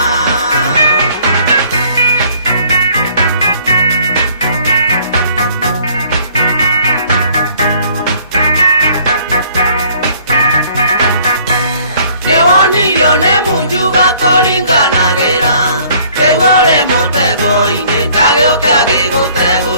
Kegore mutego ine, nagyo kagi mutego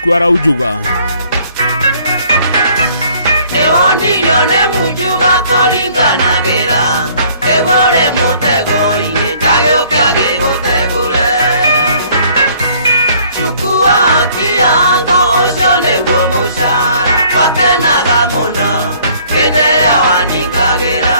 waku araujuga Ewonilole munjuga kolingana gera Ewore mutego initayo kyage mutegule Chukua kiango osione womusa Kapena gamuno Kendera wanikagera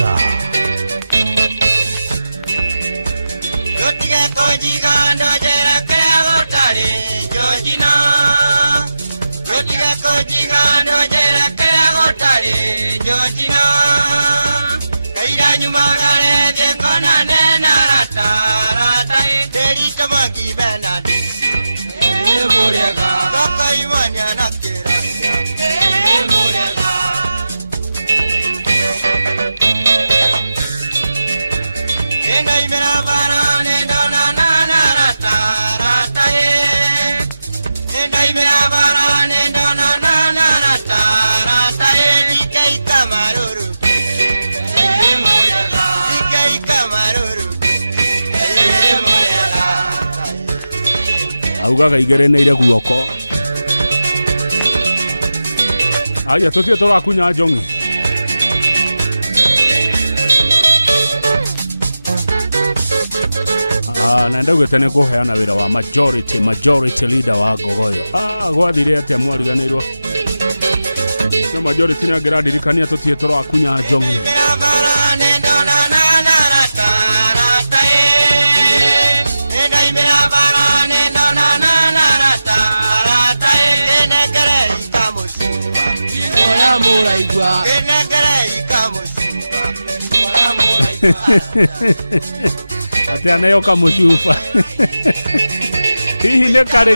Mombasa. Aya, tusiwe toa kunya jongo. Na ndogo tena kwa yana bila wa majority leader wako. Wadi yake mmoja ya nero. Majority na grade kania tusiwe toa kunya jongo. Ya me oka musiusa. Ini le pare.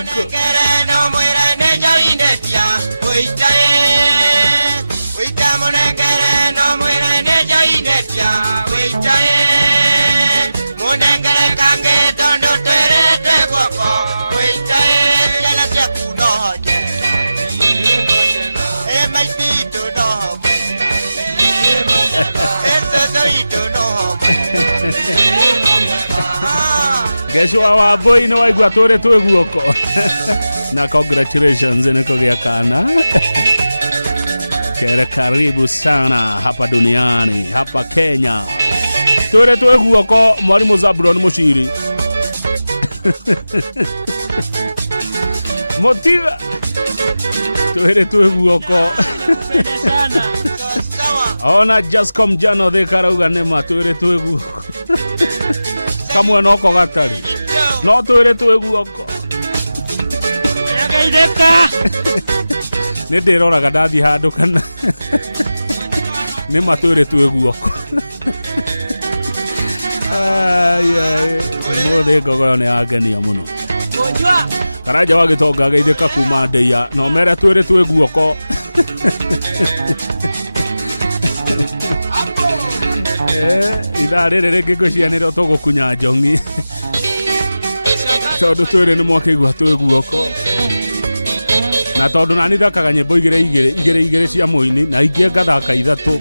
Atore tu guoko. Na congratulations zinakuja sana. Karibu sana hapa duniani, hapa Kenya. Atore tu guoko, mwalimu Zabron Motiri. Motira. Atore tu guoko. Ona just come jana de karauga nema atore tu guoko. Kama noko wakati. No tuere tu guoko. Ne dero na kadadi hado kana. Ne mature tu guoko. Ay, ko bana ne agani amuno. Araja wali toka gaide ka fumado ya. No mera tuere tu guoko. Rere che così è nero togo cugnaggio mi traduttore di mo che gusto gusto atau dunani da kaganya boy gere sia mo ni na ige ka ka iza to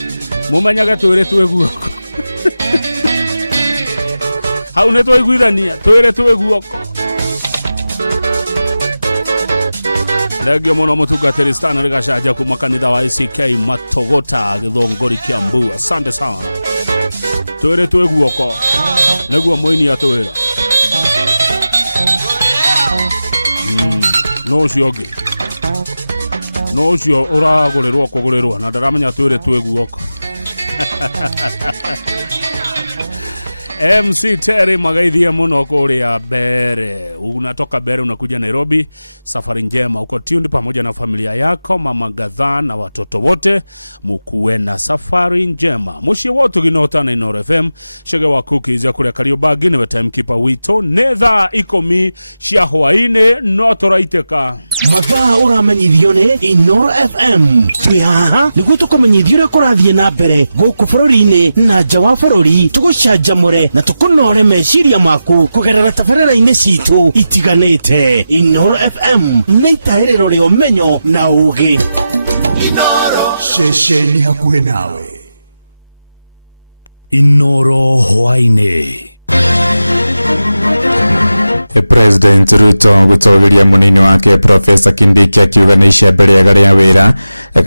mo manya ga tore to gusto au na to gusto ni tore to gusto Lagi mono musica interessante che c'ha dopo makanida wa SK Matogota Longori Kiambu Sande sa Tore to guoko Lagi mo ni atore No sio ora bolero na daramnya tore to guoko MC Terry Magaidi mono Korea Bere unatoka Bere unakuja Nairobi. Safari njema uko tuned pamoja na familia yako, mama Gazan na watoto wote, mukuwe na safari njema. Moshi wote ginotana ino FM, shege wa cookies ya kule Kariobangi ne time keeper wito neza ikomi shahwa ine notora iteka. Maza uramenyirione ino FM. Tiara niguto kumenyirira kurathie na mbere guku bururi-ini na nja wa bururi tugushanjamure na tukunore meciria maku kugerera tabarĩra-inĩ citu itiganĩte. Ino FM nĩitaĩrĩro rĩa ũmenyo na ũũgĩ. Inoro ceceni hakuhĩ nawe. Inoro hwainĩ. El presidente electoral de protesta indica que van a superar la realidad, la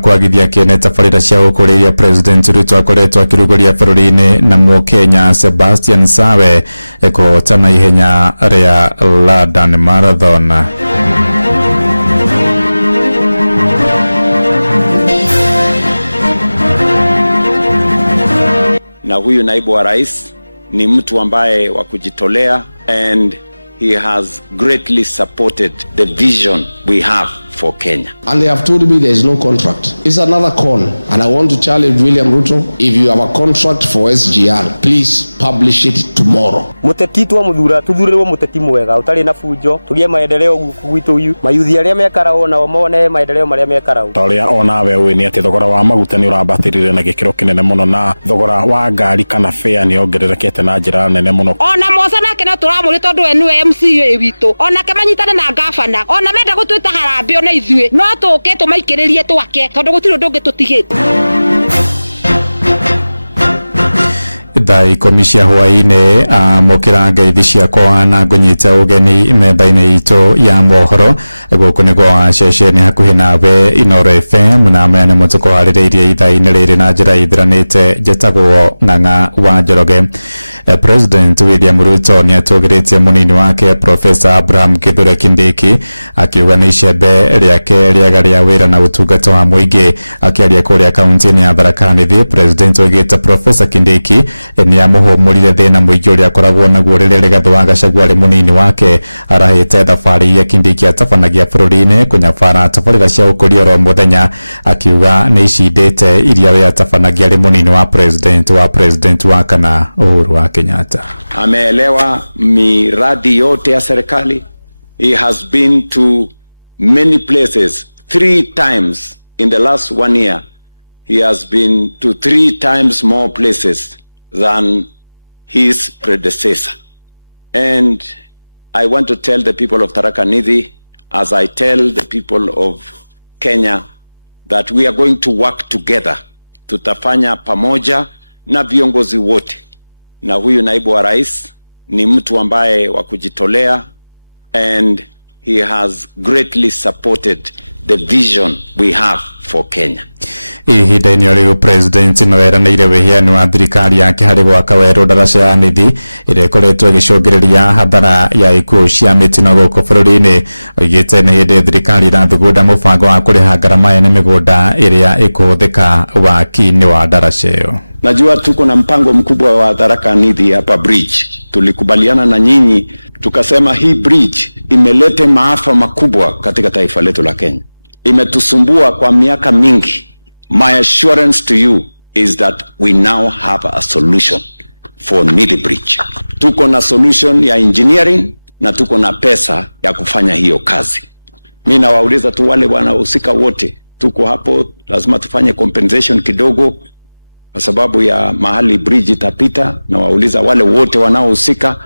cualidad que en esta protesta ocurrió el presidente electoral de categoría Peroni, no Kenya, Sebastián Saro, el cual también área Laban Maradona. Na huyu naibu wa rais ni mtu ambaye wa kujitolea, and he has greatly supported the vision we have for Kenya. And they have told me there is no contract. It's another call, and I want to challenge William Ruto, if you have a contract for SGR, please publish it tomorrow. Muteti wa muthura tugurire muteti mwega utari na fujo ugie maendeleo guku witu uyu bagithi aria mekaraho na wamone maendeleo maria mekaraho uria ona we ni ati thogora wa maguta ni wambatĩrĩire na gĩkĩro kĩnene mũno, na thogora wa ngari kana fare ni ongererekete na njĩra nene mũno. Ona mwana nake no tũramũhe tondũ we nĩwe MCA witũ, ona kana nyitana na ngabana, ona nenda gũtwĩtaga rambio na ithuĩ, no tũke tũmaikĩrĩrie twake tondũ gũtirĩ ũndũ ũngĩ tũtigĩte. Dari Komisi Hukumnya mungkin jadi siapa yang diminta dan menyadari itu yang mohon untuk penegakan sesuatu yang ada ingat penanganan itu kalau ada yang baik mereka dari peranita jatuh bawa mana yang berada Presiden yang Richard itu berita mengenai Profesor Abraham kepada Kindiki atiwan sudah ada keluarga yang berikut dalam bagian akhirnya keluarga yang berkaitan dengan tentu Profesor Kindiki Pemilihan melihat yang berjaya program ibu negara Tuhan sebuah menyimak rakyat dapat lihat juga kepada produksi kedatangan termasuk kedua anggotanya akibat misi detail ibarat kepada menyimak presiden tua kena luar biasa. Ameelewa miradi yote ya serikali. He has been to many places 3 times in the last 1 year. He has been to 3 times more places than his predecessor. And I want to tell the people of Tharaka Nithi, as I tell the people of Kenya, that we are going to work together. Tutafanya pamoja na viongozi wote. Na huyu naibu wa rais ni mtu ambaye wa kujitolea, and he has greatly supported the vision we have for Kenya. Presiden Jenerali Gubernur Amerika yang kedua keluar dari siaran itu, mereka telah sebelumnya pada yaitu yang dikenal kepada ini, kita melihat berikan dan gubernur pada kurang antara ini berbeda area ekonomi wa Kenya ada seo. Najua tuko na mpango mkubwa wa Tharaka Nithi hapa bridge. Tulikubaliana na nyinyi tukasema hii bridge imeleta maafa makubwa katika taifa letu la Kenya. Imetusumbua kwa miaka mingi. My assurance to you is that we now have a solution for Nithi Bridge. Tuko na solution ya engineering na tuko na pesa ya kufanya hiyo kazi. Ninawauliza tu wale wanaohusika wote, tuko hapo, lazima tufanye compensation kidogo kwa sababu ya mahali bridge itapita. Ninawauliza wale wote wanaohusika,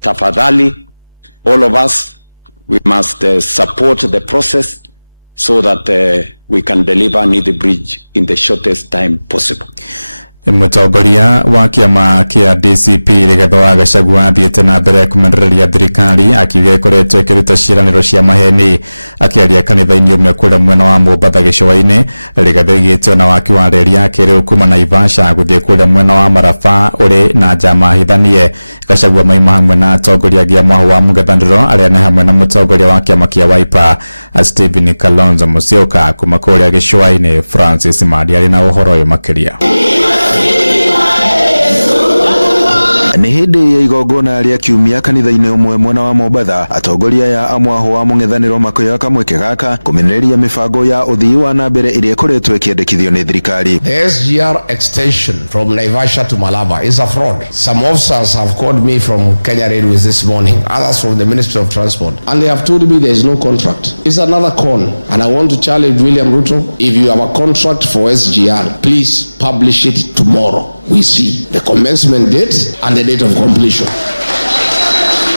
tafadhali, all of us, we must support the process so that we can deliver the bridge in the shortest time possible. Mencoba mahkamah ya DCP negara sebuah berkenaan menerima diri akibat produktivitas bersama ini akan dengan kurang menanggung pada ini jika berjuang akibat dari hukuman bahasa betul merasa oleh mahkamah bangsa kesebenarnya mencoba dia malam kedua ada mencoba mahkamah laita meski demikian mempersiapkan kumakura sesuai dengan Francis Emmanuel negara material. Hindi igogona rĩa kiumia kanitha-inĩ ĩmwe mwena wa Mombatha, atongoria ya amwe ho amũng'ethanĩro makoya kamũtĩ gaka kũmenereria mĩbango ya ũthii wa na mbere ĩrĩa ĩkoretwo ĩkĩendekithio nĩ thirikari. SGR extension from Naivasha to Malaba is a call. Some officers have called me from Kenya Railways this morning, asking the Minister of Transport. And they have told me there is no contract. It's another call, and I want to challenge William Ruto, if you have a contract for SGR, please publish it tomorrow. You see the commencement date and the date of completion.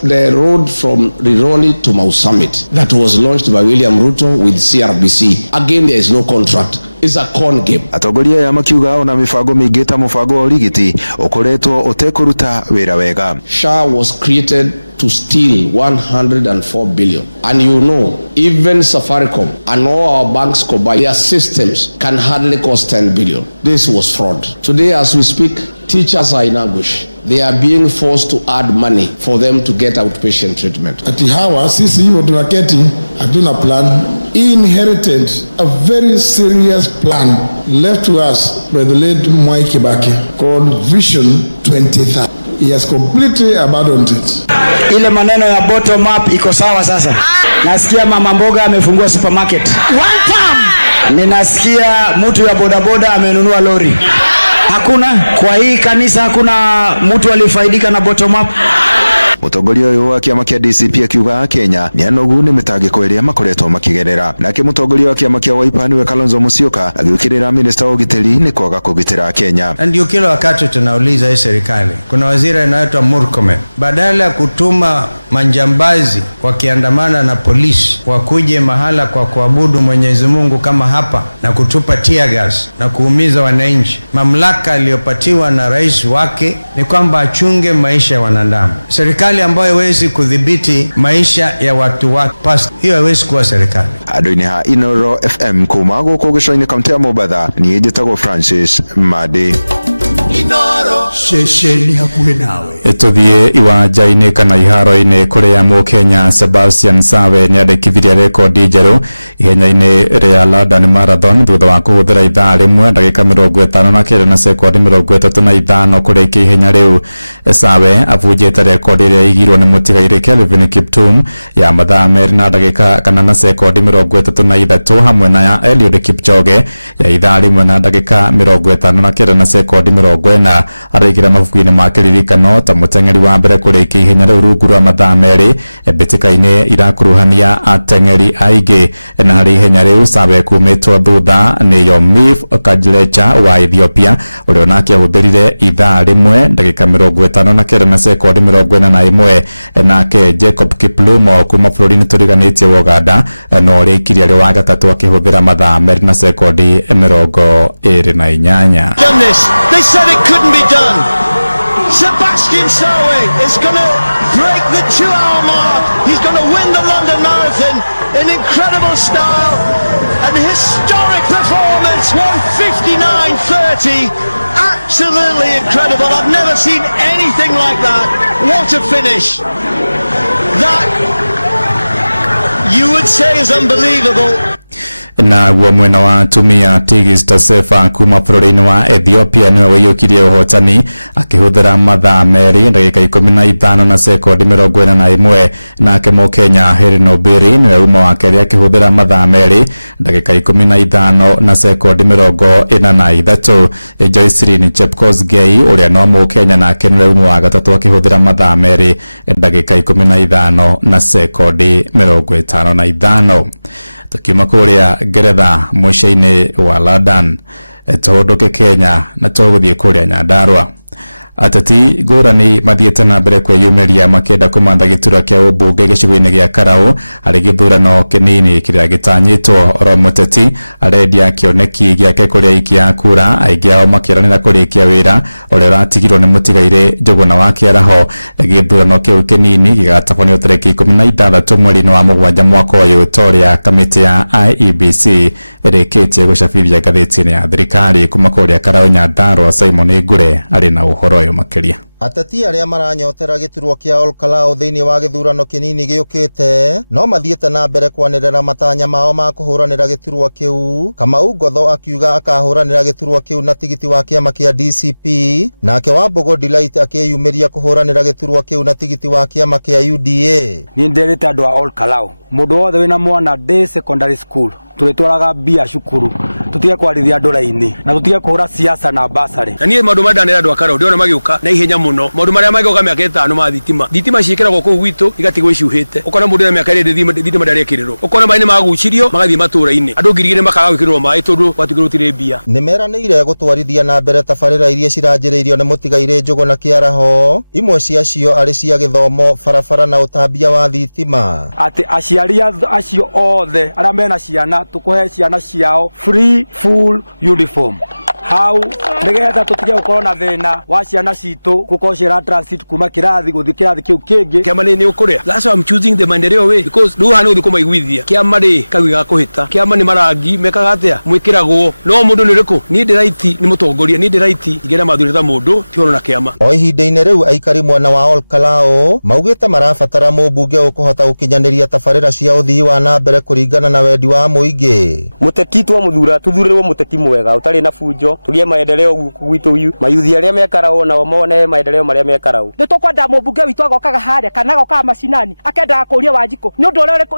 The road from Livoli to my street, it was launched by William Ruto with CRBC. Again, there is no contract. It's a quality. Atongoria ya makiuga yao na mipango mingĩ ta mũbango wa ũrigiti ũkoretwo ũtekũruta wĩra wega. SHA was created to steal 104 billion. And you know, even Safaricom and all our banks Kubalia systems can handle constant billion. This was not. Today, as we speak, teachers are in ambush. They are being forced to add money for them to get outpatient treatment. Sisi ndio watoto bila plan. Hii inherited a very serious problem. Left to us, the village health department called Bristol was completely abandoned. Ile maneno ya bottom up iko sawa sasa. Nasikia mama mboga amefungua supermarket. Ninasikia mtu ya bodaboda amenunua lori. Hakuna kwa hii kanisa hakuna mtu aliyefaidika na bottom up. Mutongoria wa kiama kia DCP akiuga Kenya niameguni mutangiko uria makoretwo makigorera nake mutongoria wa kiama kia Wiper wa Kalonzo Musyoka agĩkĩrĩra minista wa ũgitĩri kwaga kũgitĩra Kenya. Ndio wakati tunauliza serikali tunaongea na Murkomen badala ya kutuma majambazi wakiandamana na polisi wakuje mahala kwa kuabudu Mwenyezi Mungu kama hapa na kutupa tear gas na kuumiza wananchi. Mamlaka aliyopatiwa na rais wake ni kwamba atunge maisha ya wanadamu. Serikali ambayo haiwezi kudhibiti maisha ya watu wake sio hawezi kuwa serikali. Adenia inoro mkuma huko kusema kaunti Mombasa ni Dr. Francis Made. Sebastian Sawe na kupitia rekodi ya Nyanyi Rama Barima Bandu kwa kuweka taarifa mbele kama robota na siku ya robota tunaitana kule Kinyoro. Sawe hakuja rekodi ya video na mtandao kile kitu ya madame na dalika kama siku ya robota tunaitana na hapo ni kitu cha idadi na dalika robota na kile siku ya robota Orang mungkin makan ikan atau betul betul berkulit ini menurut madame ketika ini sudah kerugiannya akan diaiki menurut saya komite boda menurut apabila dia dia sudah nanti benda idari ini dari kamera tadi mungkin masih kode menurut lainnya nanti Jacob Kiplimo komite ini coba ada menurut kira ada kata madame masih kode menurut lainnya. Sebastian Sawe is going to break the 2-hour mark. He's going to win the London Marathon in incredible style. An historic performance, 1:59:30. Absolutely incredible. I've never seen anything like that. What a finish. That, you would say, is unbelievable. Tunapola gerada mushini wa Laban kutoka Kenya na tuwe kule na dawa atatu gora ni pamoja na break ya Maria na kwenda kama ndio kwa bodo kile ya karao aligura na kimini kila kitani kwa mtoto ndio yake ni ya kwa kura aidia mkira kwa kuira rati kwa mtoto ndio na akira ndio na kimini ya kwa kimini para kumaliza na jamaa kwa kwa kamatia IEBC Riketi ya kabiti ya Britania kumekora karanya daro sana migure alina uhoro ya makeria. Ateti aria maranyotera giturwa kia Olkalao thiini wa githurano kinini giukite no mathiete na mbere kwanirira matanya mao ma kuhuranira giturwa kiu. Kamau Ngotho akiuga akahuranira giturwa kiu na tigiti wa kiama kia DCP nake Wambugu Delight akiyumiria kuhuranira giturwa kiu na tigiti wa kiama kia UDA. Ndirita andu a Olkalao mundu wothe wina mwana Bay Secondary School twetwaraga mbia cukuru tutige kwarithia andũ raini na tutige kũhũra biaca na basarĩ. Niĩ maũndũ maya nĩ andũ a Kalao ndĩrona magĩũka na ihenya mũno. Maũndũ marĩa magĩũka mĩaka ĩtano ma thitima ciĩkĩragwo kũu gwitũ igatigwo ciũrĩte. Ũkona mũndũ mĩaka ĩrĩ thitima ndagĩkĩrĩrwo. Ũkona maĩ nĩ magũkirio magathiĩ matũũra-inĩ. Andũ ngiri igĩrĩ makahũthĩrwo maĩ tondũ matigwo kũrĩithia. Nĩmeranĩire gũtwarithia na mbere tabarĩra iria ciranjĩrĩirio nĩ mũtigairĩ Njũgũ na Kĩaraho. Imwe ciacio arĩ cia gĩthomo, barabara na ũtambia wa thitima. Atĩ aciari acio othe arĩa mena ciana tũkũhe ciana ciao free school uniform. au nigetha tutige gukona thina wa ciana citũ gũkorwo ciĩra transit kuma kĩrathi gũthiĩ kĩrathi kĩu kĩngĩ kĩama rĩu nĩ kũrĩa that's including the manero way because nĩ arĩ kũmaiguithia kĩama rĩ kahiga kũhĩta kĩama nĩ marangi mekaga atĩa nĩkĩragwo no mũndũ nĩ gũkũ nĩ ndĩraiki nĩ mũtongoria nĩ ndĩraiki ngĩna mathĩna mũndũ no na kĩama ihinda-inĩ rĩu aikari mwena wa Olkalao maugĩte marabatara mũmbunge ũkũhota gũkinyanĩria tabarĩra cia ũthii wa na mbere kũringana na wendi wa mũingĩ mũteti kwa mũthura tugurĩrwo mũteti mwega ũtarĩ na bunjo ũrĩa maendeleo gwitũ maithia arĩa mekaragwo nao mone maendeleo marĩa mekaragwo nĩ tũkwenda mũmbunge witũ agokaga harĩa kana agokaga macinani akendaga kũria Wanjikũ nĩ ũndũ ũrĩkũ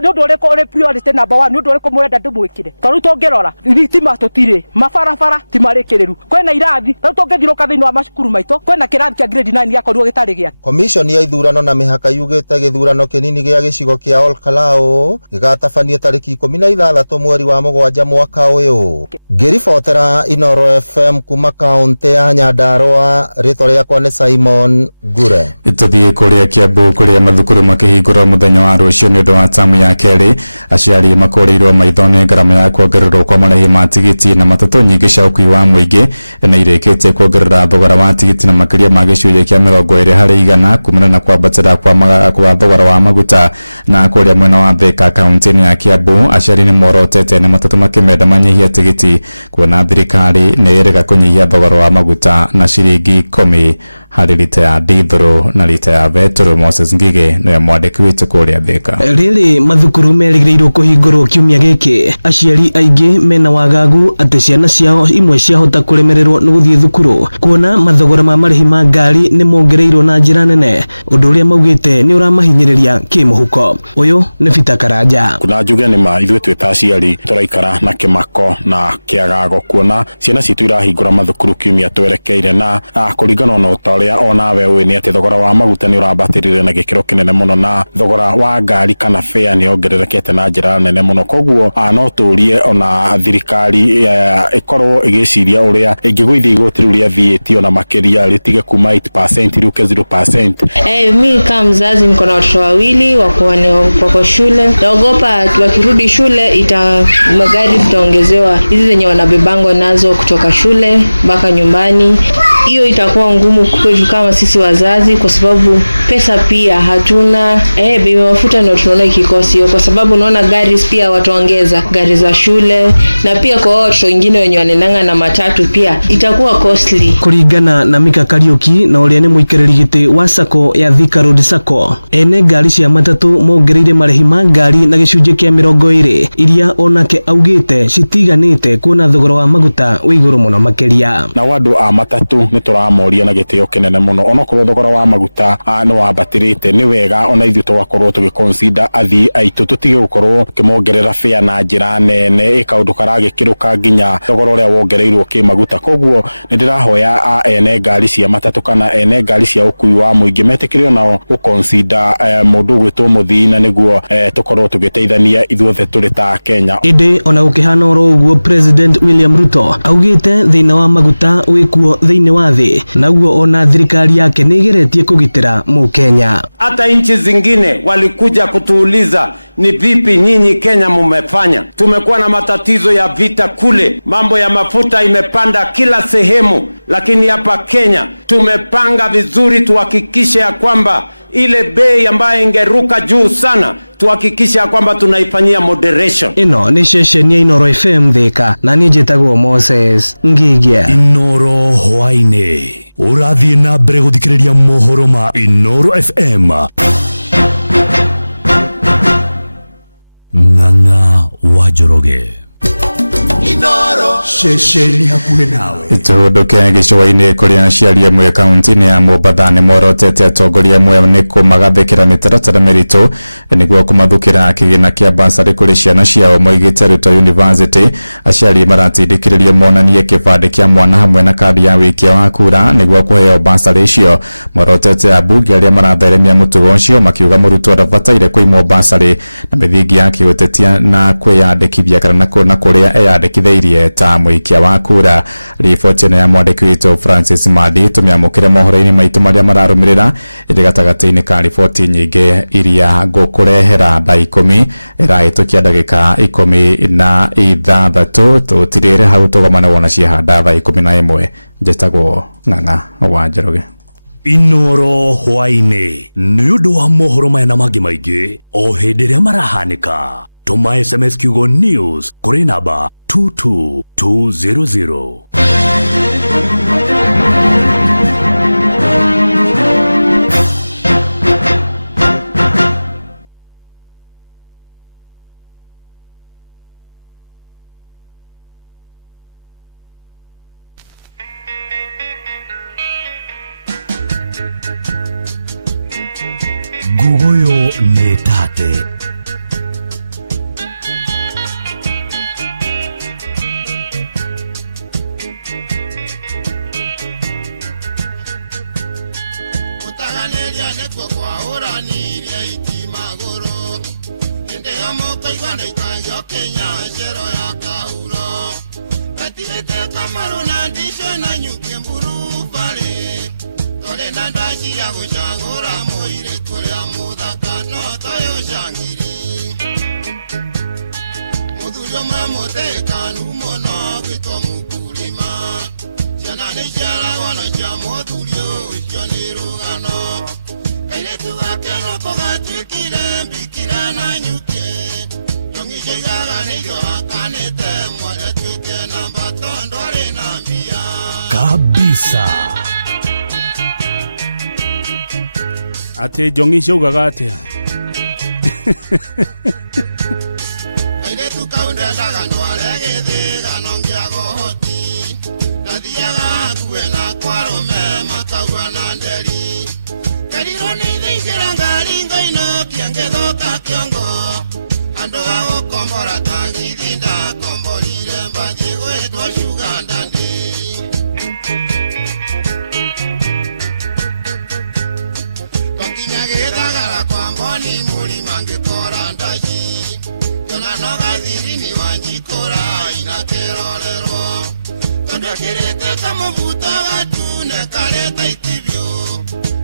ũrĩ priority number 1 nĩ ũndũ ũrĩkũ mũrenda ndĩmwĩkĩre tondũ tũngĩrora thitima tũtirĩ mabarabara ti marĩkĩrĩru kwĩna irathi tũngĩthiũrũka thĩinĩ wa macukuru maitũ kwĩna kĩrathi kĩa grade 9 gĩakorirwo gĩtarĩ gĩa komishoni ya ithurano na mĩhaka yugĩte gĩthurano kĩnini gĩa gĩcigo kĩa Olkalao gĩgatabanio tarĩki 16 mweri wa mũgwanja mwaka ũyũ ngĩribotera Inooro FM kuma kaũntĩ ya Nyandarua rĩtwa rĩakwa nĩ Simon Ngure Mtegi kũrĩa kĩambu kũrĩa mathukuru makĩhingũra mũthenya wa rũciũ nĩ ũndũ wa thirikari aciari makũrĩire maitani ngarama ya kuongerera gĩkeno na tigiti na matuka nyingĩ cia kuuma nyingĩ na irĩkĩtie kuongerera thogora wa tigiti na makĩria ma gĩcigo kĩa mĩrongo ĩrĩ harĩ igana kumana na kwambatĩra kwa mũragũ wa thogora wa maguta na kũrĩa mwena wa Thika kaunti-inĩ ya Kiambu aciari nĩmorotete na mateta makũnyenda manyihie tigiti kuona thirikari nĩĩrĩga kũnyihia thogora wa maguta na ciringi 10 harĩ lita ya ndithũrũ na lita ya betũrũ na cacigiri na mwandĩki witũ kũrĩa Thika. Rĩrĩ mathukuru merĩgĩrĩirwo kũhingũrwo kiumia gĩkĩ aciari aingĩ mena wagagu atĩ ciana ciao imwe ciahota kũremererwo nĩ gũthiĩ thukuru kuona mathogora ma marĩhi ma ngari nĩ mongereirwo na njĩra nene ũndũ ũrĩa maugĩte nĩ ũramahĩthĩrĩria kĩmũhuko. Ũyũ nĩ Peter Karanja. Thambithia na igũtuĩka aciari tũraikara na kĩmako na kĩagago kuona ciana citũ irahingũra mathukuru kiumia twerekeire na kũringana na ũtaũrĩa onawe nĩ atĩ thogora wa maguta nĩ ũrambatĩrĩire na gĩkĩro kĩnene mũno na thogora wa ngari kana fare nĩ wongererekete na njĩra nene mũno koguo no tũrie ona thirikari ĩkorwo ĩgĩciria ũrĩa ĩngĩgĩthiĩ gũtuĩria VAT ona makĩria ĩtige kuma 8% rĩke 0%. Mimi kama mzazi kwa watoto wawili kutoka shule naogopa wakirudi shule magari itaongezewa ili wanabebangwa nazo kutoka shule mpaka nyumbani. Hiyo itakuwa ngumu kufanya sisi wazazi kwa sababu pesa pia hatuna ndio kitu tunachoweza kikosi kwa sababu naona gari pia wataongeza gari za shule na pia kwa watu wengine wenye wanalala na matatu pia itakuwa kosti kulingana na mikakati na wale makirigite wa sako ya Thika Road Sacco ene ngari cia matatu mongereire marĩhi ma ngari na gĩcunjĩ kĩa 20 iria onake augĩte citiganĩte kuona thogora wa maguta ũigũrũ mũno makĩria. Andũ a matatũ nĩtũramoria na gĩkĩro kĩnene mũno ona kũrĩa thogora wa maguta nĩ wathatĩrĩte nĩ wega ona ithuĩ tũgakorwo tũgĩkonsinda athii aitũ tũtige gũkorwo tũkĩmongerera fare na njĩra nene kaũndũ karagĩkĩrũka nginya thogora ũrĩa wongereirwo kĩmaguta koguo nĩndĩrahoya ene ngari cia matatũ kana ene ngari cia ũkui wa mũingĩ metĩkĩrie nao gũkonsinda mũndũ gwĩtwo mũthii na nĩguo tũkorwo tũgĩteithania ithuothe tũrĩ ta Kenya. Ĩndĩ ona ũkũhana ũguo President William Ruto augĩte thĩna wa maguta ũkuo thĩinĩ wa thĩ naguo ona serikali yake nĩĩgeretie kũgitĩra Mkenya. Hata nchi zingine walikuja kutuuliza ni vipi nyinyi Kenya mmefanya. Tumekuwa na matatizo ya vita kule, mambo ya mafuta imepanda kila sehemu, lakini hapa Kenya tumepanga vizuri tuhakikishe ya kwamba ile bei ambayo ingeruka juu sana tuhakikisha kwamba tunaifanyia moderation. Ino ni session ya Inooro na nijitawe Moses Ngige. Wabina Brent Kijana Huruma Inooro FM. Ikimwebekea mfuani kuna swali mweka mtini ya mbabana mwera teka chogoria mwani kwa mwaga kilomita sana merito inabia kumabukura kilima kia basa rikulisha nasi ya maigitari kwa university waswali marati dikiri ya mwani niya kipadi kia mwani ya mwanakadi ya witia kura nilua pia ya basa rusio marotete ya bugi ya manadari na mtu wasio na kuwa meritora batende kwa mwa basa ni David yake yotetia na kwa dikibia kama kwa Korea ya dikibia tamu kia wakura Nipete na madekito Francis Madi tumamukura mambo yenye tumaremara mira ilikatatu nikaripoti mingia ili gukurehera barikumi baritukia barika ikumi na ibadatu tukigira hautu na wanasema habari kudunia Inoro hwaini nĩ ũndũ wa mohoro mena mangĩ maingĩ o hĩndĩ ĩrĩa marahanĩka. Tũma SMS kiugo news kũrĩ namba 22200. Gugoyo Metate. Utaganĩria nĩkuo kwahũranĩire itimagũrũ. Hĩndĩ ya moko igana ikanjwo Kenya njero ya kahuro. Gatirĩte kamaru na ndicũ na nyuki mburu barĩ. Tũrĩ na ndaci ya gũcagũra mũirĩ kũrĩa mũthaka no toyo cangiri. Mũthuri ũmwe mũthĩkanu mũno gwĩtwo Mũkurima. Ciana nĩciaragwo na cia mũthuri ũcio nĩ rũgano. Kairĩtu gake goko gatuĩkire mbikire na nyuki. Ndongi cia igaga nĩirio hakanĩte mwana tuĩke namba tondũ arĩ na mbia. Kabisa. Kairĩtu kau ndendaga ndware gĩthĩgano kĩa gohoti. Ndathiaga hakuhĩ na kwarũme makaua na nderi. Ngerirwo nĩ ithĩngĩra ngari ngainũkia ngĩthũka kĩongo. Andũ a gũkombora tangithi ndakomborire mbanjĩ gwĩtwo Uganda ndĩ. Twakinya Gĩthagara kwa Mboni Mũrima ngĩkora ndaci. Tona no gathirini wanjikũra ina kĩrorerwo. Tondũ akĩrĩte kamũbuto gatune kareta itibio.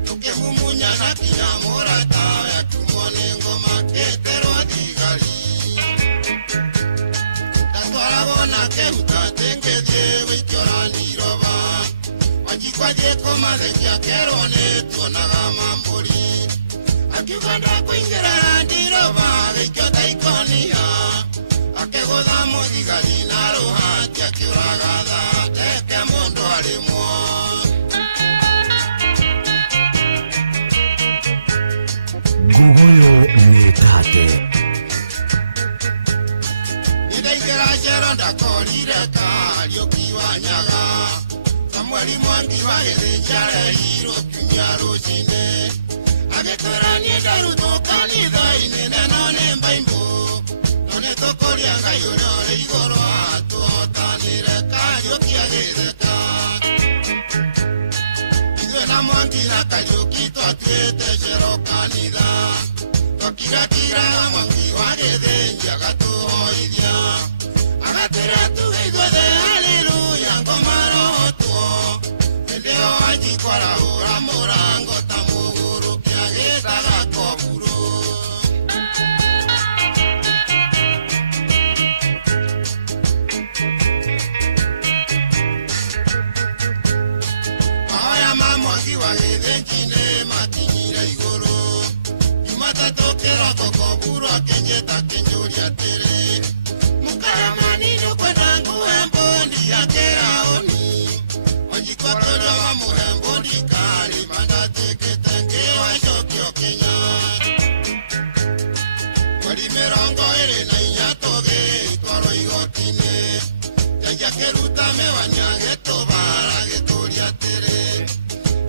Tũkĩhumunya na kinya mũrata yatumwo nĩ ngoma kĩterwo thigari. Ndatwaragwo na kĩhuta ngĩthiĩ gũikĩora Nairobi. Wanjikwa thiĩ kũmathekia kerwo nĩ tuonaga mambũri. Akiuga ndakũingĩra Nairobi gĩikio Taikonia. Akĩgũtha mũthigari na rũhati akĩũraga teke mũndũ arĩ muo. Gugoyo Metate. Nĩndaingĩra njero ndakorire Kariũki wa Nyaga. Samueli Mwangi wa Gĩthĩnja arehirwo kiumia rũcinĩ. Agĩtwĩra niĩ ndarutwo kanitha-inĩ neno nĩ Bible. No nĩtũkũria Ngai ũrĩa ũrĩ igũrũ atũhotanĩre Kariũki agĩtheka. Ithuĩ na Mwangi na Kariũki twatuĩte cero kanitha. Twakiraga Mwangi wa Gĩthĩnja agatũhoithia. Agatwĩra tuge ithuothe haleluya ngoma rohotwo. Hĩndĩ ĩyo Wanjikũ arahũra mũrango ta mũgũrũki agĩtaga koburo. Mahoya ma Mwangi wa Gĩthĩnji nĩ makinyire igũrũ. Jumatatũ kĩroko koburo akĩnjĩta akĩnjũria atĩrĩ. Mũkaramani nĩũkwenda nguhe mbondi ya kĩraoni. Wanjikũ atũria wamũhe mbondi kari mandatĩkĩte ngĩwacokio Kenya. Mweri 24 tũgĩtwarwo igoti-inĩ. Jaji akĩruta mĩwani agĩtũbara agĩtũria atĩrĩ.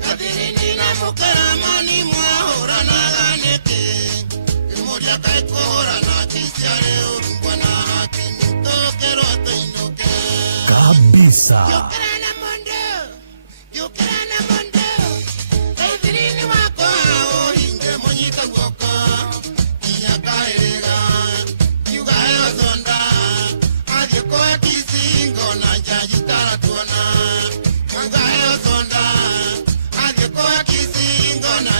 Gathirini na mũkaramani mwahũranaga nĩkĩ? Kĩmũria kaĩ kũhũrana kiciarĩ ũrumbwa na hakimu tũkĩrwo tũinũke. Kabisa. Yũkĩra na mondo. Gathirini wakwa ũhinge mũnyite guoko. Kinya kaĩrĩga. Kiuga ĩyo thonda. Athiĩ kwa Kisingo na Jaji taratuona. Kiuga ĩyo thonda. Athiĩ kwa Kisingo na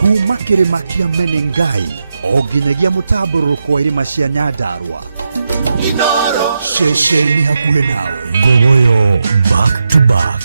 kuma kĩrĩma kĩa Menengai o nginyagia mũtambũrũko wa irĩma cia Nyandarua. Ceceni hakuhĩ nawe. Gogoyo back to back.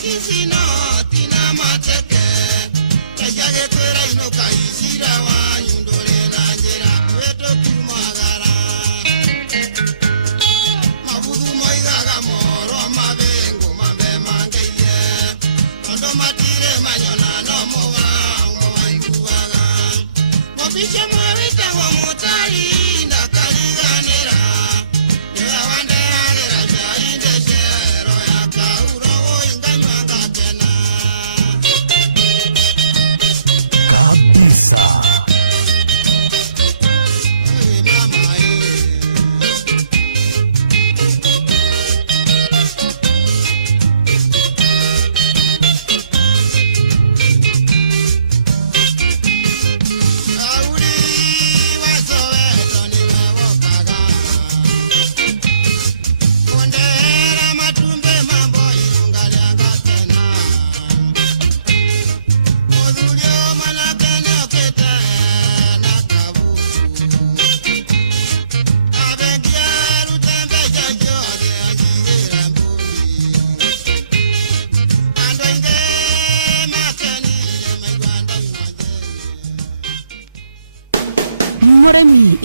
Kizino tina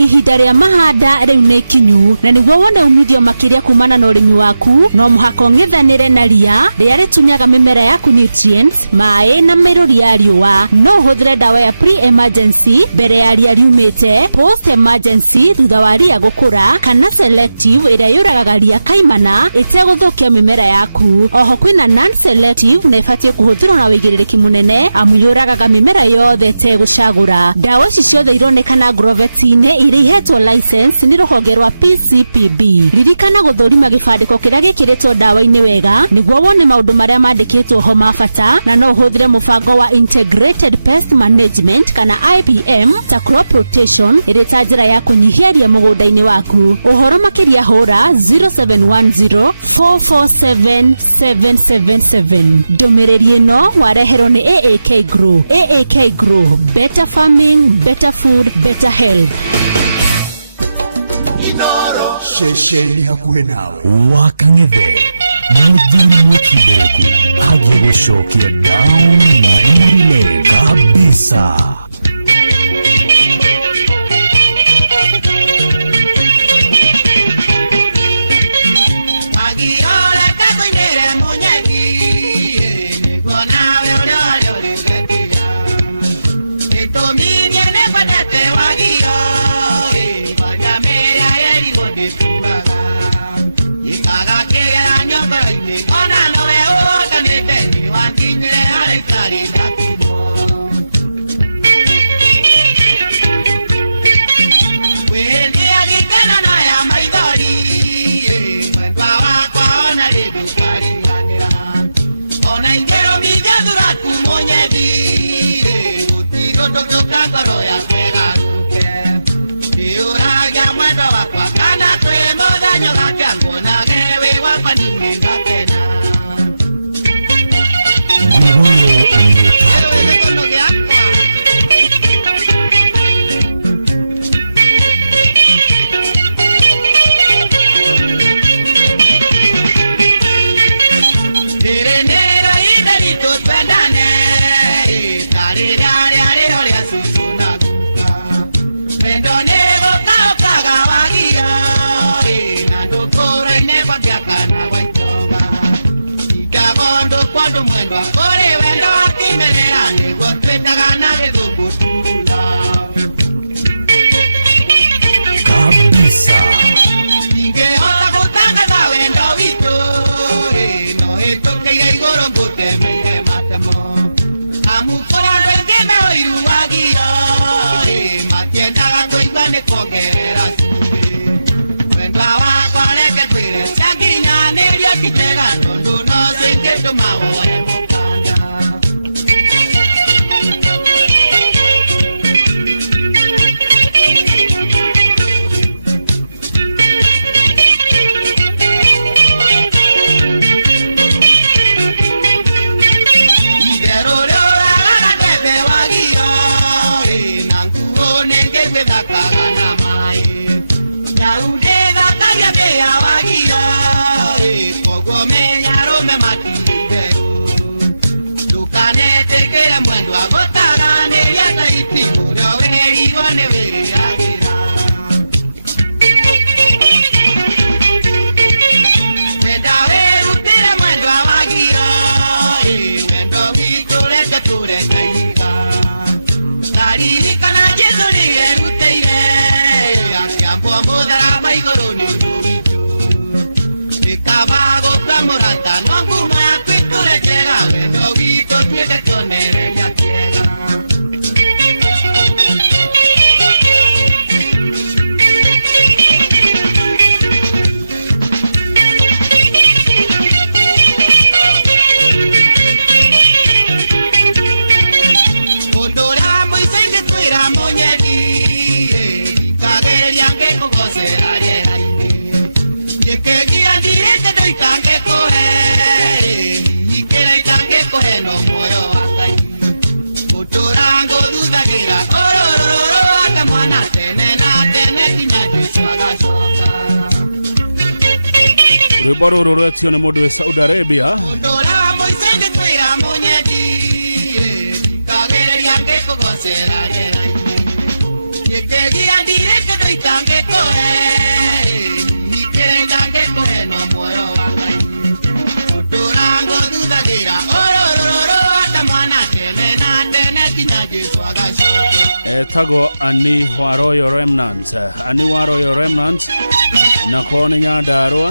ihinda rĩa mahanda rĩu nĩ kinyu na nĩguo wone umithio makĩria kumana na ũrĩmi waku no mũhaka ũng'ethanĩre na ria rĩrĩa rĩtunyaga mĩmera yaku nutrients maĩ na mĩrũri ya riũa no ũhũthĩre ndawa ya pre-emergency mbere ya ria riumĩte post-emergency thutha wa ria gũkũra kana selective ĩrĩa yũragaga ria kaimana ĩtegũthũkia mĩmera yaku. Oho kwĩna non-selective na ĩbatiĩ kũhũthĩrwo na wĩigĩrĩrĩki mũnene amu yũragaga mĩmera yothe ĩtegũcagũra. Ndawa ici ciothe ironekana Grovet-inĩ iria ihetwo license nĩ rũhonge rwa PCPB. Ririkana gũthũrima gĩbandĩko kĩrĩa gĩkĩrĩtwo ndawa-inĩ wega nĩguo wone maũndũ marĩa mandĩkĩtwo ho ma bata na no ũhũthĩre mũbango wa Integrated Pest Management kana IPM ta crop rotation ĩrĩ ta njĩra ya kũnyihia ria mũgũnda-inĩ waku. Ũhoro makĩria hũra 0710447777. Ndũmĩrĩri ĩno wareherwo nĩ AAK Grow. AAK Grow, better farming, better food, better health. Inoro shesheni hakuhe nawe Wakanyebe Mujini Mwikideku Hagugushokia down Mahile kabisa. Royal Remnant. Royal Remnant. Nakoni Madaro.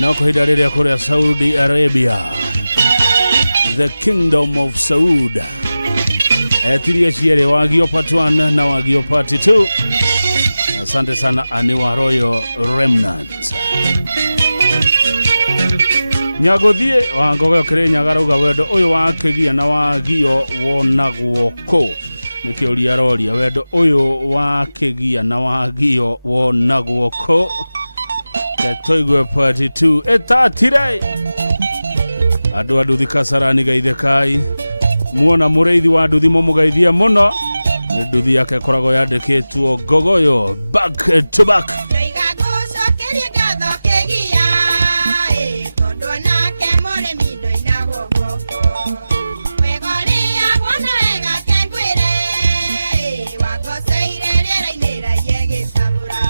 Nakudaria kule Saudi Arabia. The Kingdom of Saudi. Lakini pia waliopatwa na waliopatwa. Asante sana Royal Remnant. Nagodie wangowe Kenya garuga wedo uyu wakigia na wagio wona guoko ukiuria rori wedo uyu wakigia na wagio wona guoko Kwegwe 42 etakire Adwa dikasarani gaide kai muona mureidi wa ndurimo mugaithia muno ikidi yake korago yake ketuo gogoyo back to back Naigago sokeria gatho kegia tondo nake more mindo inagogo Wegoria bona ega kengwire wakoseire rera inera yegisabura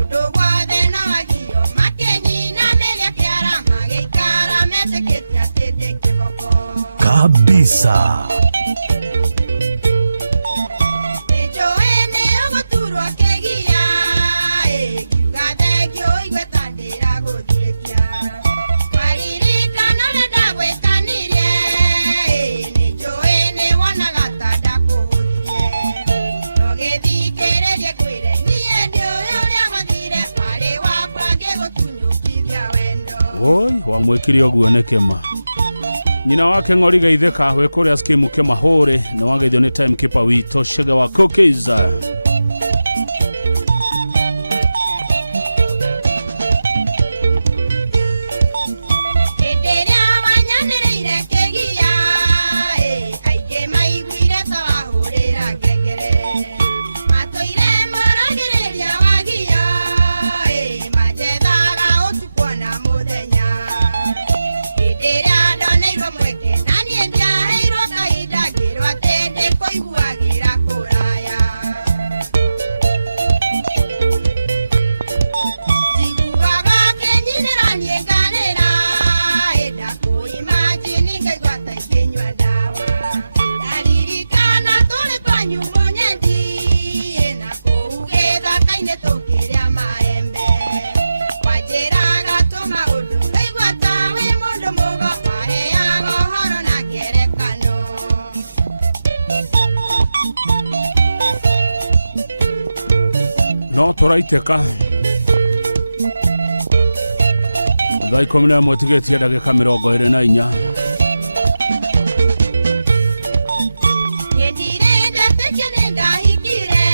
Udo gwathe no agio makeni na meria kiara magikara meseketia tete kiboko Kabisa Ngoriga ize kawe kuri afite muke mahore na wangeje ne time kepa wiko sega wa cookies Komuna motivate na kamera bare na inya Yedirenda tekenenda hikire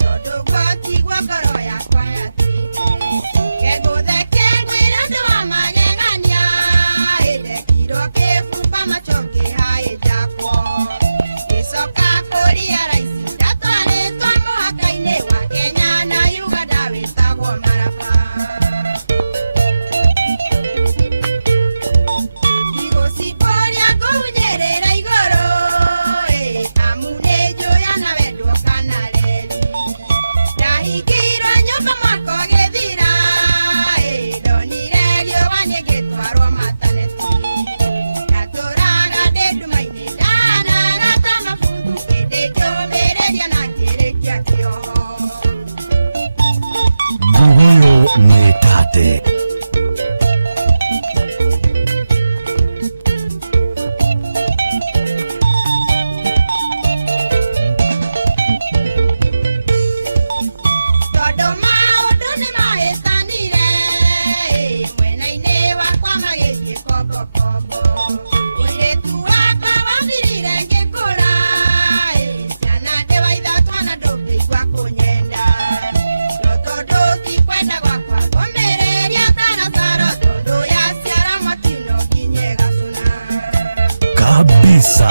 todo kwati gwakoro ya kwati Kego de kego irando amanyegania ede iroke fupa machoke hai jako Isoka koria raisi tatane tomo akaine wa Kenya na Uganda witago marapa Mwepate kabisa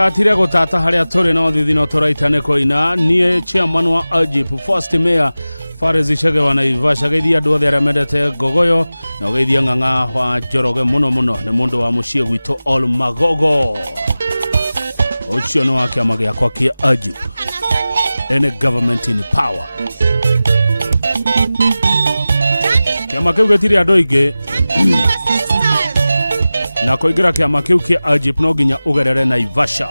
batire gutata haria turi no thithino turaitane koina nie chairman wa AGF first mayor pare ditege wana Naivasha gedia andu othe aria mendete Ngogoyo na weithia ng'ang'a Njoroge muno na mundu wa mucio witu All Magogo ucio no chama giakwa kia AGF ene government in power Namutenga kili adoike Koigira kiama kiu kia AGF no nginya ugerere Naivasha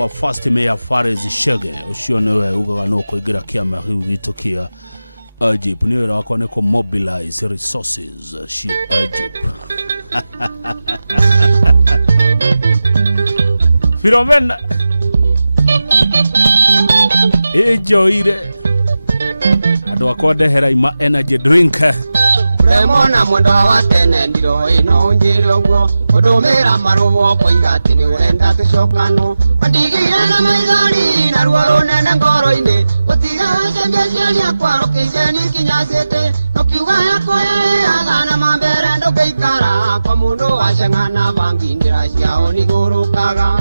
wa first mayor pare ditege ucio no ya ugo no koigira kiama kiu witu kia AGF ni rakwa ni ko mobilize resources Filomena Ejo ige Wakwate hera ima energy drink Remona mwendo wa tene ndiro ino njiri ogwo Udumira maruwo koiga ati ni urenda tucokano Mandigire na maithori na ruo runene ngoro-ini Gutiga wacembia ciaria kwaro kiceni kinyacite Nokiuga yakoya na mambere ndugeikara Kwa mundu waceng'ana bangi ndira ciao nigurukaga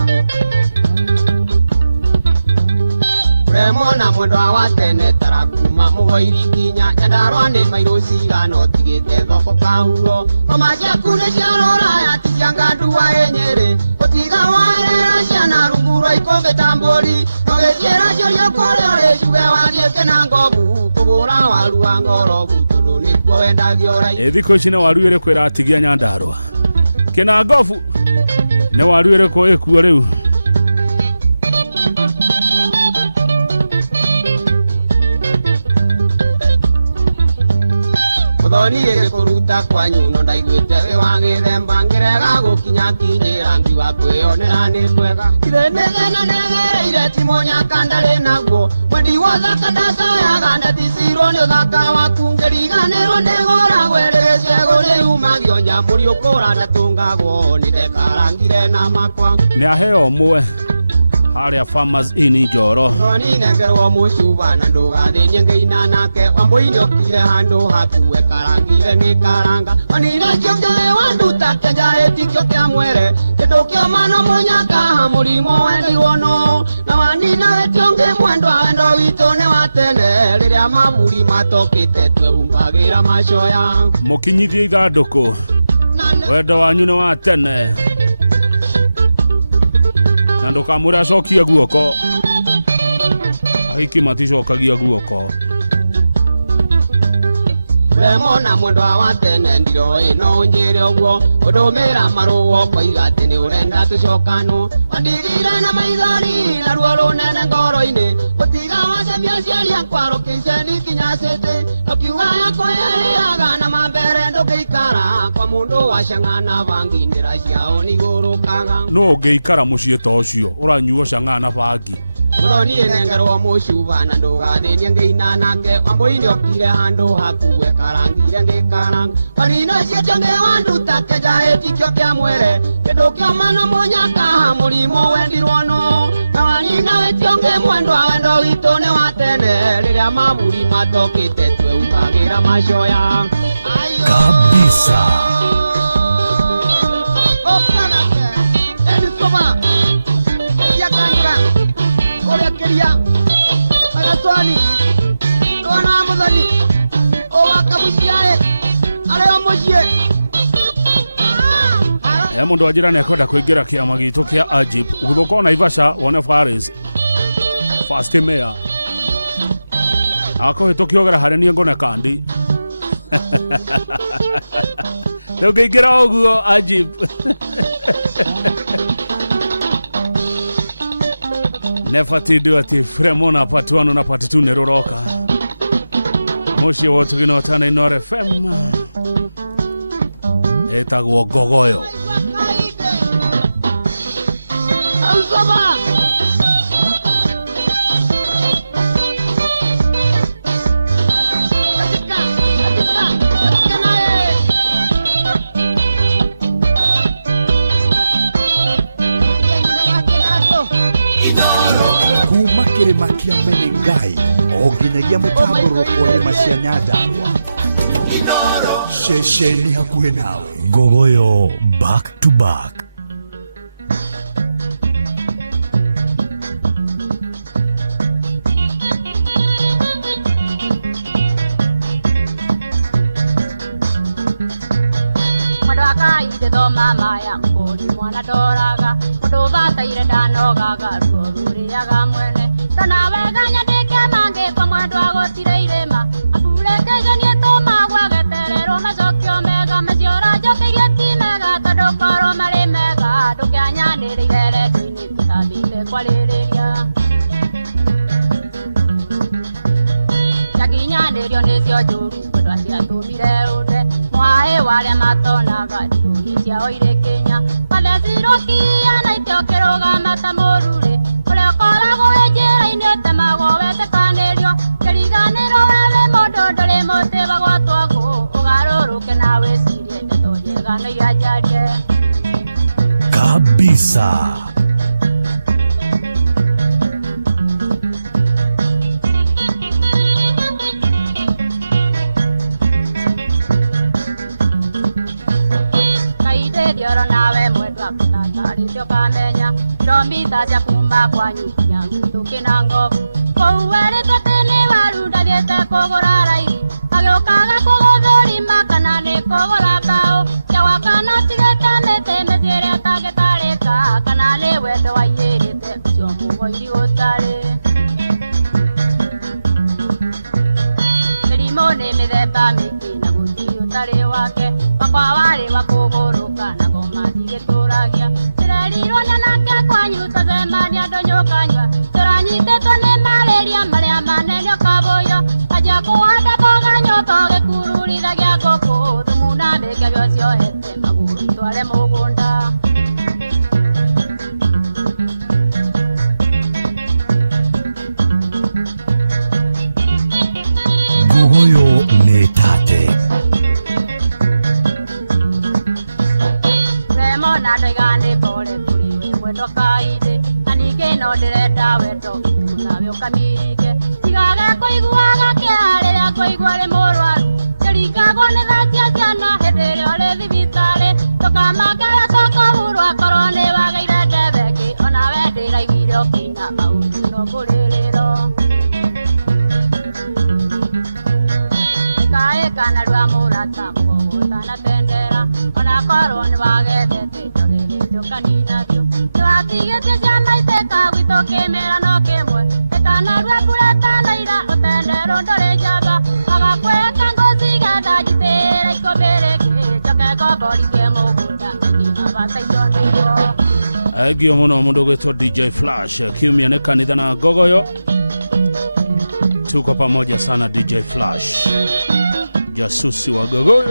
Remona mwendo wa tene tarakuma mugoiri kinya Nyandarua ni mairu cigano tigite thoko kahuro Omacia kune ciarora yatikianga ndua enyeri Gutiga warera ciana rungu rwa ikombe tamburi Ogeciera ciuria kore uri cuge wathiĩte na ngobu Kũgũra waru wa ngorobu tondũ nĩkuo wendagio rai Thikũ ici nĩ waru ĩrĩkũ ĩratigia Nyandarua Kĩna ngobu nĩ waru ĩrĩkũ ĩkuo rĩu Muthoni iri kuruta kwanyu no ndaiguite wi wa githemba ngirega gukinya kinyira ngiuga kwionera ni kwega kiremethena negereire timonya kandari naguo mwendi wothaka ndacoyaga ndaticirwo ni uthaka waku ngiriganirwo ni gora gwerege cegũ riumagio nyamũri ũkũra ndatũngagwo ni ndekarangire na makwa nĩaheo mwe aria maskini Njoro Roni nengerwo mucuba na ndugathinie ngeina nake Wambũi okire handu hakuwe karangire ni karanga Onire kĩonjore wanduta kenjaĩti kĩo kĩa mwere Kĩndũ kĩa mano mũnyaka mũrimũ wendirwo no Na wanina wetionge mwendwa wendo witũ nĩ wa tene Rĩrĩa maburi matokĩte twehumbagĩra macoya Mũkinyithie ithandũkũ wendo wanyu nĩ wa tene Kamura zofia guoko Hekima thicokagia guoko Remona mwendo wa tene ndiro ino njiri ogwo Udumira maruwo koiga ati ni urenda tucokano Mandigire na maithori na ruo runene ngoro-ini Gutiga wacembia ciaria kwaro kiceni kinyacite Nokiuga yakoyeaga na mambere ndugeikara Kwa mundu waceng'ana bangi ndira ciao nigurukaga Ndũngĩikara mũciĩ ta ũcio ũrathiĩ gũcang'ana bangi Muthoni nengerwo mucuba na ndugathinie ngeina nake Wambũi okire handu hakuwe karangire ni karanga Kanino ciĩtionge wanduta kenjaĩti kĩo kĩa mwere Kĩndũ kĩa mano mũnyaka mũrimũ wendirwo no Na wanina wetionge mwendwa wendo witũ nĩ wa tene Rĩrĩa maburi matokĩte twehumbagĩra macoya Kabisa Orekeria Magatwani Twana Muthoni Owakabuciae Areo mucie Mundu wa jirani akwenda kuingira kiama gĩkũ kĩa AGF Ũgũkorwo Naivasha wone Paris first mayor Akoe tũkĩogera harĩa niĩ ngoneka Ndũngĩingĩra ũguo AGF Nĩakwatindwo ati Remona part 1 na part 2 nĩ rũroka Mũciĩ wa tũgino wa twana Inooro FM Ĩtagwo Ngogoyo Ausoma kuma kĩrĩma kĩa Menengai o nginyagia mũtambũrũko irĩma cia Nyandarua ceceni hakuhĩ nawe Ngogoyo back to back Thoma maya mkoli mwana doraga Kuduvata ire danogaga Ruoriaga mwene Tanawe nyandike mange kwa mwendo agotire irema Apureke nieto magwa geterero macokio mega maciora njokegie ti mega tondu korwo marĩ mega ndũkĩanyanĩrĩire rendo-inĩ tũtambĩte kwarĩrĩria nyakinyanĩrio nĩcio njũru tondũ aciatũmire ũnde mwaĩ warĩa matonaga ndũri ciao irĩ Kenya mathecirũkia na itio kĩrũgama ta mũrurĩ ũrĩa ũkoragwo wĩ njĩra-inĩ ũtemagwo wetĩkanĩrio kĩriganĩro wewe mũndũ ndũrĩ mũtĩ wa gwatwo ngũ ũgarũrũke na wĩcirie ndeto njega nĩ iria njarie kabisa. Kaitĩrioro nawe mwendwa kũtatarĩrio kamenya ndomita cia kuma kwanyu nyangu tũkĩna ngobu kũu werĩtwo atĩ nĩ warundagĩte kũgũra raigi agĩũkaga kũgũthũrima kana nĩ kũgũra mbaũ ciawakana tigĩte mĩtĩ mĩtĩ ĩrĩa ĩtangĩtarĩka kana nĩ wendo waiyĩrĩte ũcio mũgoithi gũtarĩ mĩrimũ nĩ mĩthemba mĩingĩ na gũtirĩ ũtarĩ wake wakwa warĩ wa kũgũrũka nabo matigĩtũragia ndĩrerirwo nyanake kwanyu tũcemania ndũnyũkanyua tũranyitĩtwo nĩ marĩria marĩa manene ũkabũyo anjia kũhanda mboga nyũmba ũgĩkururithagia ngũkũ thumu na mĩkebyo ciohete magũrũ tware mũgũnda Nguguyo nĩ tate. Remo na ndaiganĩ mbore kũrĩ mwendo kaide na ningĩ no ndĩrenda wendo nawe ũkamirike tigage kũiguaga kĩeha rĩrĩa kũigua rĩ mũrwaru kĩringagwo nĩ thacia ciana hĩndĩ ĩrĩa ũrĩ thibitarĩ ndũkamakere tokũhurwo akorwo nĩ wagĩire ndebeki onawe ndĩraiguire ũkĩina maũndũ no kũrĩrĩro ĩkaĩkana rwa mũrata mũgũtana bendera onakorwo nĩ wagethete agĩrĩtio kanina biũ nĩwatigĩtie ciana itĩka gwitũ kĩmera no kĩmwe ĩkana rwa mbura na ira ũtenderũ ndũrĩ njamba agakwĩka ngothi getha njitĩre ikũmbĩ rĩngĩ njoke ngomborithie mũgũnda ngĩnyima batairwo nĩguo Agio mũno mũndũ ũgwĩtwo DJ Flash kiumia nĩ kanitha na Gogoyo tuko pamoja sana DJ Flash wasusi wa Gogoyo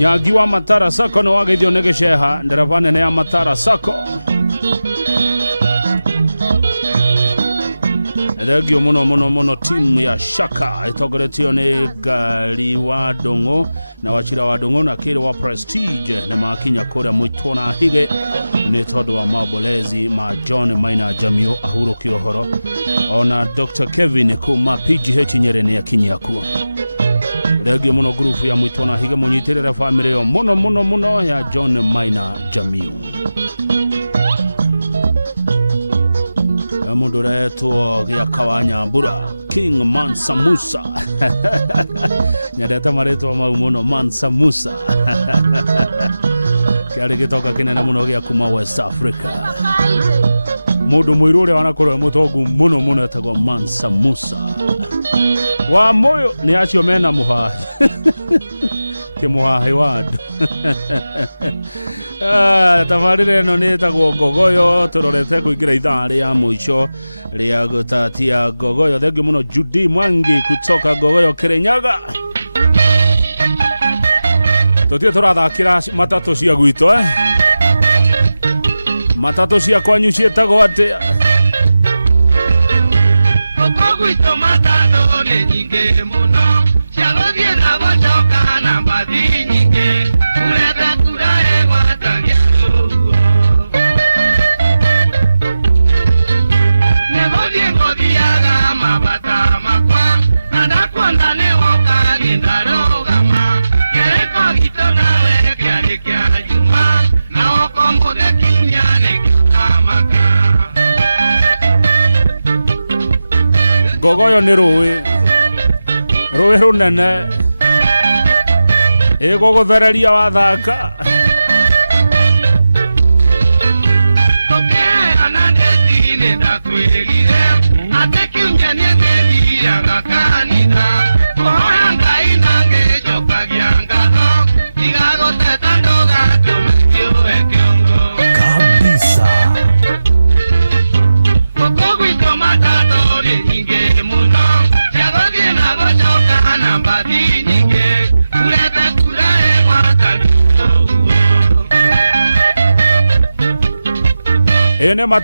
Nyakura Matara Soko na wagĩtwo nĩ gĩceha ndereba nene ya Matara Soko Agio mũno timu ya Saka ĩtongoretio nĩ Kari wa Ndũng'ũ na Wachira wa Ndũng'ũ na Kĩrũ wa Prestige makinya kũrĩa mũikono wa Kĩgĩ nĩũtũndũ wa Magoleti ma John Maina Temu Uhuru Kĩohoro ona Dr. Kevin kuma hiki hekinyere nĩ akinyia kũu Agio mũno kũrũkia mũikono hĩndĩ mũnyitĩrĩra bamĩrĩ wa mũno ya John Maina Temu Mansa Musa yarigitoka kina muno ya kuma West Africa mudo mwirure wanakula mutoku muno ya Mansa Musa wa moyo niacho mena muhara kumuhara wa tamarire no neta Gogoyo torolete kukira idari ya mwisho ya gutatia Gogoyo dege muno Judy Mwangi kutoka Gogoyo Kirinyaga Tũrathakĩra matatũ cia gwitũ matatũ cia kwanyu ciĩtagwo atĩa gũkũ gwitũ matatũ nĩ nyingĩ mũno cia gũthiĩ na gũcoka na mbathi nyingĩ ũrenda kũrahe gwatagia ũguo nĩ gũthiĩ ngũthiaga mabata makwa na ndakuona nĩ woka gĩndarũgama kĩrĩko gitũ nawe kĩarĩ kĩa Juma na ũkomũthĩ kiumia nĩ gĩkamaka Gogoyo nĩ rũĩ rũnene ĩgũgũthereria wathaka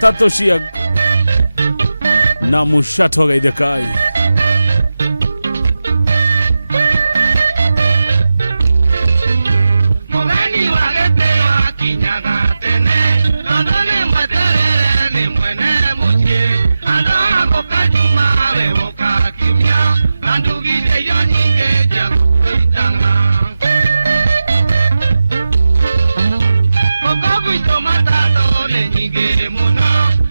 matatu sio na mwisho ile kai Mogani wageteo akinyaga tene Nondone mweterere ni mwene muche Andako kajuma wewoka kimya Nandugide yonyinge jago itanga Koko kuito matato ne nyinge muno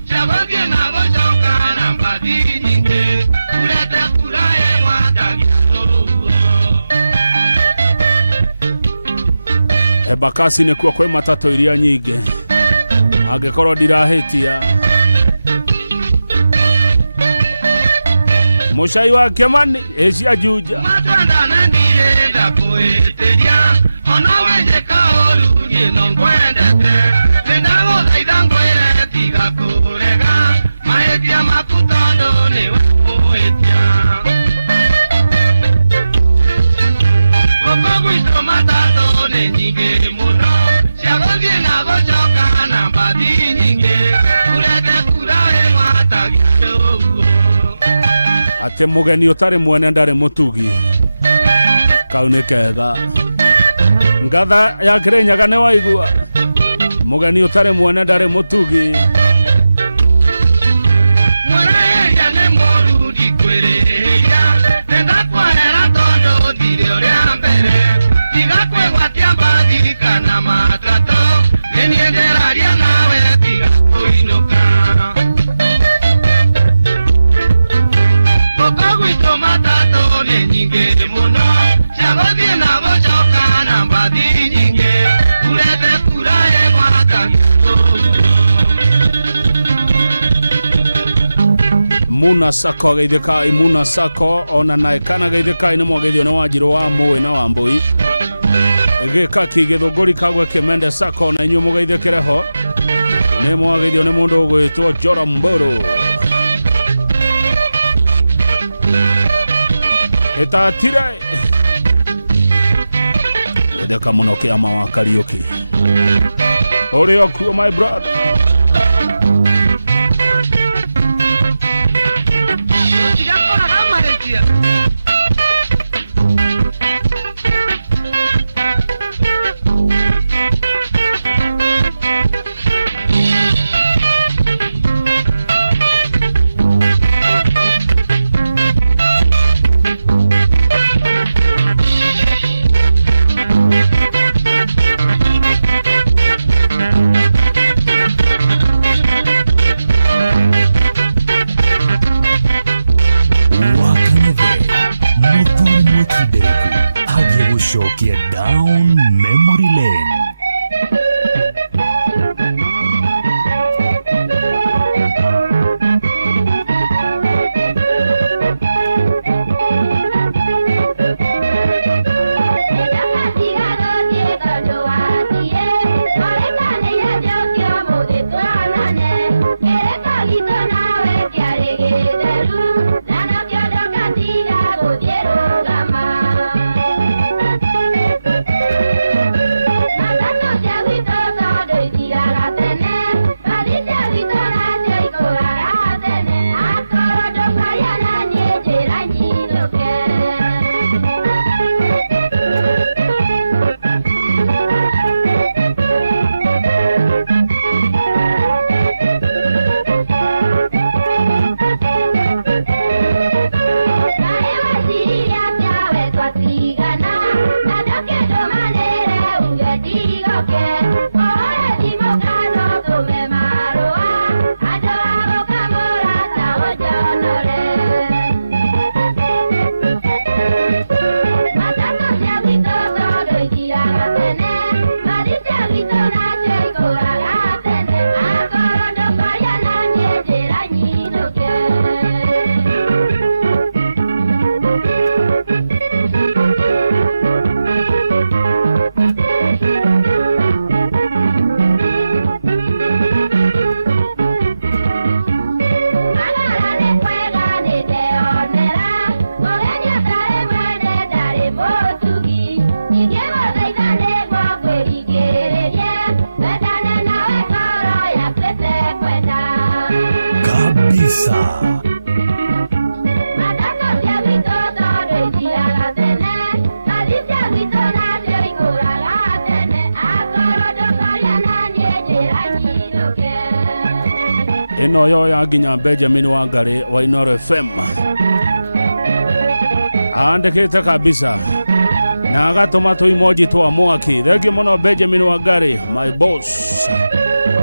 Chagoge na gochoka na mbadi nyinge Kurete kurae mwatagi Bakasi imekuwa kwa matatu ya nyingi akikoro dirahekia Muchai wa jamani eti ajuja Matwanda nandire da poeteria Onogeje kaolu yino ngwendete Nendago zaidango ele tiga kurega Maetia makutano ni wapoetia Koko gusto matato ne nyinge muno Siagogie na gochoka na mbadi nyinge Kurete kurawe mwata gito Mugeni utari mwene ndare mutugi Kaunikega Gada ya kire nyega wa igua Mugeni utari mwene ndare mutugi Mwene ya ne moru di kwereya Nenda kwa hera tondo dire orea mbere Tiga kwe watiamba dirikana makato Neniendera ria nawe tiga kuinoka Koko guito matato ne nyinge muno Chagozie na gochoka na mbadi nyinge Kurete kurae mwata Muna sako lege kai muna sako ona naikana lege kai ni mwagege na wajiro wa mbui na wambui Ege kati lege gori kagwa semende sako na iyo mwagege kereko Ni mwagege na mundo uwe kwa jora mbere Utawatiwa Yuka mwana kuyama kariyoki Ori of you my brother Shokia down memory lane. kabisa. Benjamin Wangari wa Inoro FM. Andekeza kabisa. Na kama tu moja tu amwaki. Leo mwana Benjamin Wangari, my boss.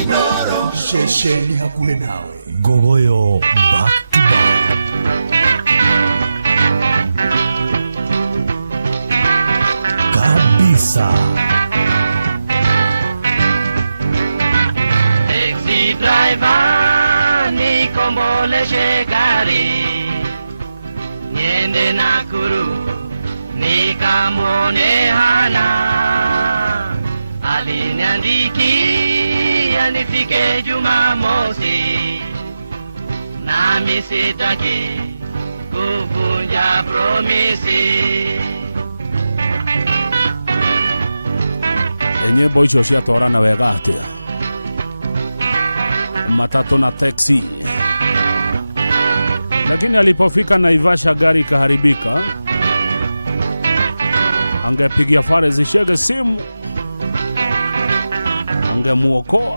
Inoro shesheni hakuwe nawe. Gogoyo back to back. Kabisa. Taxi driver nikomboleshe gari niende Nakuru nikamwone hana aliniandikia nifike Jumamosi nami sitaki kuvunja promisi. Hizo pia torana wega matatu na taxi. Lakini alipofika Naivasha gari ikaharibika. Nikapigia pale zile simu nikamuokoa.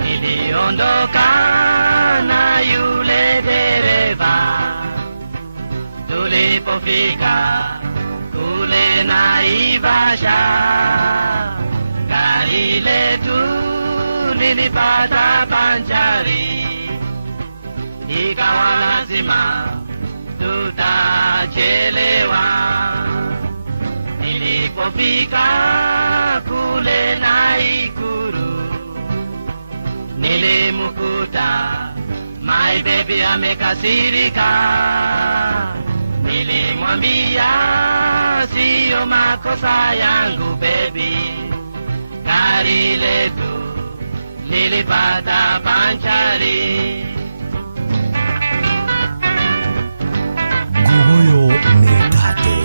Niliondoka na yule dereva tulipofika kule Naivasha, gari letu lilipata panchari, ikawa lazima tutachelewa. Nilipofika kule Naikuru, nilimkuta my baby amekasirika. Nilimwambia siyo makosa yangu baby, gari letu lilipata panchari. Gogoyo Metate.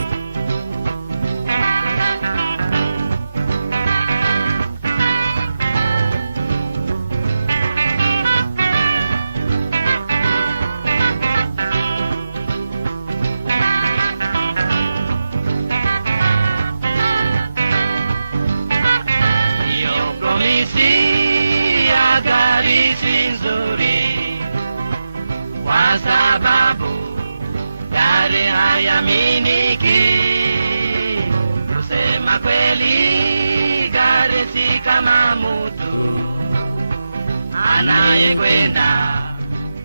Kwa sababu gari hayaminiki, kusema kweli gari si kama mtu anayekwenda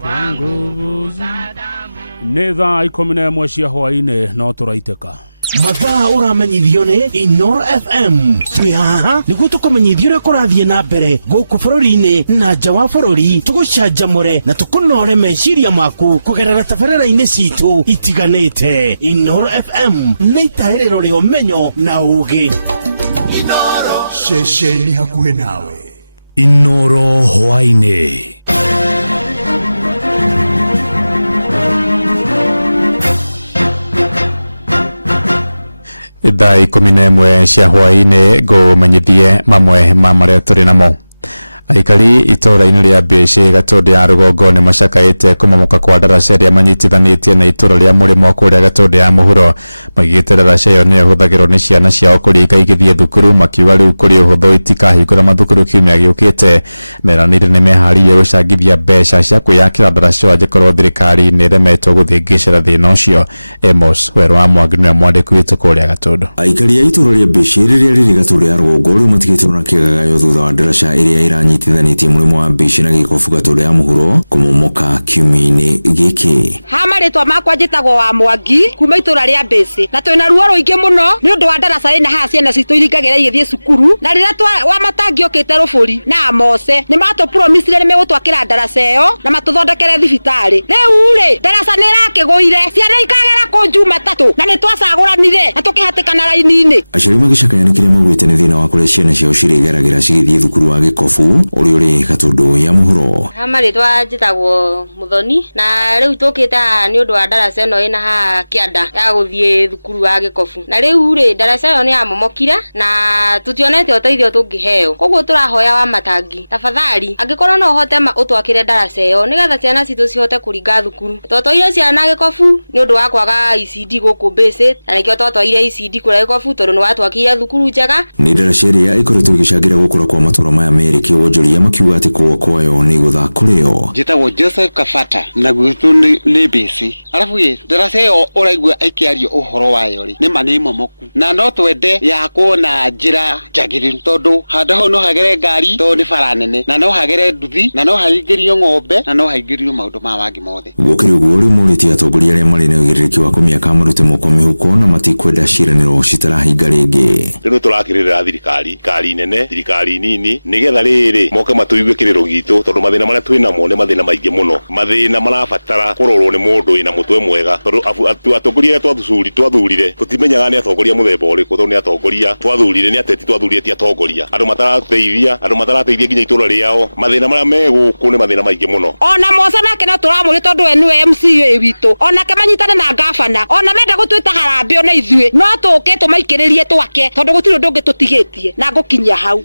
kwa nguvu za damu. Neza 11 hwaine no turaiteka. mathaa ũramenyithio nĩ Inoro FM. Twĩhaha nĩguo tũkũmenyithia ũrĩa kũrathiĩ na mbere gũkũ bũrũri-inĩ na nja wa bũrũri, tũgũcanjamũre na tũkũnore meciria maku kũgerera tabarĩra-inĩ citũ itiganĩte. Inoro FM nĩ itaĩrĩro rĩa ũmenyo na ũũgĩ. Inoro ceceni hakuhĩ nawe. Hamarĩtwa makwa njĩtagwo wa Mwangi kuma itũra rĩa Ndũci, na twĩna ruo rũingĩ mũno nĩ ũndũ wa ndaraca ĩna haha ciana citũ ihingagĩra igĩthiĩ cukuru, na rĩrĩa wa matangi okĩte rũbũri na amote nĩ matũpromisire nĩ megũtwakĩra ndaraca ĩyo na matũthondekere thibitarĩ. Rĩu-rĩ ndaraca nĩ ĩrakĩgũire, ciana ikarĩra kũu Jumatatũ na nĩ twacagũranire na tũkĩhatĩkana raini-inĩ. Hamarĩtwa njĩtagwo Mũthoni, na rĩu tũkĩte haha nĩ ũndũ wa ndaraca ĩno ĩna kĩanda ya gũthiĩ thukuru wa Gĩkobi, na rĩu-rĩ ndaraca ĩyo nĩ yamomokira na tũtionete ũteithio tũngĩheo, ũguo tũrahoya wa matangi tafadhali angĩkorwo no ũhote ũtwakĩre ndaraca ĩyo nĩgetha ciana citũ cihote kũringa thukuru. Twatwarire ciana Gĩkobi nĩ ũndũ wa kwaga ECD gũkũ base, na nĩkĩo twatwarire ECD kwa Gĩkobi tondũ nĩ watwakire thukuru njega. Njĩtagwo Joseph Kabata na gwĩkĩrĩ ladies. Arabu-rĩ ndaraca ĩyo ũrauga ĩkĩaria ũhoro wayo-rĩ nĩ ma nĩ momoku, na no twende yakwo na njĩra njagĩrĩru tondũ handũ hau no hagere ngari tondũ nĩ bara nene, na no hagere nduthi, na no hahingĩrio ng'ombe, na no hahingĩrio maũndũ ma wangĩ mothe. Rĩu tũrakĩrĩrĩra thirikari nene, thirikari nini, nĩgetha rĩrĩ moke matũigue kĩrĩro gitũ tondũ mathĩna marĩa twĩ namo nĩ mathĩna maingĩ mũno. Mathĩna marabatara kũrorwo nĩ mũndũ wĩna mũtwe mwega tondũ atongoria twathurire tũtimenyaga nĩ atongoria mũthemba ũrĩkũ, tondũ nĩ atongoria twathurire nĩ atĩ twathurire ti atongoria, andũ matarateithia nginya itũra rĩao. Mathĩna marĩa me gũkũ nĩ mathĩna maingĩ mũno. Ona Mose nake no tũramũĩ tondũ we nĩwe MCA witũ, ona kana nyitane na ngabana, ona menda gũtuĩta harambĩ na ithuĩ no tũke tũmaikĩrĩrie twake tondũ gũtirĩ ũndũ ũngĩ tũtigĩtie na gũkinyia hau.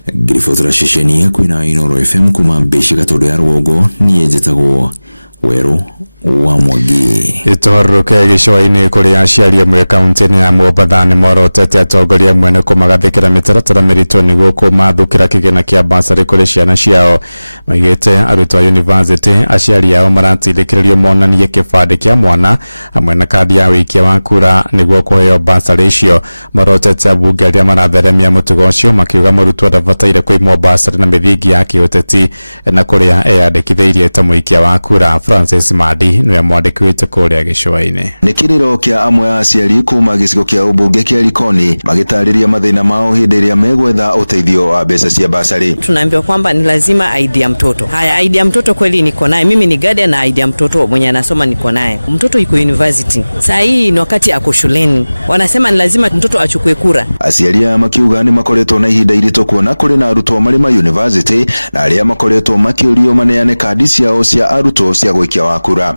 Gĩkĩrĩro kĩa amwe ya aciari kuma gĩcigo kĩa ũmbunge kĩa Likoni magĩtarĩria mathĩna mao hĩndĩ ĩrĩa megwetha ũteithio wa mbeca cia basari. Tunajua kwamba ni lazima aidi ya mtoto. Aidi ya mtoto kweli niko naye, mimi ni guardian na aidi ya mtoto mwenye anasema niko naye. Mtoto yuko university. Sasa hii ni wakati ya kusomea. Wanasema ni lazima mtoto achukue kura. Aciari aya makiuga nĩ makoretwo na ihinda iritũ kuona kũrĩ na arutwo marĩ ma university na arĩa makoretwo makĩũrio maneane kandi ciao cia arutwo cia gũikia wa kura.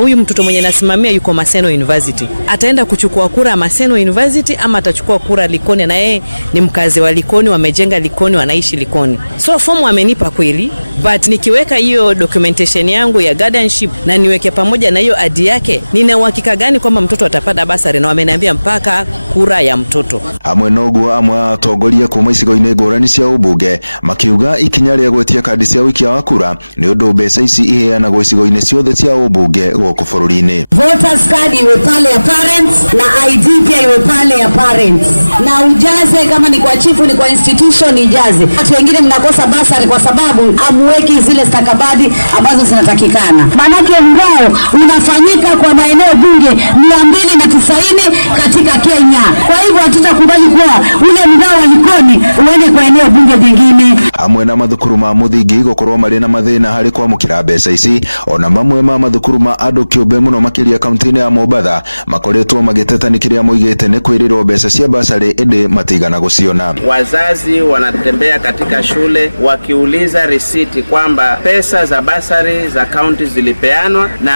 Huyu mtoto anasimamia yuko Maseno University. Ataenda kuchukua kura Maseno University ama atachukua kura Likoni, na yeye ni mkazi wa Likoni, wamejenga Likoni, wanaishi Likoni. So kama amelipa kweli, but nikiweka hiyo documentation yangu ya guardianship na niweke pamoja na hiyo ID yake, nina uhakika gani kwamba mtoto atapata basari na wamenamia mpaka kura ya mtoto. Amwe noguo amwe atongoria kuma icigo-inĩ ngũrani cia ũmbunge makiuga ikinya rĩa gwĩtia kandi cia gũikia wa kura nĩ ũndũ mbeca ici iheanagwo icigo-inĩ ciothe cia ũmbunge gũkũ bũrũri-inĩ. gukorwo marĩ na mathĩna harĩ kwamũkĩra mbeca ici, ona mamwe ma mathukuru ma andũ kĩũmbe mũno makĩria kaunti-inĩ ya Mombatha makoretwo magĩteta nĩ kĩrĩa moigĩte nĩ kwĩrĩrwo mbeca cia basari ĩndĩ matigana gũciona. Wazazi wanatembea katika shule wakiuliza risiti kwamba pesa za basari za kaunti zilipeanwa na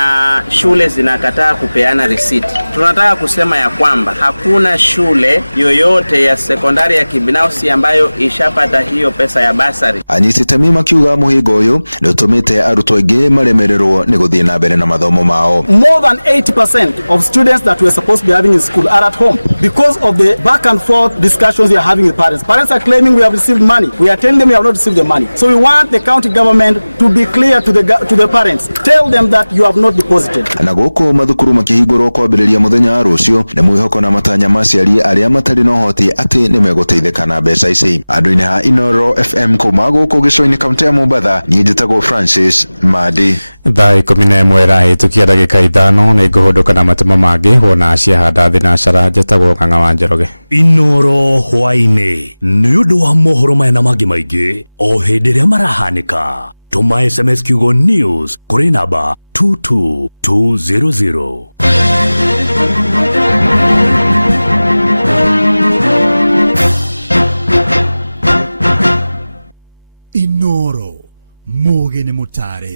shule zinakataa kupeana risiti. Tunataka kusema ya kwamba hakuna shule yoyote ya sekondari ya kibinafsi ambayo ishapata hiyo pesa ya basari. Agĩcitemia kiuga mũhingo ũyũ gũtũmĩte arutwo aingĩ maremererwo nĩ gũthiĩ na mbere na mathomo mao. More than 80% of students that were supposed to be having in school are at home because of the back and forth discussions we are having with parents. Parents are claiming we have received money. We are telling them we have not received the money. So we want the county government to be clear to the parents. Tell them that you have not deposited. Na gũkũ mathukuru makĩhingũrwo kwambĩrĩria mũthenya wa rũciũ na mwĩhoko na matanya ma aciari arĩa matarĩ na ũhoti atĩ nĩ megũteithĩka na mbeca ici. Andũ a Inooro FM kuma gũkũ Gĩcũa kaunti ya Mombatha, njĩtagwo Francis Madi. Baada kumenyera kukiwa na kaitani nĩngũhũthĩka na matimũ ma thĩinĩ na ciana bado na ciana gũtagwo kana wanjĩroge. Inooro hwaĩ-inĩ nĩ ũndũ wa mohoro maya na mangĩ maingĩ o hĩndĩ ĩrĩa marahanĩka. Tũma SMS kiugo news kũrĩ namba 22200. Inooro Muge Mutare.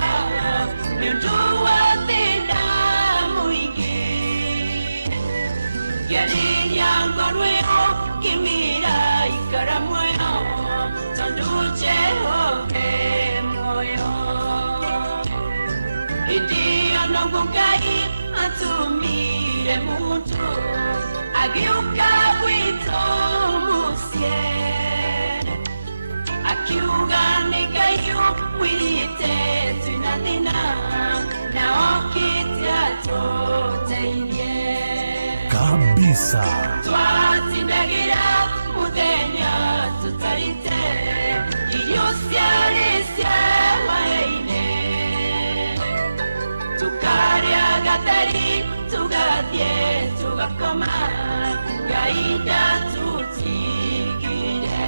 kuwa Nunua tena muingi Yari yango nweo Kimira ikara mweo Tonduche hoke moyo India nongungai Atumire mutu Agiuka wito musie Akiuga negayu wite tunatina Naokitia totainye Kabisa Twatindagira mudenya tutarite Iyusiarisya waine Tukaria gatari tugadie tugakoma Gaida tutigire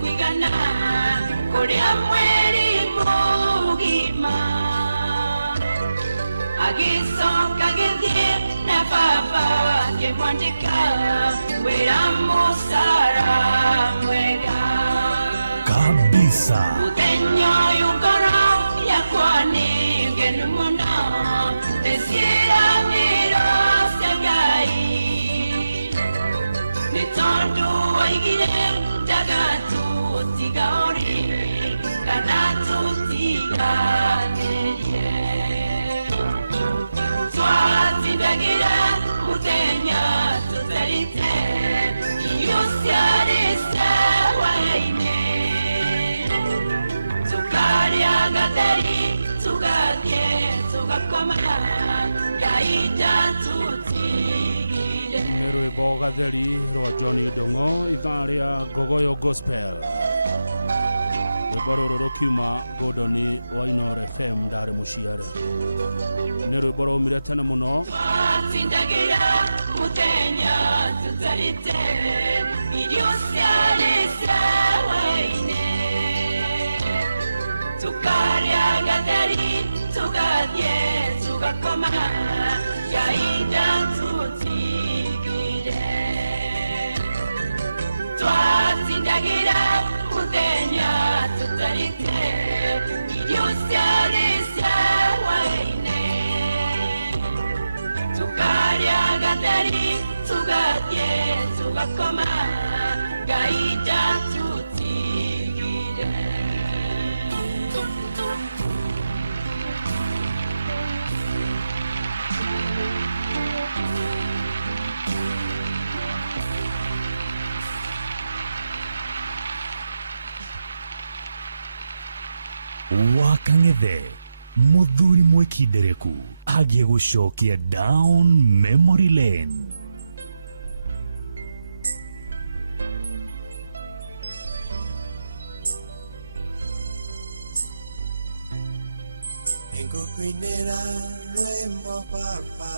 Kuigana korea mweri mugima agiso kagedie na papa ke mwandika wera musara mwega kabisa utenyo yungora ya kwani genumuna desira mira sagai nitondu waigire Jagatu tigaori, kanatu tiganerie. Swati dagira utenya tutarite, yusiariste waine. Tukaria gatari, tugadie, tugakoma, yaita tutigire. Twatindagira mutenya tutarite Idiusialisa waine Tukaria gatari tugadie tugakoma Yaida tutigire Twatindagira mutenya tutarite Idiusialisa waine Tukaria gatari tugadie tugakoma Gaida tutigire Wakang'ethe muthuri mwikindereku agie gucokia down memory lane. Nikukwinira rwimbo papa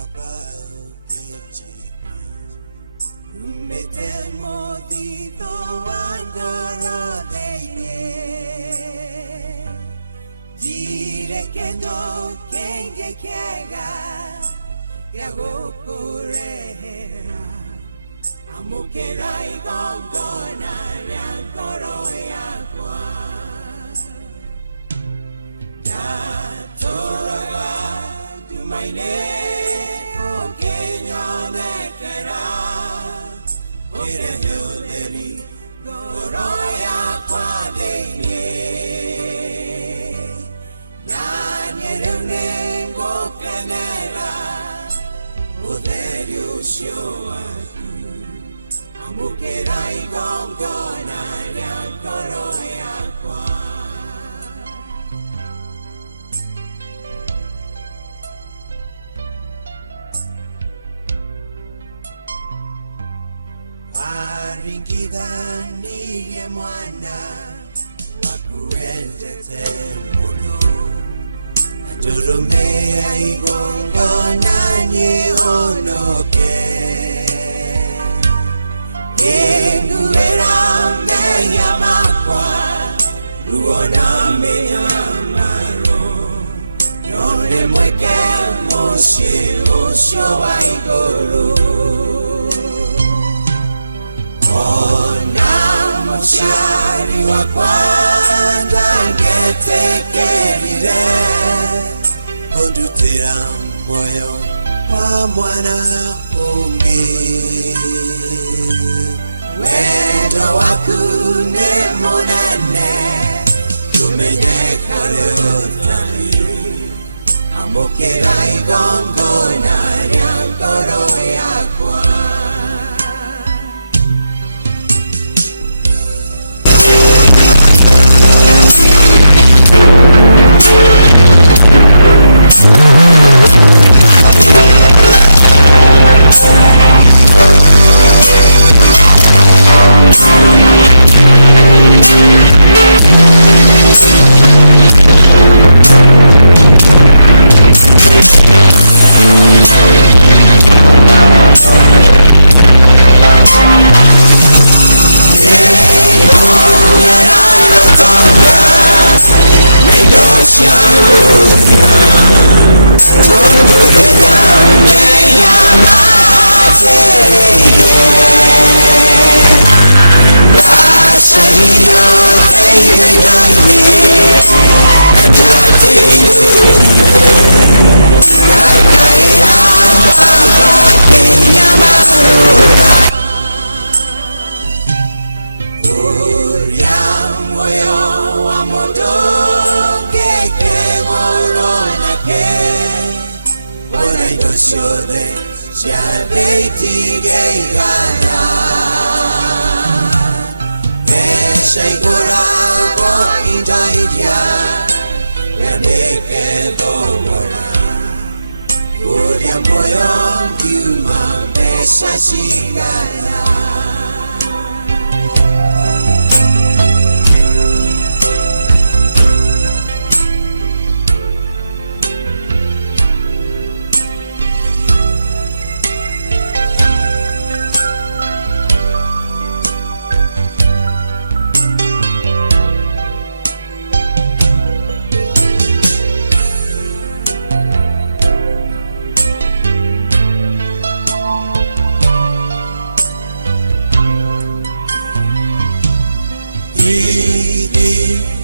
abautiji umete modito wangorodeine dire que no kenge kiega yagokurehera amukera igongona yankoro yakwa Yatoraga tumaine okenya mekera oire yoderi goro yakwa deine Nanyerune gokenera uderi usioa amukera igongona yankoro yakwa Aringidaniye mwana Akurendete munu Ajurumea igongona Yenduera menya makwa Luona menya maro Yone mweke moshi Osho wa igoro Ona mosari wa kwanza Ngetekerire Odutia moyo wa mwana ungi Wendo wakune monene Tumenye kore bonani Amokera igongo na yankoro yakwa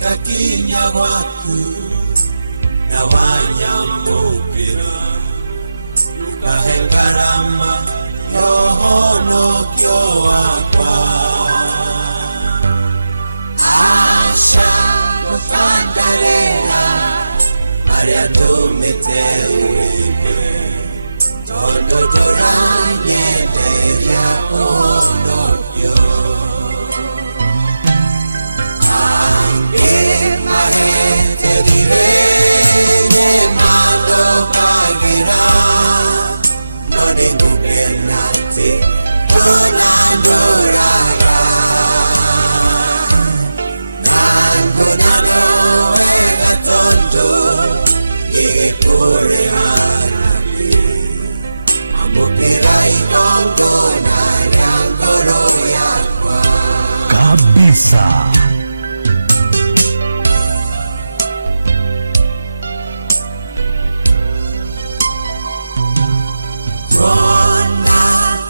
Kakinya watu na wanyamukira Kahengarama yohono kyoakwa Asa kufandalela Maria tumite uibe Tondo toranye deya onokyo Kabisa.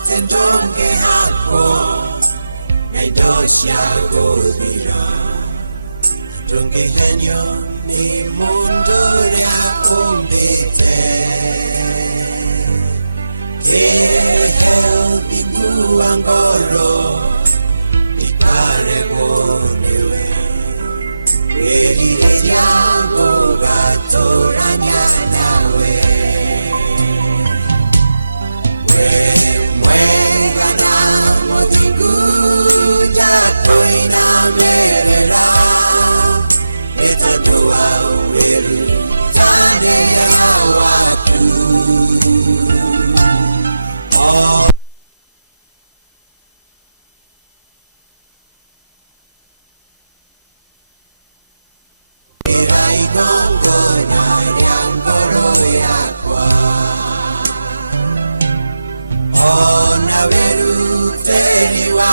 Tendonge hako Medosia goria Tungi genyo ni mundo ya kumbite Vehe bibu angoro Ikare gonewe Wehi tiago gatoranya nawe Muera na motiguya koina mera Eta tua uweru tane ya watu Ona verute wa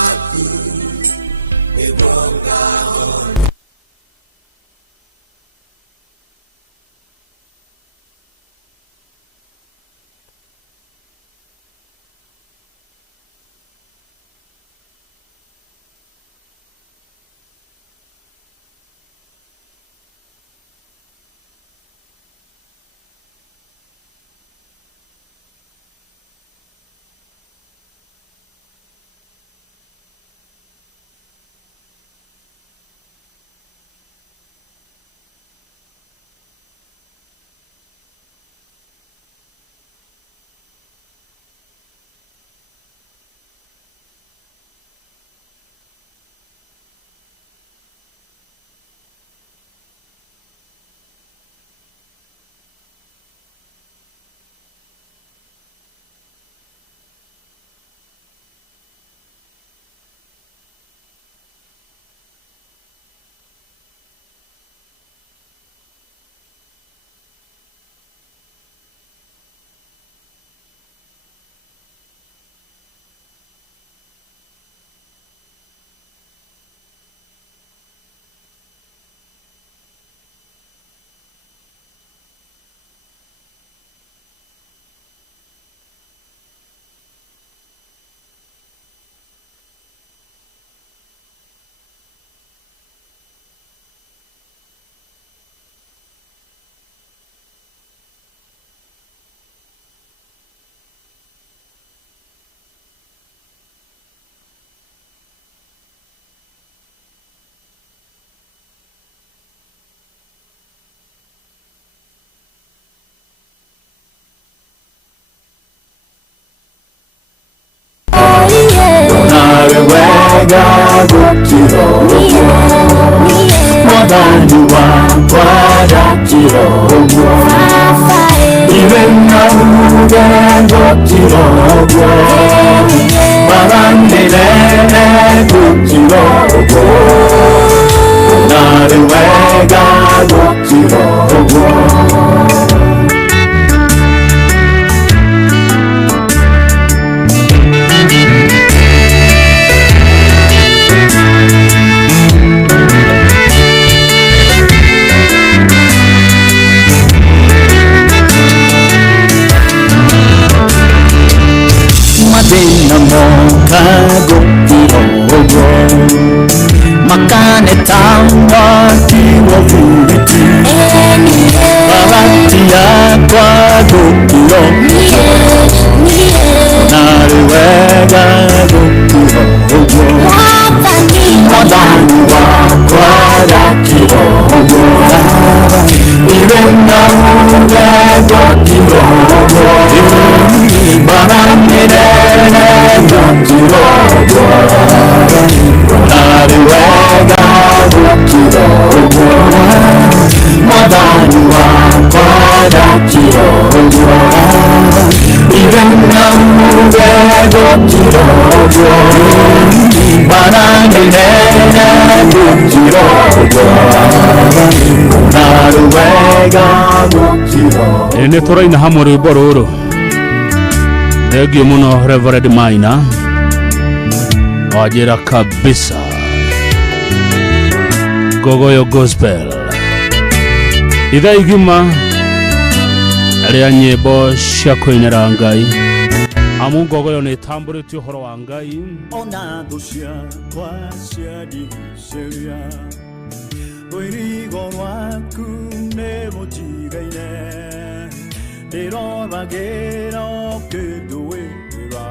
wega gukiro mwathani wakwa ndakiro iwe nauge gukiro maranirene gukiro nari wega gukiro Madina moka gukiro makane tangwa kiwo viti barati yakwa gukiro nari wega gukiro mwadani wakwa ndakiro iwe nauge gukiro baranirene gukiro nari wega gukiro mwadani wakwa ndakiro iwe nauge gukiro baranirene gukiro nari wega gukiro. Ene turaina hamwe rwimbo ruru thengio muno Reverend Maina wajira kabisa Gogoyo Gospel ithaa igima ria nyimbo cia kuinira Ngai amu Gogoyo ni tamburite uhoro wa Ngai ona thu ciakwa ciandigicĩria rũirigo rwaku nĩ rũnjigaine ndĩroragĩra ũkĩndũĩra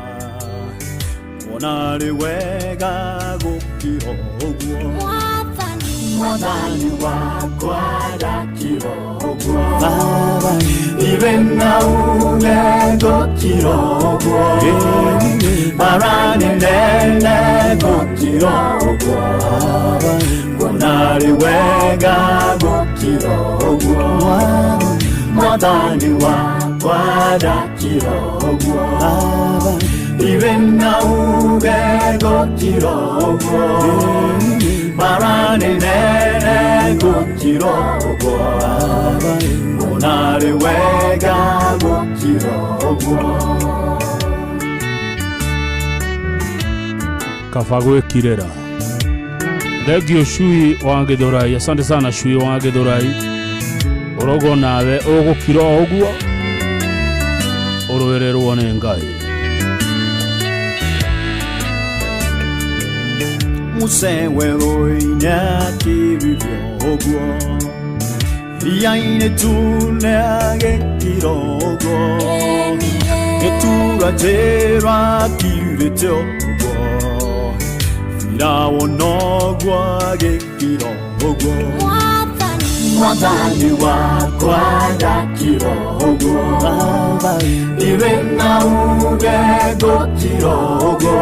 wona rĩ wega gũkĩra ũguo mwathani wakwa ndakĩra ũguo iwe nauge gũkĩra ũguo maranĩnene gũkĩra ũguo wona rĩ wega gũkĩra ũguo mwathani wakwa ndakĩra ũguo iwe nauge gũkĩra ũguo maranĩnene gũkĩra ũguo wona rĩ wega gũkĩra ũguo kaba gwĩkirĩra. Thengio Shui wa Githurai, asante sana Shui wa Githurai. Urogo nawe ugukira oguo urwererwo nĩ Ngai. Museweroinya kibibyo oguo riaine tune agekira oguo getura tera kirite oguo firawo nogwo agekira oguo mwathani wakwa ndakira oguo iwe nauge gũkira oguo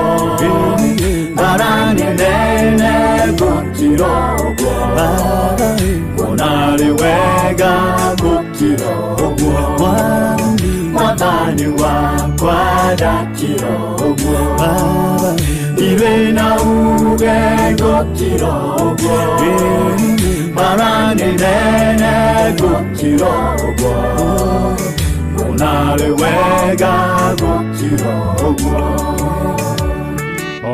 maranĩnene gũkira oguo wona rĩ wega gũkira oguo mwathani wakwa ndakira oguo iwe nauge gũkira oguo maranĩnene gũkira oguo wona rĩ wega gũkira oguo.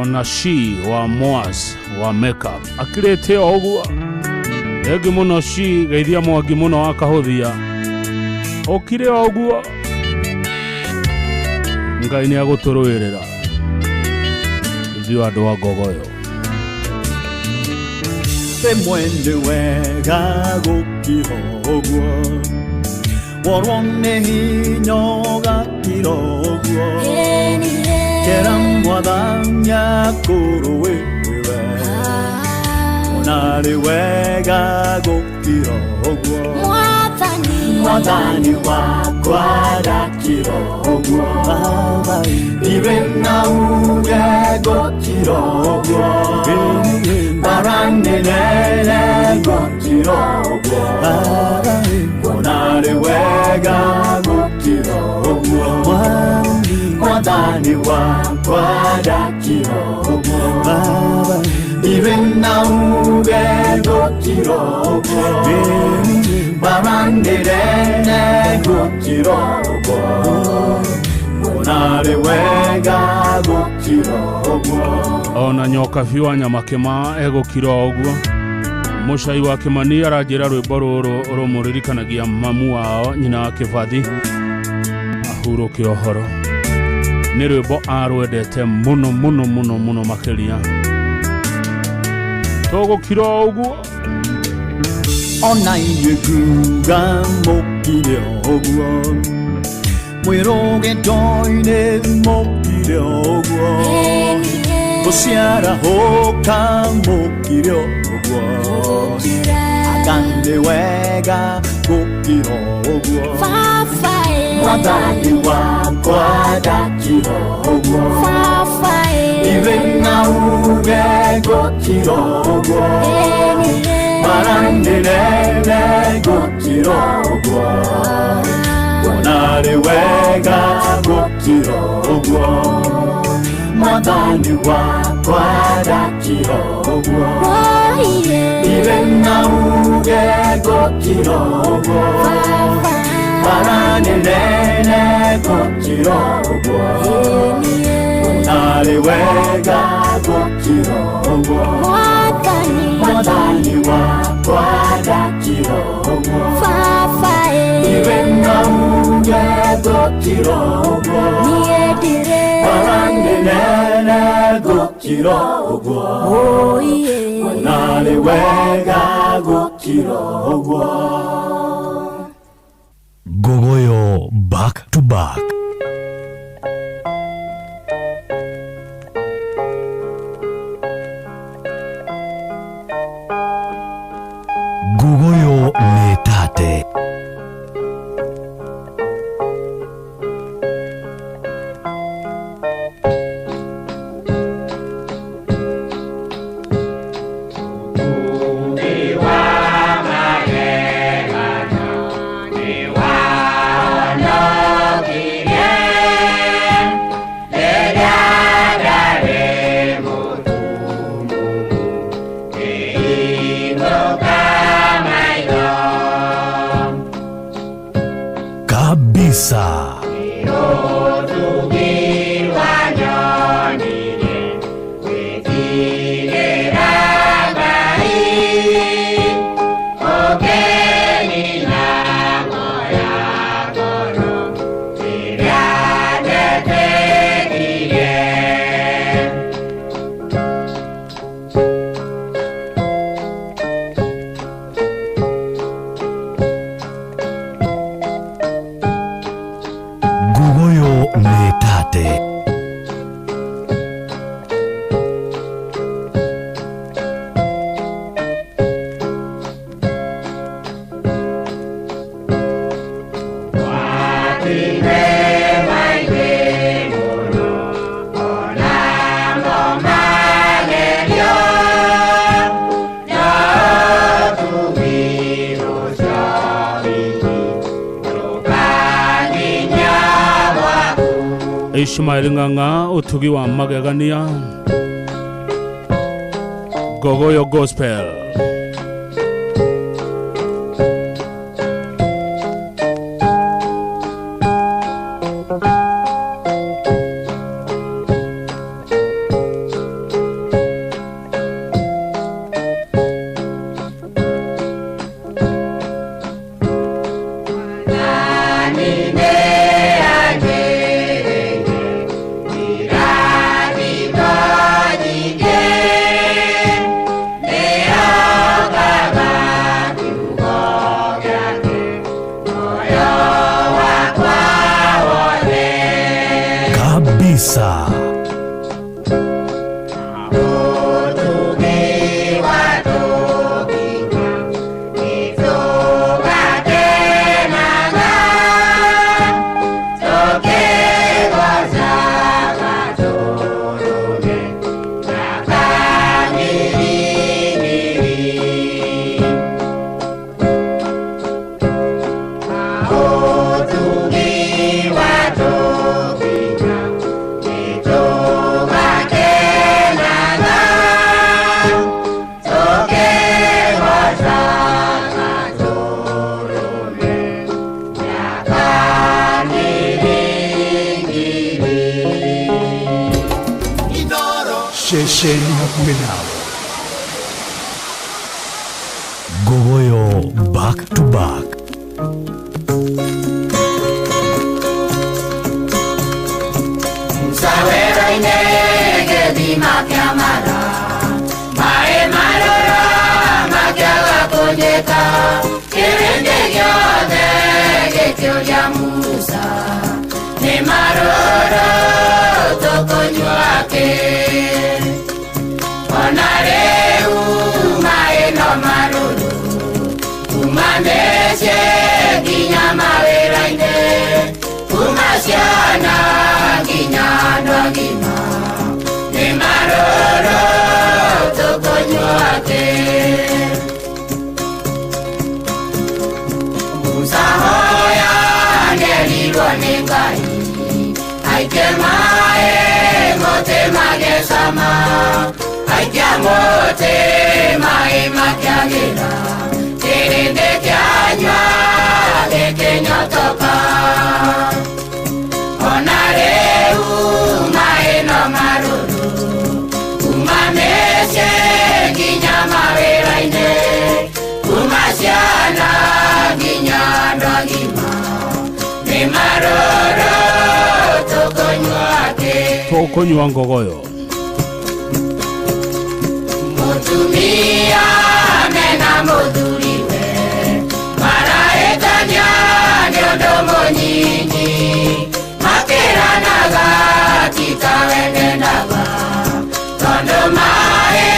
Ona Shi wa Moas wa Makeup akirete oguo egi muno Shi geithia mwangi muno wakahuthia okire oguo Ngai ni aguturwirira ithuĩ andũ a Gogoyo mwende wega gũkira ũguo worwo nĩ hinya ũgakira ũguo kera mwathani akũrũĩrĩre wona rĩ wega gũkira ũguo mwathani wakwa ndakirogwo ndirĩ na uge gũkirogwo mbara nene gũkirogwo kuona rĩ wega gũkirogwo mwathani wakwa ndakirogwo ndirĩ na uge gũkirogwo mbara nene gũkirogwo kuona rĩ wega gũkirogwo. Ona nyoka biwa nyamakema egũkira ũguo. Mũcai wa Kĩmani aranjĩra rwĩmbo rũrũ rũmũririkanagia mamu wao nyina wa Kĩbathi ahurũke ũhoro. Nĩ rwĩmbo arwendete mũno mũno mũno mũno makĩria. Tũgũkira ũguo. Ona inyuĩ nguga mũkire ũguo mwĩrũgĩto-inĩ mũkire ũguo gũciara hũka mũkire ũguo anga nĩ wega gũkira ũguo mwathani wakwa ndakira ũguo ndirĩ na uge gũkira ũguo mbara nene gũkira ũguo kuona rĩ wega gũkira ũguo mwathani wakwa ndakira ũguo ndirĩ na uge gũkira ũguo mbara nene gũkira ũguo kuona rĩ wega gũkira ũguo mwathani wakwa ndakira ũguo ndirĩ na uge gũkira ũguo mbara nene gũkira ũguo kuona rĩ wega gũkira ũguo. Gogoyo back to back. Gogoyo metate. Kabisa. Ishmael Nganga utugi wa magegania Gogoyo Gospel. Kabisa. Shesheni hakuwe nao. Gogoyo back to back. Sawera inege di makiamara, mae marora makiaga konyeka, kirende gyode gekyo ya Musa, ne marora tokonywake, onareu mae no maruru, umandeshe ginyama weraine, umasiana ginyandwa gima, ne maroro tokonywake. Musa hoya nelirwa nengai, aike mae mote magesama, aike mote mae makiagera, terende kianywa gekenyotoka. Onareu maeno maruru, umameshe ginyama weraine, umasiana ginyandwa gima, ne maroro tokonywake. Tokonywa ngogoyo. Mutumia mena muduriwe, maraetanya nyodomo nyingi, makeranaga tikawendenaga, tondo mae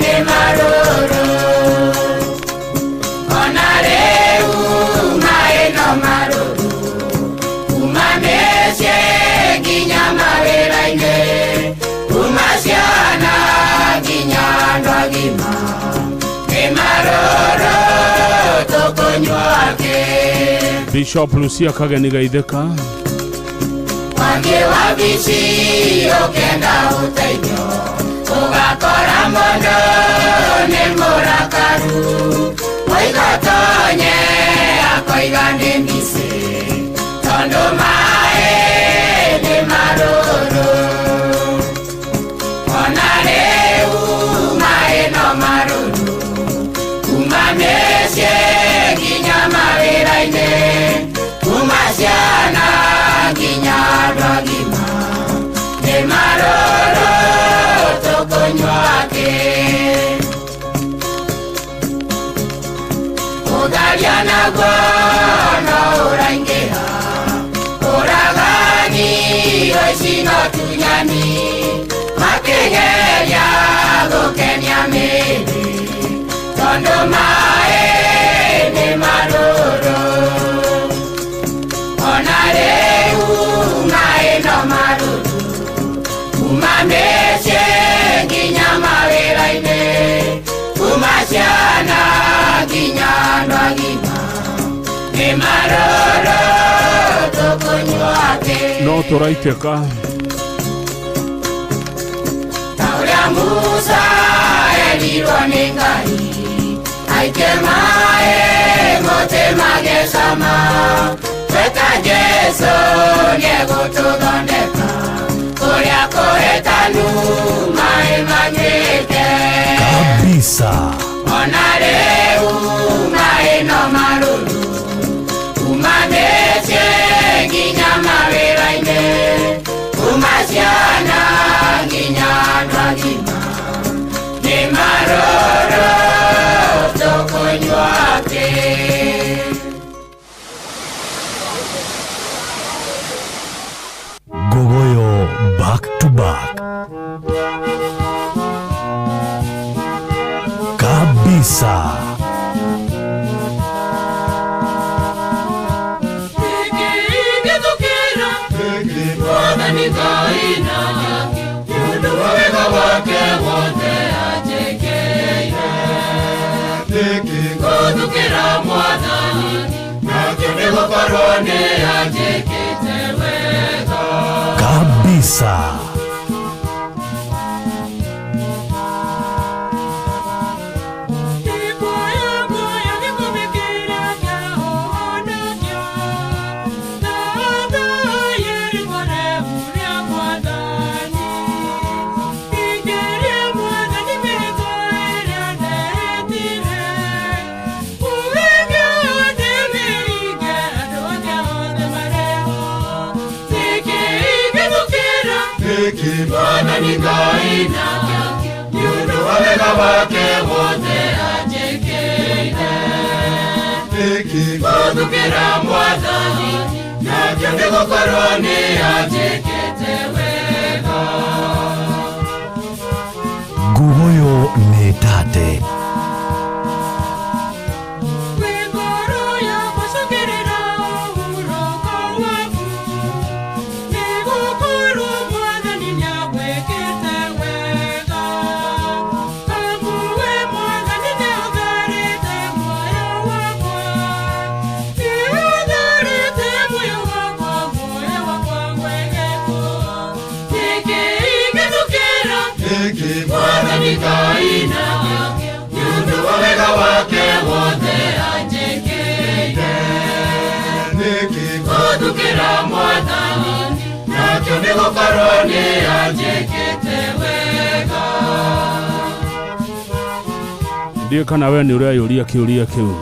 ne maroro. Onareu mae no maroro, umameshe ginyama weraine, umasiana ginyandwa gima, ne maroro tokonywake. Bishop Lucia Kageniga Ideka. Wange wabishi okenda utejo, ugakora mondo ne morakaru, oigatonye akoigande mbise, tondo mae ne maroro. Onareu mae no maroro, umameshe ginyama weraine, umasiana ginyandwa gima, ne maroro tokonywake. Udaliana gono uraingeha, uragani oishino tunyani, makegeria gokenya mele, tondo mae ne maroro. Onareu mae no maruru, umameshe ginyama weraine, umasiana ginyandwa gima, ne maroro tokonywake. No toraiteka. Tauria Musa elirwa nengai, aike mae mote magesama, Weta Jesu niego tudondeka, kuria kohetanu mae manyeke. Kabisa. Onareu mae no maruru, umameshe ginyama weraine, umasiana ginyandwa gima, ne maroro tokonywake. Gogoyo back to back. Kabisa. Kabisa. Thank you. Bwana ni Ngai nake niundu wa wega wake wothe anjĩkĩire. Gũthukĩra Mwathani nakĩo nĩgũkorwo nĩ anjĩkĩte wega. Ngugoyo nĩ tate. Ngai nake niundu wa wega wake wothe anjĩkĩire. Gũthukĩra Mwathani nakĩo nĩgũkorwo nĩ anjĩkĩte wega. Ndiye kana we nĩ ũreyũria kĩũria kĩu.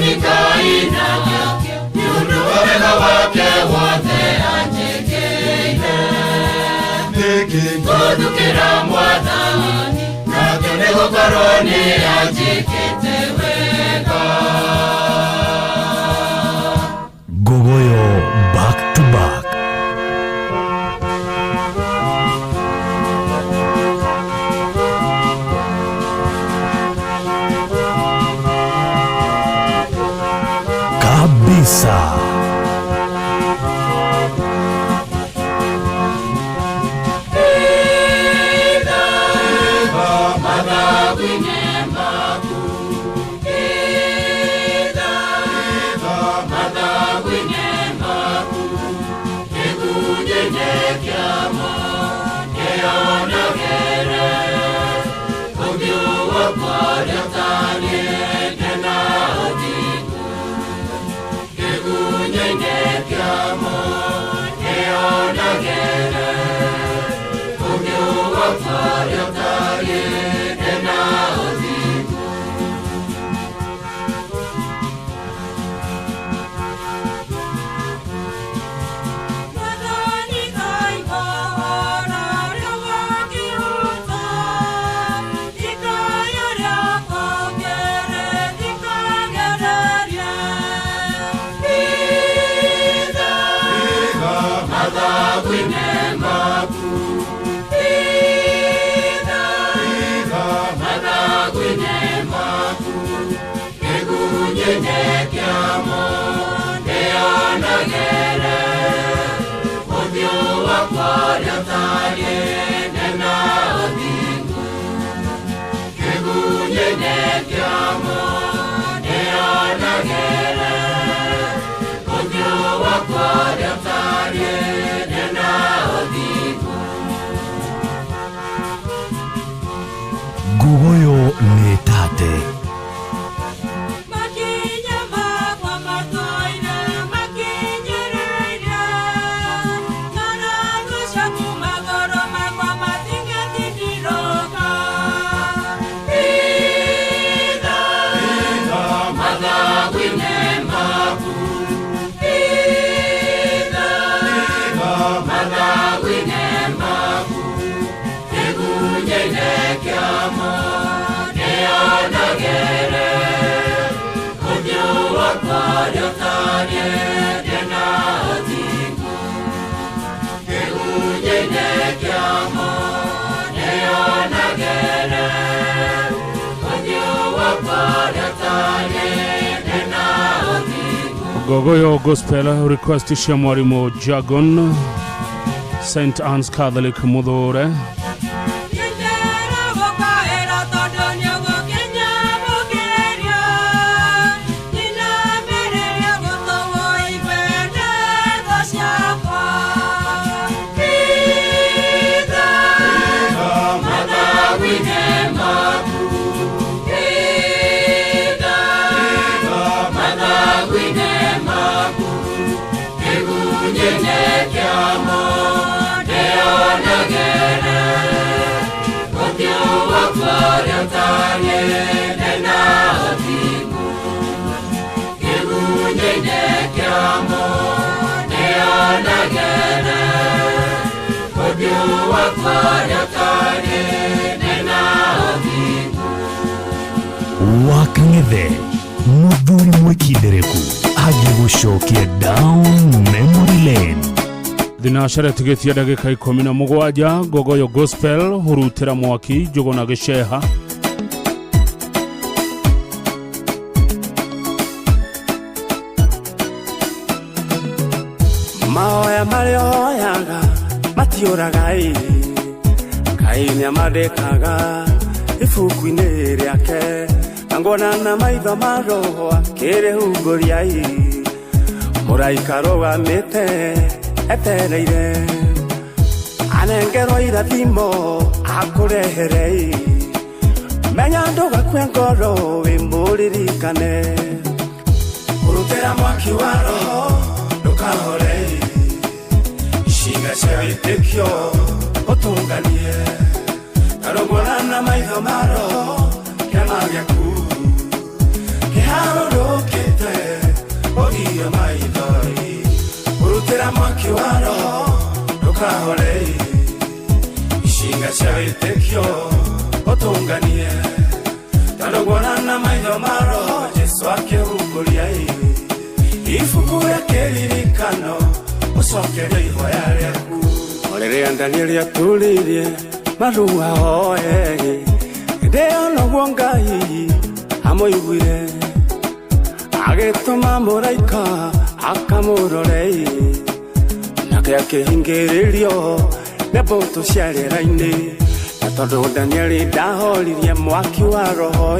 Ni Ngai nake niundu wa wega wake wothe anjĩkĩire. Gũthukĩra Mwathani nakĩo nĩgũkorwo nĩ anjĩkĩte wega. Ngugoyo back to back. Kabisa. Ngugoyo nĩ tate. Ngugoyo Gospel request cia mwarimu Jagon St. Anne's Catholic Muthure. We nagene Obiu wakwarya kane Nena ogingu Wakang'ethe Muthuri Mwikindereku agĩgũcokia down memory lane. Thinashara tigetia ndagĩka 17 Gogoyo Gospel hurutĩra mwaki Njũgũna Gĩceha mahoya marĩoyaga matiũraga Ngai nĩamadĩkaga ibuku-inĩ rĩake Angona na maitho maroa kĩrĩhungũria mũraika rũgamĩte etereire anengerwo irathimo akũrehere menya ndũgakue ngoro wĩmũririkane ũrutĩra mwaki wa roho ndũkahore ciĩga cia wĩtĩkio ũtũnganie karũgũra na maitho ma roho kĩama gĩaku kĩharũrũkĩte ũthiĩ maithori ũrutĩra mwaki wa roho ndũkahore ciĩga cia wĩtĩkio ũtũnganie karũgũra na maitho ma roho Jesũ akĩhungũria ibuku rĩa kĩririkano ũcokerie ihoya rĩaku rĩrĩa Danieli atũrĩirie marua hoye ndĩonoguo Ngai amũiguire agĩtũma mũraika akamũrore nake akĩhingĩrĩrio nĩ mbũtũ cia rĩera-inĩ na tondũ Danieli ndahoririe mwaki wa roho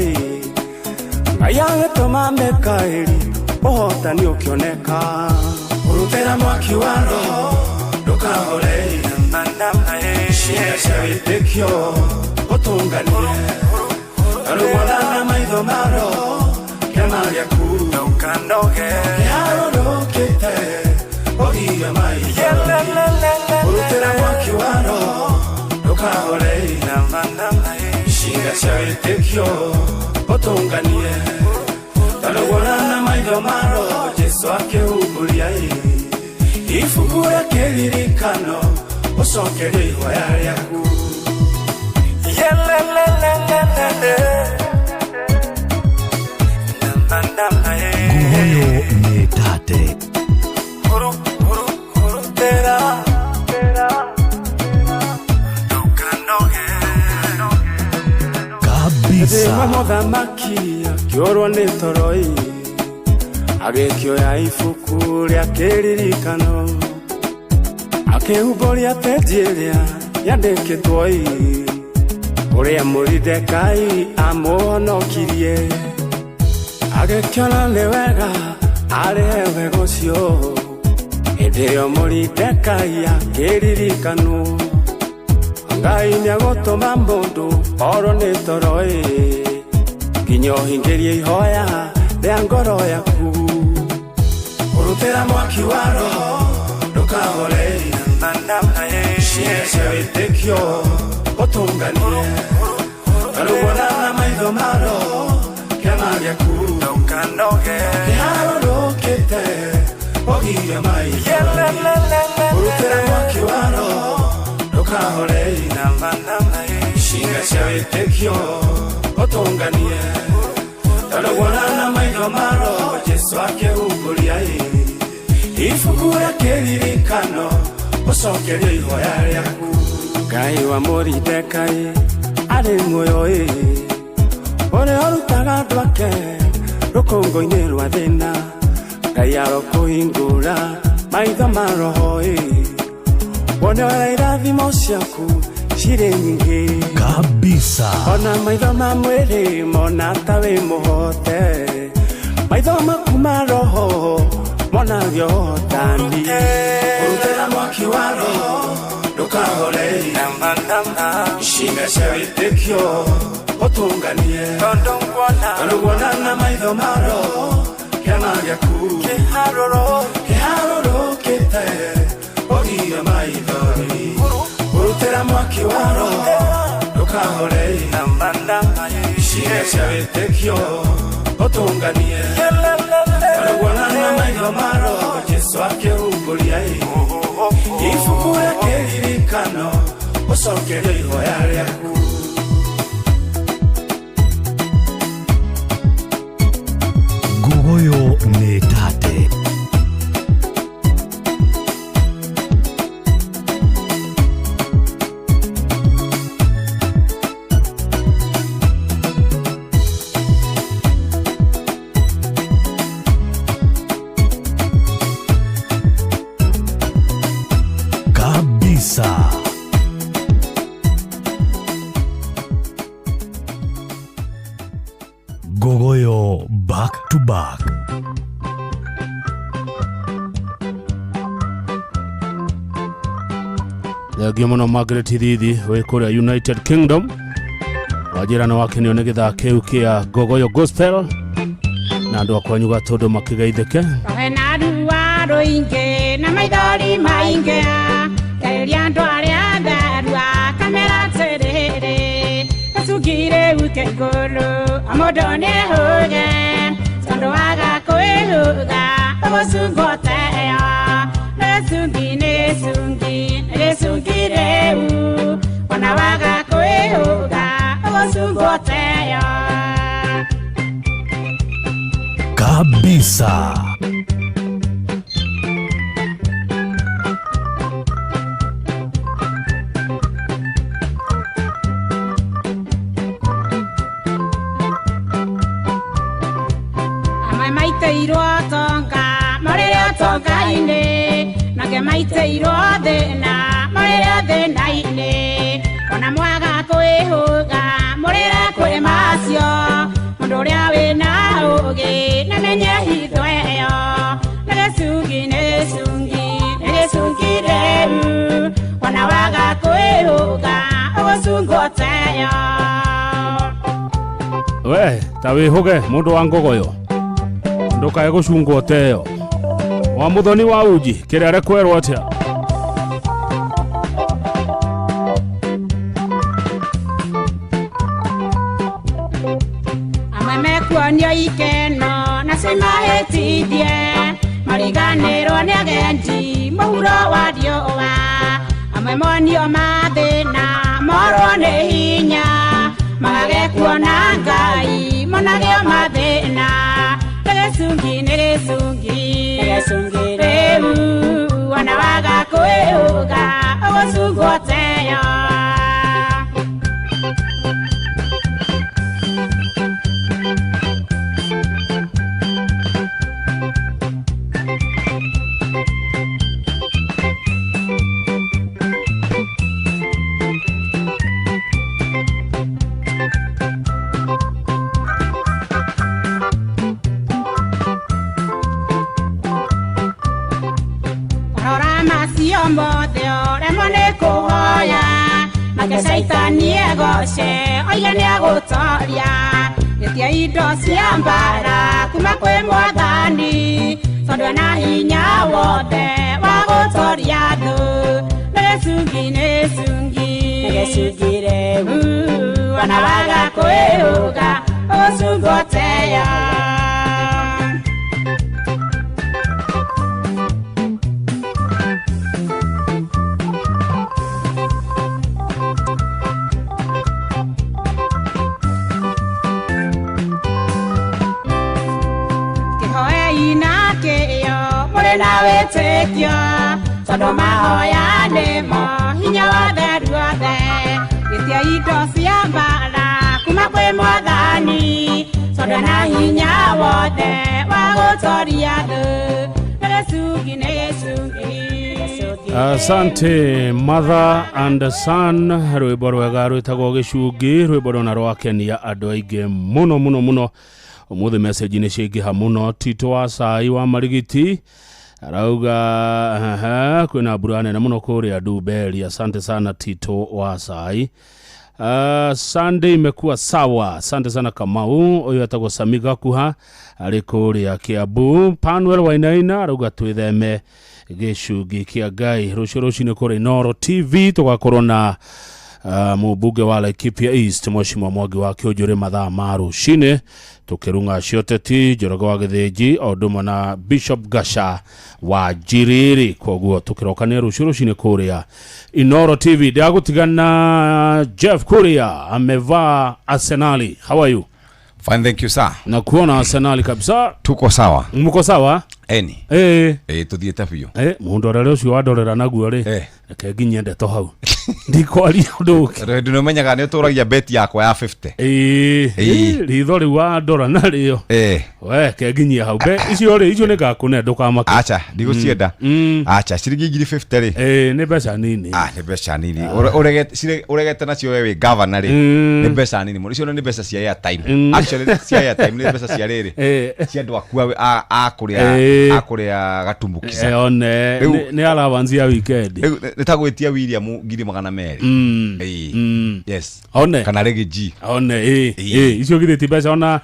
Ngai agĩtũma Mikaeli ũhotani ũkĩoneka ũrutĩra mwaki wa roho ndũkahore ciĩga cia wĩtĩkio ũtũnganie karũgũra na maitho ma roho kĩama gĩaku kĩharũrũkĩte ũthiĩ maithori ũrutĩra mwaki wa roho ndũkahore ciĩga cia wĩtĩkio ũtũnganie karũgũra na maitho ma roho Jesũ akĩhungũria ibuku rĩa kĩririkano ũcokerie ihoya rĩaku Gogoyo Metate kabisa mũthamaki akĩorwo nĩ toro agĩkĩoya ibuku rĩa kĩririkano akĩhumbũria peji ĩrĩa yandĩkĩtwo ũrĩa Moridekai amũhonokirie agĩkĩona nĩ wega arĩhe wega ũcio hĩndĩ ĩyo Moridekai akĩririkanwo Ngai nĩagũtũma mũndũ orwo nĩ toro nginya ũhingĩrie ihoya rĩa ngoro yaku ũrutĩra mwaki wa roho ndũkahore ciĩga cia wĩtĩkio ũtũnganie karũgũra na maitho ma roho kĩama gĩaku kĩharũrũkĩte ũthiĩ maithori ũrutĩra mwaki wa roho ndũkahore ciĩga cia wĩtĩkio ũtũnganie karũgũra na maitho ma roho Jesũ akĩhungũria ibuku rĩa kĩririkano ũcokerie ihoya rĩaku Ngai wa Moridekai arĩ muoyo ũrĩa ũrutaga andũ ake rũkũngũ-inĩ rwa thĩna Ngai arokũhingũra maitho ma roho wone irathimo ciaku cirĩ nyingĩ kabisa ona maitho ma mwĩrĩ mona ta wĩ mũhote maitho maku ma roho monagio ũhotani ũrutĩra mwaki wa roho ndũkahore ciĩga cia wĩtĩkio ũtũnganie karũgũra na maitho ma roho kĩama gĩaku kĩharũrũkĩte ũthiĩ maithori ũrutĩra mwaki wa roho ndũkahore ciĩga cia wĩtĩkio ũtũnganie Wanana maitho maro Jesu akĩhumburia ibuku rĩa kĩririkano ũcokerio ihoya rĩaku. Gogoyo nĩ tate. Gogoyo back to back. Gimono Margaret Thidi we kũrĩa United Kingdom. Wajirana wake nĩo nĩ gĩthaka kĩu kĩa Gogoyo Gospel na andũ akwanyu gatũndũ makĩgeithĩke. Hena ruwa rũingĩ na maithori maingĩ kaĩria andũ arĩa atherua kamera terere gacungire uke igũrũ mũndũ nĩ hũge tondũ waga kwĩhũga ũgũcungoteo nĩcungire u ona waga kwĩhũga ũgũcungoteo kabisa. maiteirwo thĩna mũrĩre thĩna-inĩ ona mwaga kwĩhũga mũrĩre kwĩ macio mũndũ ũrĩa wĩna ũgĩ nĩmenye hitho ĩyo nĩgĩcungire ona waga kwĩhũga ũgũcungoteo. We ta wĩhũge mũndũ wa Ngogoyo ndũkae gũcungoteo. Wa Muthoni wa Uji kĩrĩa arekwerwo atĩa? Amwe mekuonio ikeno na cimahĩtithie mariganĩrwo nĩ agendi mũhuro wa riũa. Amwe monio mathĩna morwo nĩ hinya magage kuona Ngai monagio mathĩna nĩgĩcungire u ona waga kwĩhũga ũgũcungoteo. Saitani egoshe oige nĩ agũtoria gĩtia indo cia mbara kuma kwĩ Mwathani tondũ ena hinya wothe wa gũtoria thũ. Nĩgĩcungire ona waga kwĩhũga ũgũcungoteo. Wĩtĩkio tondũ mahoya nĩmo hinya wothe ruothe gĩtia indo cia mbara kuma kwĩ Mwathani tondũ ena hinya wothe wa gũtoria thũ. Asante Mother and Son, rwĩmbo rwega rwĩtagwo Gĩcungi, rwĩmbo rũna rwakenia andũ aingĩ mũno mũno mũno. Ũmũthĩ message nĩ ciaingĩha mũno. Tito wa Cai wa Marigiti arauga kwĩna mbura nene mũno kũrĩa Dubeli. Asante sana Tito wa Cai. Sunday imekuwa sawa. Asante sana Kamau. Oyo atagwo Samiga kuha arĩ kũrĩa Kiambu. Panuel Wainaina arauga twĩtheme gĩcungi kĩa Ngai. Rũciũ rũcinĩ kũrĩ Inooro TV tũgakorwo na Mbunge wa Laikipia East Mheshimiwa Mwangi wa Kĩũnjũrĩ mathaa ma rũcinĩ tukirunga cioteti Njoroge wa Gĩthĩnji oduma na Bishop Gasha wa Njiriri. Koguo tukirokania rũcinĩ kũrĩa Inoro TV. Ndiagutigana Jeff Kuria amevaa Arsenali. How are you? Fine, thank you sir. Na kuona Arsenali kabisa. Tuko sawa. Mko sawa? Eni. Tuthiete biũ. Mundu rero ucio wadorera naguo ri. Reke nginyende to hau. Ndikwaria nduke. Ndio nomenyaga ni turagia bet yakwa ya 50. Ritho ri wa dora na rio. We ke nginyia hau be icio ri icio ni gakune ndukamaka. Acha ndigucienda. Acha ciringi 50 ri. Ni mbeca nini. Ni mbeca nini. Uregete nacio wewe governor ri. Ni mbeca nini. Icio ni mbeca cia airtime. Actually cia airtime ni mbeca cia riri. Cia ndu akua akuria gatumbukiza. One ni alavanzia weekend. Nitagwitia William ngiri magana meri. Yes. One kana regi G. One icio githiti mbeca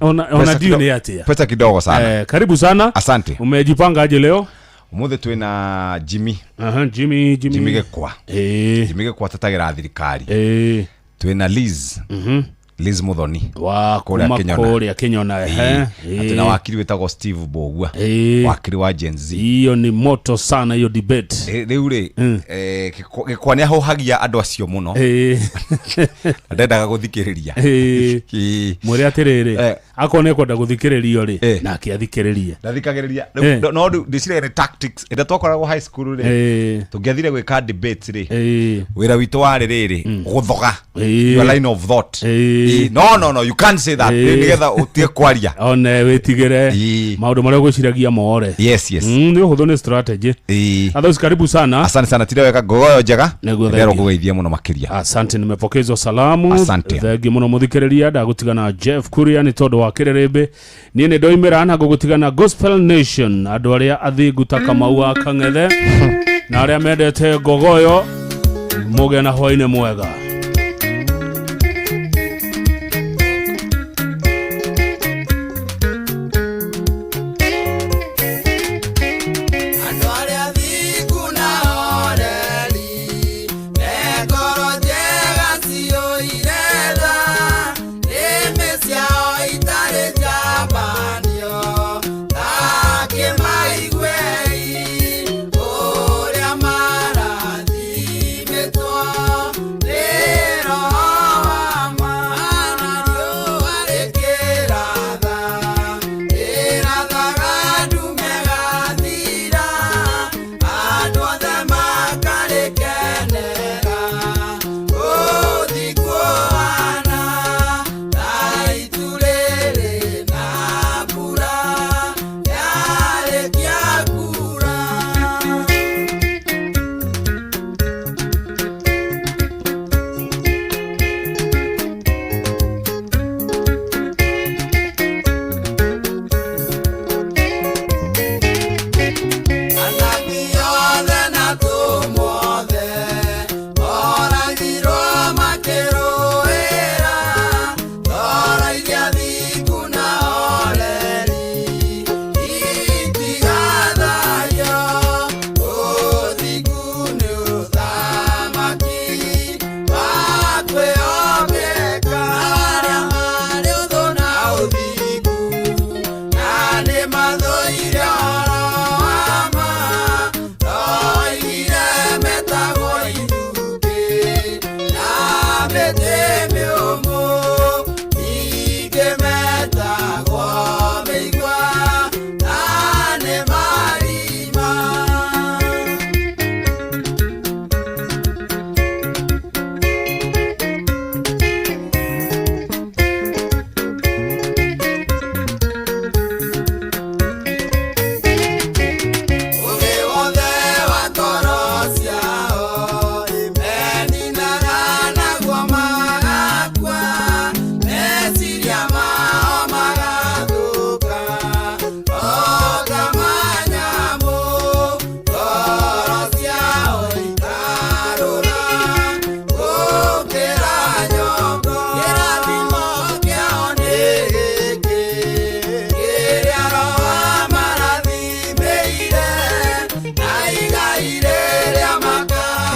ona dio ni atia. Pesa kidogo sana. Karibu sana. Asante. Umejipanga aje leo? Umuthi twina Jimmy. Jimmy Gekwa. Jimmy Gekwa tatagira thirikari. Twina Liz. Liz Muthoni wa kuria Kenyona atina wakiri wetagwo Steve Bogua wakiri wa Gen Z. Hiyo ni moto sana hiyo debate. Riu ri Gekwa ni ahohagia andu acio muno. Ndendaga guthikiriria. Mwere atiriri akone kwenda guthikiririo ri na akiathikiriria. Ndathikagiriria no ndicire ni tactics enda twakoragwo high school ri tungiathire gwika debate ri wira witu wa riri guthoga your line of thought. No, you can't say that. Nigetha utie kwaria. One wetigere maundu maria gwiciragia more. Yes. Ni uhuthu ni strategy. Athos karibu sana. Asante sana tira weka gogoyo njega. Ndero kugeithia muno makiria. Asante nimepokezwa salamu. Asante. Thegi muno muthikiriria ndagutigana Jeff Kuria ni todo wa Kirerebe. Ni ne doimera na gugutigana Gospel Nation andu aria athingu Kamau wa Kang'ethe na aria mendete gogoyo muge na hwaine mwega. Well